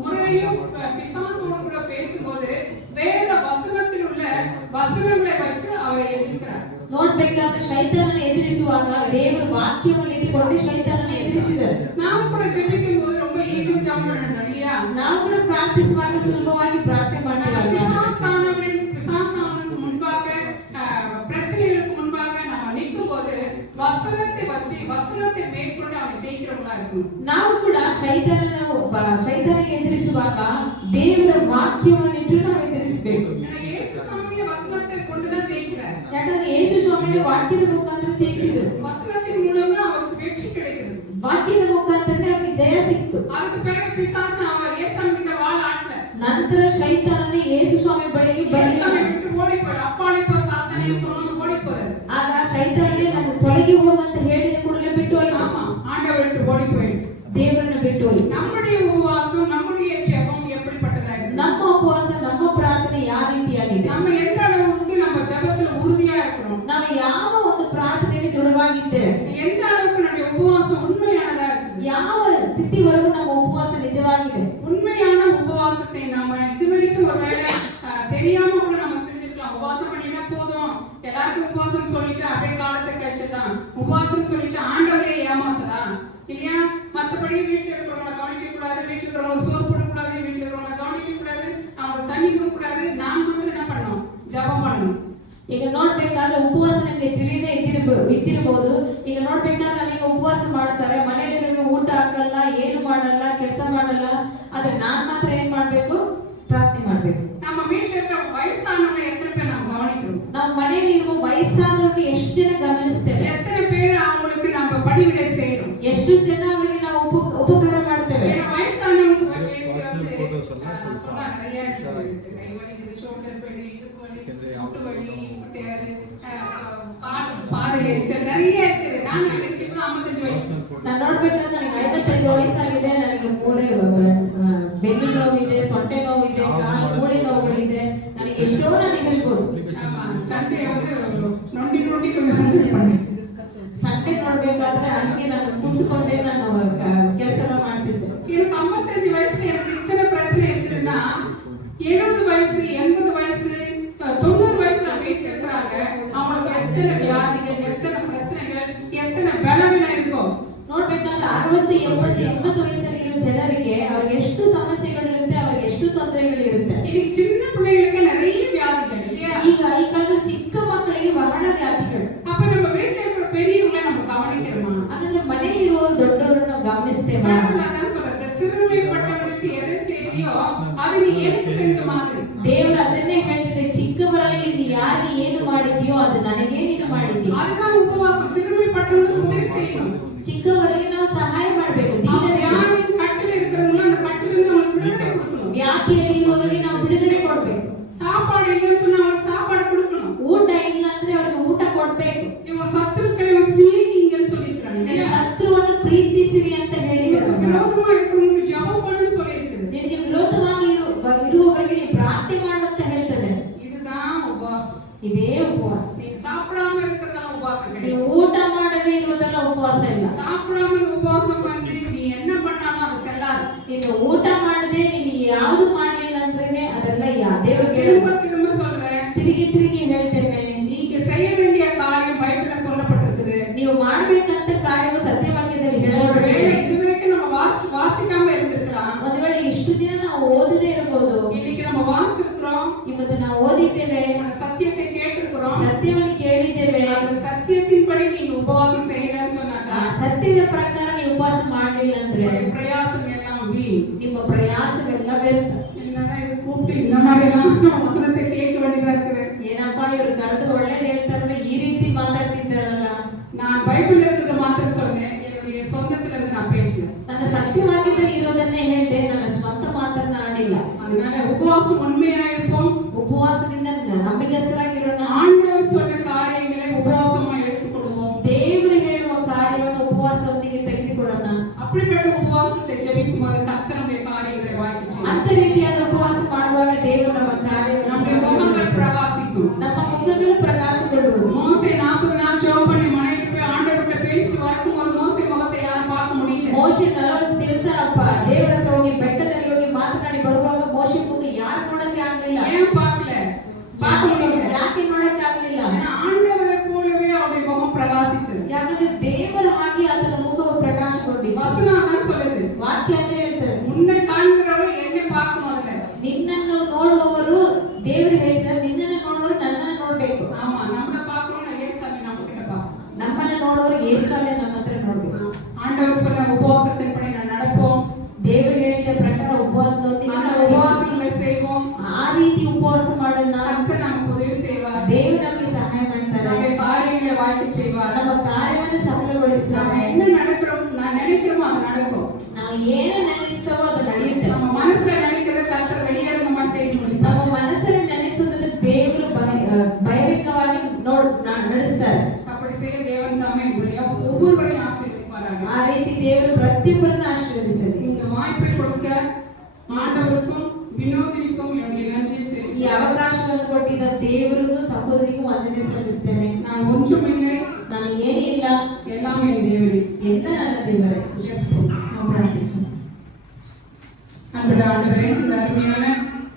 முறையும் பிசாசோட கூட பேசும்போது வேத வசனத்தில் உள்ள வசனங்களை வச்சு அவரை எதிர்க்கிறார். ನೋಡ್ಬೇಕಾದ್ರೆ ಶೈತಾನನ ಎದುರಿಸುವಾಗ ದೇವರ ವಾಕ್ಯವನ್ನು ಇಟ್ಟುಕೊಂಡು ಶೈತಾನನ ಎದುರಿಸಿದರು. ನಾವು ಕೂಡ ಜಪಿக்கும் போது ரொம்ப ஈஸி ஜெபம் பண்ணணும் இல்லையா? ನಾವು ಕೂಡ ಪ್ರಾರ್ಥಿಸುವಾಗ ಸುಲಭವಾಗಿ ಪ್ರಾರ್ಥನೆ ಮಾಡ್ತೀವಿ. பிசாசானதுக்கு முன்பாக பிரச்சனைகளுக்கு முன்பாக நம்ம நிற்கும் போது வசனத்தை வச்சு வசனத்தை மேற்கொண்டு அவன் ஜெயிக்கிறவங்களா இருக்கணும். ನಾವು ಕೂಡ ಶೈತಾನನಿಗೆ ಎದುರಿಸುವಾಗ ದೇವರ ವಾಕ್ಯವನ್ನು ಇಟ್ಟು ನಾವು ಎದುರಿಸಬೇಕು. ಯೇಸು ಸ್ವಾಮಿಯ ವಸನத்தை கொண்டுதான் ஜெயிக்கிறார். ಯಾಕಂದ್ರೆ ಯೇಸು ಸ್ವಾಮಿಯ ವಾಕ್ಯದ ಮುಖಾಂತರ ಜಯಿಸಿದರು. வசனத்தின் மூலமா அவருக்கு வெற்றி கிடைக்கிறது. ವಾಕ್ಯದ ಮುಖಾಂತರನೇ ಅವರಿಗೆ ಜಯ ಸಿಕ್ತು. அதுக்கு பிறகு பிசாசு அவன் இயேசுசாமி கிட்ட வாಳ ஆடல. ನಂತರ ಶೈತಾನನೇ ಯೇಸು ಸ್ವಾಮಿ ಬಳಿಗೆ இயேசுசாமி விட்டு ஓடி போய் அப்பாலே போ சாத்தானே சொன்னது ஓடி போறாரு. ಆಗ ಶೈತಾನನೇ ನನ್ನ ತೊಲಗಿ ಹೋಗು ಅಂತ ಹೇಳಿದ ಕೂಡಲೇ ಬಿಟ್ಟು ಹೋಯ್ತು. ஆமா, ஆண்டவர் விட்டு ஓடி போயிட்டு ದೇವರನ್ನ ಬಿಟ್ಟು ಹೋಯ್ತು. நம்முடைய உபவாசம் நம்முடைய ஜெபம் எப்படிப்பட்டதா இருக்கு? ನಮ್ಮ ಉಪವಾಸ ನಮ್ಮ ಪ್ರಾರ್ಥನೆ ಯಾವ ರೀತಿಯಾಗಿದೆ? நம்ம எந்த அளவுக்கு நம்ம ஜெபத்துல உறுதியா இருக்கிறோம்? ನಾವು ಯಾವ ಒಂದು ಪ್ರಾರ್ಥನೆಯಲ್ಲಿ ದೃಢವಾಗಿದ್ದೇವೆ? எந்த அளவுக்கு நம்முடைய உபவாசம் உண்மையானதா இருக்கு? ಯಾವ ಸ್ಥಿತಿವರೆಗೂ ನಮ್ಮ ಉಪವಾಸ ನಿಜವಾಗಿದೆ? உண்மையான உபவாசத்தை நாம இதுவரைக்கும் ஒருவேளை தெரியாம கூட நம்ம செஞ்சிருக்கலாம். உபவாசம் பண்ணிட்டா போதும், எல்லாருக்கும் உபவாசம் சொல்லிட்டு அப்படியே காலத்தை கழிச்சுதான், உபவாசம் சொல்லிட்டு ஆண்டவரே ஏமாத்தலாம் இல்லையா? மற்றபடி வீட்டுல இருக்கிறவங்களை கவனிக்க கூடாது, வீட்டுல இருக்கிறவங்களுக்கு சோறு போடக்கூடாது, வீட்டுல இருக்கிறவங்களை கவனிக்க கூடாது, அவங்க தண்ணி கொடுக்க கூடாது. நான் வந்து என்ன பண்ணணும்? ஜபம் பண்ணணும். ಈಗ ನೋಡ್ಬೇಕಾದ್ರೆ ಉಪವಾಸ ನಮಗೆ ತಿಳಿದೇ ಇದ್ದಿರಬಹುದು. ಈಗ ನೋಡ್ಬೇಕಾದ್ರೆ ನನಗೆ ಉಪವಾಸ ಮಾಡ್ತಾರೆ, ಮನೆಯಲ್ಲಿ ಊಟ ಹಾಕಲ್ಲ, ಏನು ಮಾಡಲ್ಲ, ಕೆಲಸ ಮಾಡಲ್ಲ. ಆದ್ರೆ ನಾನ್ ಮಾತ್ರ ಏನ್ ಮಾಡ್ಬೇಕು? ಪ್ರಾರ್ಥನೆ ಮಾಡ್ಬೇಕು. நம்ம வீட்டுல இருக்கிற வயசானவங்க எத்தனை பேர் நம்ம கவனிக்கிறோம்? ನಾವು ಮನೆಯಲ್ಲಿ ಇರುವ ವಯಸ್ಸಾದವರಿಗೆ ಎಷ್ಟು ಜನ ಗಮನಿಸ್ತೇವೆ? எத்தனை பேர் அவங்களுக்கு நம்ம பணிவிடை செய்யறோம்? ಎಷ್ಟು ಜನ ಅವರಿಗೆ ನಾವು ಉಪಕಾರ ಮಾಡ್ತೇವೆ? வயசானவங்க சொன்னா நிறைய கை வலிக்குது, ஷோல்டர் வலி, இடுப்பு வலி, முட்டு வலி, பாதை எரிச்சல் நிறைய இருக்குது. நான் எனக்கு 55 வயசு. ನಾನು ನೋಡ್ಬೇಕಾದ್ರೆ ನನಗೆ 55 ವಯಸ್ಸಾಗಿದೆ. ನನಗೆ ಮೂಳೆ ಬೆನ್ನು ನೋವಿದೆ, ಸೊಂಟೆ ನೋವಿದೆ, ಕಾಲು ಮೂಳೆ ನೋವುಗಳಿದೆ. ನನಗೆ ಎಷ್ಟೋ ನಾನು ಹೇಳ್ಬೋದು. ಸಂಡೆ வந்து நொண்டி நொண்டி கொஞ்சம் சண்டை பண்ணிச்சு. ಸಂಡೆ ನೋಡ್ಬೇಕಾದ್ರೆ ಹಂಗೆ ನಾನು ಕುಂಟ್ಕೊಂಡೆ ನಾನು ಕೆಲಸ ಮಾಡ್ತಿದ್ದೆ. எனக்கு 55 வயசுல எனக்கு இத்தனை பிரச்சனை இருக்குதுன்னா 70 வயசு 80 வயசு 90 வயசுல வீட்டுல இருக்கிறாங்க. அவங்களுக்கு எத்தனை வியாதிகள், எத்தனை பிரச்சனைகள், எத்தனை பலவீனம் இருக்கும். ನೋಡ್ಬೇಕಾದ್ರೆ 60 70 80 ವಯಸ್ಸಲ್ಲಿರೋ ಜನರಿಗೆ ಅವ್ರಿಗೆ ಎಷ್ಟು ಸಮಸ್ಯೆಗಳಿರುತ್ತೆ, ಅವ್ರಿಗೆ ಎಷ್ಟು ತೊಂದರೆಗಳಿರುತ್ತೆ. இன்னைக்கு சின்ன பிள்ளைகளுக்கு நிறைய வியாதிகள் இல்லையா? ಈಗ ಈ ಕಾಲದಲ್ಲಿ ಚಿಕ್ಕ ಮಕ್ಕಳಿಗೆ ಬಹಳ ವ್ಯಾಧಿಗಳು. அப்ப நம்ம வீட்டுல இருக்கிற பெரியவங்களை நம்ம கவனிக்கிறோமா? ಹಾಗಾದ್ರೆ ಮನೆಯಲ್ಲಿರುವ ದೊಡ್ಡವರನ್ನು ಗಮನಿಸ್ತೇವೆ. அதான் சொல்றது, சிறுமைப்பட்டவங்களுக்கு எதை செய்யறியோ அது நீ எனக்கு செஞ்ச மாதிரி. ದೇವರು ಅದನ್ನೇ ಹೇಳ್ತಿದೆ, ಚಿಕ್ಕವರಲ್ಲಿ ನೀನು ಯಾರಿಗೆ ಏನು ಮಾಡಿದ್ಯೋ ಅದು ನನಗೆ ನೀನು ಮಾಡಿದ್ಯಾ. அதுதான் உபவாசம். சிறுமைப்பட்டவங்களுக்கு உதவி செய்யணும். ಚಿಕ್ಕವರಿಗೆ ನಾವು ಸಹಾಯ ಮಾಡಬೇಕು. வியாதி கட்டில இருக்கிறவங்க அந்த கட்டிலிருந்து அவங்களுக்கு விடுதலை கொடுக்கணும். ವ್ಯಾಧಿಯಲ್ಲಿ ಇರುವವರಿಗೆ ನಾವು ಬಿಡುಗಡೆ ಕೊಡ್ಬೇಕು. சாப்பாடு இல்லைன்னு சொன்னா அவங்களுக்கு சாப்பாடு கொடுக்கணும். ಊಟ ಇಲ್ಲ ಅಂದ್ರೆ ಅವ್ರಿಗೆ ಊಟ ಕೊಡ್ಬೇಕು. இவங்க சத்துருக்களை ஸ்நேகிங்கன்னு சொல்லிருக்காங்க. ಶತ್ರುವನ್ನು ಪ್ರೀತಿಸಿರಿ ಅಂತ ಹೇಳಿದರು. விரோதமா இருக்கிறவங்களுக்கு ஜெபம் பண்ணு சொல்லிருக்கு. ನಿನಗೆ ವಿರೋಧವಾಗಿ ಇರುವವರಿಗೆ ನೀನು ಪ್ರಾರ್ಥನೆ ಮಾಡು ಅಂತ ಹೇಳ್ತದೆ. இதுதான் உபவாசம். ಇದೇ ಉಪವಾಸ. நீ சாப்பிடாம இருக்கிறதெல்லாம் உபவாசம் கிடையாது. ನೀವು ಊಟ ಮಾಡದೇ ಇರುವುದೆಲ್ಲ ಉಪವಾಸ ಇಲ್ಲ. சாப்பிடாம உபவாசம் பண்ணி நீ என்ன பண்ணாலும் அது செல்லாது. ನೀನು ಊಟ ಮಾಡದೆ ನೀನು ಯಾವುದು ಮಾಡಲಿಲ್ಲ ಅಂದ್ರೇನೆ ಅದೆಲ್ಲ ದೇವರಿಗೆ திரும்ப திரும்ப சொல்றேன், ತಿರುಗಿ ತಿರುಗಿ ಹೇಳ್ತೇನೆ. நீங்க செய்ய வேண்டிய காரியம் பைபிள்ல சொல்லப்பட்டிருக்குது. ನೀವು ಮಾಡಬೇಕಂತ ಕಾರ್ಯವು ಸತ್ಯವಾಕ್ಯದಲ್ಲಿ ಹೇಳಲ್ಪಟ್ಟಿದೆ. ஒருவேளை இதுவரைக்கும் நம்ம வாசிக்காம இருந்திருக்கலாம். ಉಪವಾಸ ಮಾಡಲಿಲ್ಲ ಅಂದ್ರೆ உங்களுடைய பிரயாசம் எல்லாம் வீண். ನಿಮ್ಮ ಪ್ರಯಾಸವೆಲ್ಲ ವ್ಯರ್ಥ. என்னடா இது கூப்பிட்டு இந்த மாதிரி எல்லாம் வசனத்தை கேட்க வேண்டியதா இருக்குது. ಏನಪ್ಪಾ ಇವ್ರು ಕರೆದು ಒಳ್ಳೇದು ಹೇಳ್ತಾರಲ್ಲ, ಈ ರೀತಿ ಮಾತಾಡ್ತಿದ್ದಾರಲ್ಲ. நான் பைபிள்ல இருக்கிறத மாத்திரம் சொன்னேன், என்னுடைய சொந்தத்துல இருந்து நான் பேசல. ನನ್ನ ಸತ್ಯವಾಗಿದೆ ಇರೋದನ್ನೇ ಹೇಳಿದೆ, ನನ್ನ ಸ್ವಂತ ಮಾತನ್ನ ಆಡಿಲ್ಲ. அதனால உபவாசம் உண்மையா இருப்போம். ಉಪವಾಸದಿಂದ ನಂಬಿಗಸ್ತರಾಗಿರೋಣ. ஆண்டவர் சொன்ன காரியங்களை உபவாசமா எடுத்துக்கொள்வோம். ದೇವರು ಹೇಳುವ ಕಾರ್ಯವನ್ನು ಉಪವಾಸದೊಂದಿಗೆ ತೆಗೆದುಕೊಳ್ಳೋಣ. அப்படிப்பட்ட உபவாசத்தை ஜெபிக்கும் போது கர்த்தர் நம்முடைய காரியங்களை வாய்க்கு செய்வார். ಅಂತ ರೀತಿಯಾದ ಉಪವಾಸ ಮಾಡುವಾಗ ದೇವರು ನಮ್ಮ ಕಾರ್ಯವನ್ನು நம்முடைய முகங்கள் பிரகாசிக்கும். ನಮ್ಮ ಮುಖಗಳು ಪ್ರಕಾಶಗೊಳ್ಳುವುದು. மோசே 40 நாள் ஜெபம் பண்ணி மலைக்கு போய் ஆண்டவர்கிட்ட பேசிட்டு வரும்போது மோசே முகத்தை யாரும் பார்க்க முடியல. ಮೋಶೆ 40 ದಿವಸ ದೇವರ ಹತ್ರ ಹೋಗಿ ಬೆಟ್ಟದಲ್ಲಿ ಹೋಗಿ ಮಾತನಾಡಿ ಬರುವಾಗ ಮೋಶೆ ಮುಖ ಯಾರು ನೋಡಕ್ಕೆ ಆಗ್ಲಿಲ್ಲ. ஏன் பார்க்கல? பார்க்க முடியல. ಯಾಕೆ ನೋಡಕ್ಕೆ ಆಗ್ಲಿಲ್ಲ? ஏன்னா ஆண்டவரை போலவே அவருடைய முகம் பிரகாசித்தது. ಯಾಕಂದ್ರೆ ದೇವರ ಹಾಗೆ ಆತನ ಮುಖವು ಪ್ರಕಾಶಗೊಂಡಿತು. வசனம் தான் சொல்லுது. ವಾಕ್ಯ ಅಂತ ಹೇಳ್ತಾರೆ, உன்னை காண்கிறவர்கள் என்னை பார்க்கணும். அதுல ನಿನ್ನನ್ನು ನೋಡುವವರು, ದೇವರು ಹೇಳಿದ್ದಾರೆ, ನಿನ್ನನ್ನು ನೋಡುವವರು ನನ್ನನ್ನು ನೋಡ್ಬೇಕು. ஆமா, நம்மள பார்க்கணும்னா இயேசுவை நம்ம கிட்ட பார்க்கணும். ನಮ್ಮನ್ನ ನೋಡುವವರು ಯೇಸುವನ್ನೇ ನಮ್ಮ ಹತ್ರ ನೋಡ್ಬೇಕು. ஆண்டவர் சொன்ன உபவாசத்தின்படி நான் நடப்போம். ದೇವರು ಹೇಳಿದ ಪ್ರಕಾರ ಉಪವಾಸದೊಂದಿಗೆ அந்த உபவாசங்களை செய்வோம். ಆ ರೀತಿ ಉಪವಾಸ ಮಾಡೋಣ. கர்த்தர் நமக்கு உதவி செய்வார். ದೇವರು ನಮಗೆ ಸಹಾಯ ಮಾಡ್ತಾರೆ. நம்முடைய காரியங்களை வாய்க்கு செய்வார். ನಮ್ಮ ಕಾರ್ಯವನ್ನು நம்ம ಸಫಲಗೊಳಿಸ್ತಾರೆ. என்ன நடக்கிறோம், நான் நினைக்கிறோமோ அது நடக்கும். ನಾವು ಏನು ನೆನೆಸ್ತೇವೋ ಅದು ನಡೆಯುತ್ತೆ. நம்ம மனசுல நினைக்கிறத கர்த்தர் வெளியரங்கமா செய்து முடிப்பார். ನಮ್ಮ ಮನಸ್ಸಲ್ಲಿ ನೆನೆಸುವುದನ್ನು ದೇವರು ಬಹಿರಂಗವಾಗಿ ನಡೆಸ್ತಾರೆ. அப்படி செய்ய தேவன் தாமே ஒவ்வொருவரையும் ஆசீர்வதிப்பாராக. ಆ ರೀತಿ ದೇವರು ಪ್ರತಿಯೊಬ್ಬರನ್ನು ಆಶೀರ್ವದಿಸಲಿ. இந்த வாய்ப்பை கொடுத்த ஆண்டவருக்கும் வினோதிக்கும் என்னுடைய நன்றியை ಈ தெரிவிக்கிறேன். ಅವಕಾಶವನ್ನು ಕೊಟ್ಟಿದ್ದ ದೇವರಿಗೂ ಸಹೋದರಿಗೂ ವಂದನೆ ಸಲ್ಲಿಸ್ತೇನೆ. நான் ஒன்றுமில்லை, ನಾನು ಏನಿಲ್ಲ, எல்லாமே என் தேவனே. ಎಲ್ಲ ನನ್ನ ದೇವರೇ. ஜெபிப்போம். ನಾವು ಪ್ರಾರ್ಥಿಸೋಣ. அன்புள்ள ஆண்டவரே, இந்த அருமையான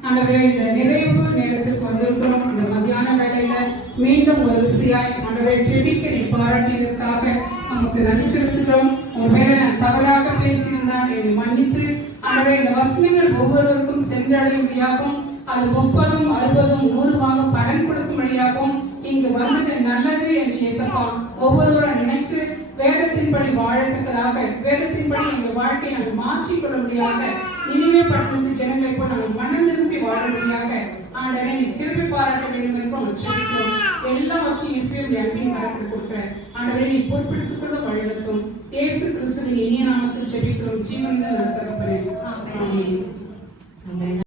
ஆண்டவரே, இந்த நிறைவு நேரத்திற்கு வந்திருக்கிறோம். இந்த மத்தியான வேளையில மீண்டும் ஒரு விசையாய் ஆண்டவரே ஜெபிக்க நீ பாராட்டியதற்காக நமக்கு நன்றி செலுத்துகிறோம். ஒருவேளை நான் தவறாக பேசியிருந்தால் என்னை மன்னித்து ஆண்டவரே இந்த வசனங்கள் ஒவ்வொருவருக்கும் சென்றடையும்படியாகவும் அது 30, 60, 100 பலன் கொடுக்கும்படியாகவும் இங்கு வந்தது நல்லது என்று இயேசப்பா ஒவ்வொருவரும் நினைத்து வேதத்தின்படி வாழத்தக்கதாக, வேதத்தின்படி எங்கள் வாழ்க்கையை நாங்கள் மாற்றிக்கொள்ள முடியாத நினைவே பட்டணத்து ஜனங்களை போல் நாங்கள் மனம் திரும்பி வாழ முடியாத ஆண்டவரே நீ திருப்பி பாராட்ட வேண்டும் என்று நாங்கள் சொல்லிக்கிறோம். எல்லாவற்றையும் இயேசுவின் அன்பின் கரத்தில் கொடுக்கிறேன். ஆண்டவரே நீ பொறுப்பெடுத்துக் கொள்ள வழிநடத்தும். இயேசு கிறிஸ்துவின் இனிய நாமத்தில் ஜெபிக்கிறோம். ஜீவன் நல்ல தகப்பனே. ஆமென்.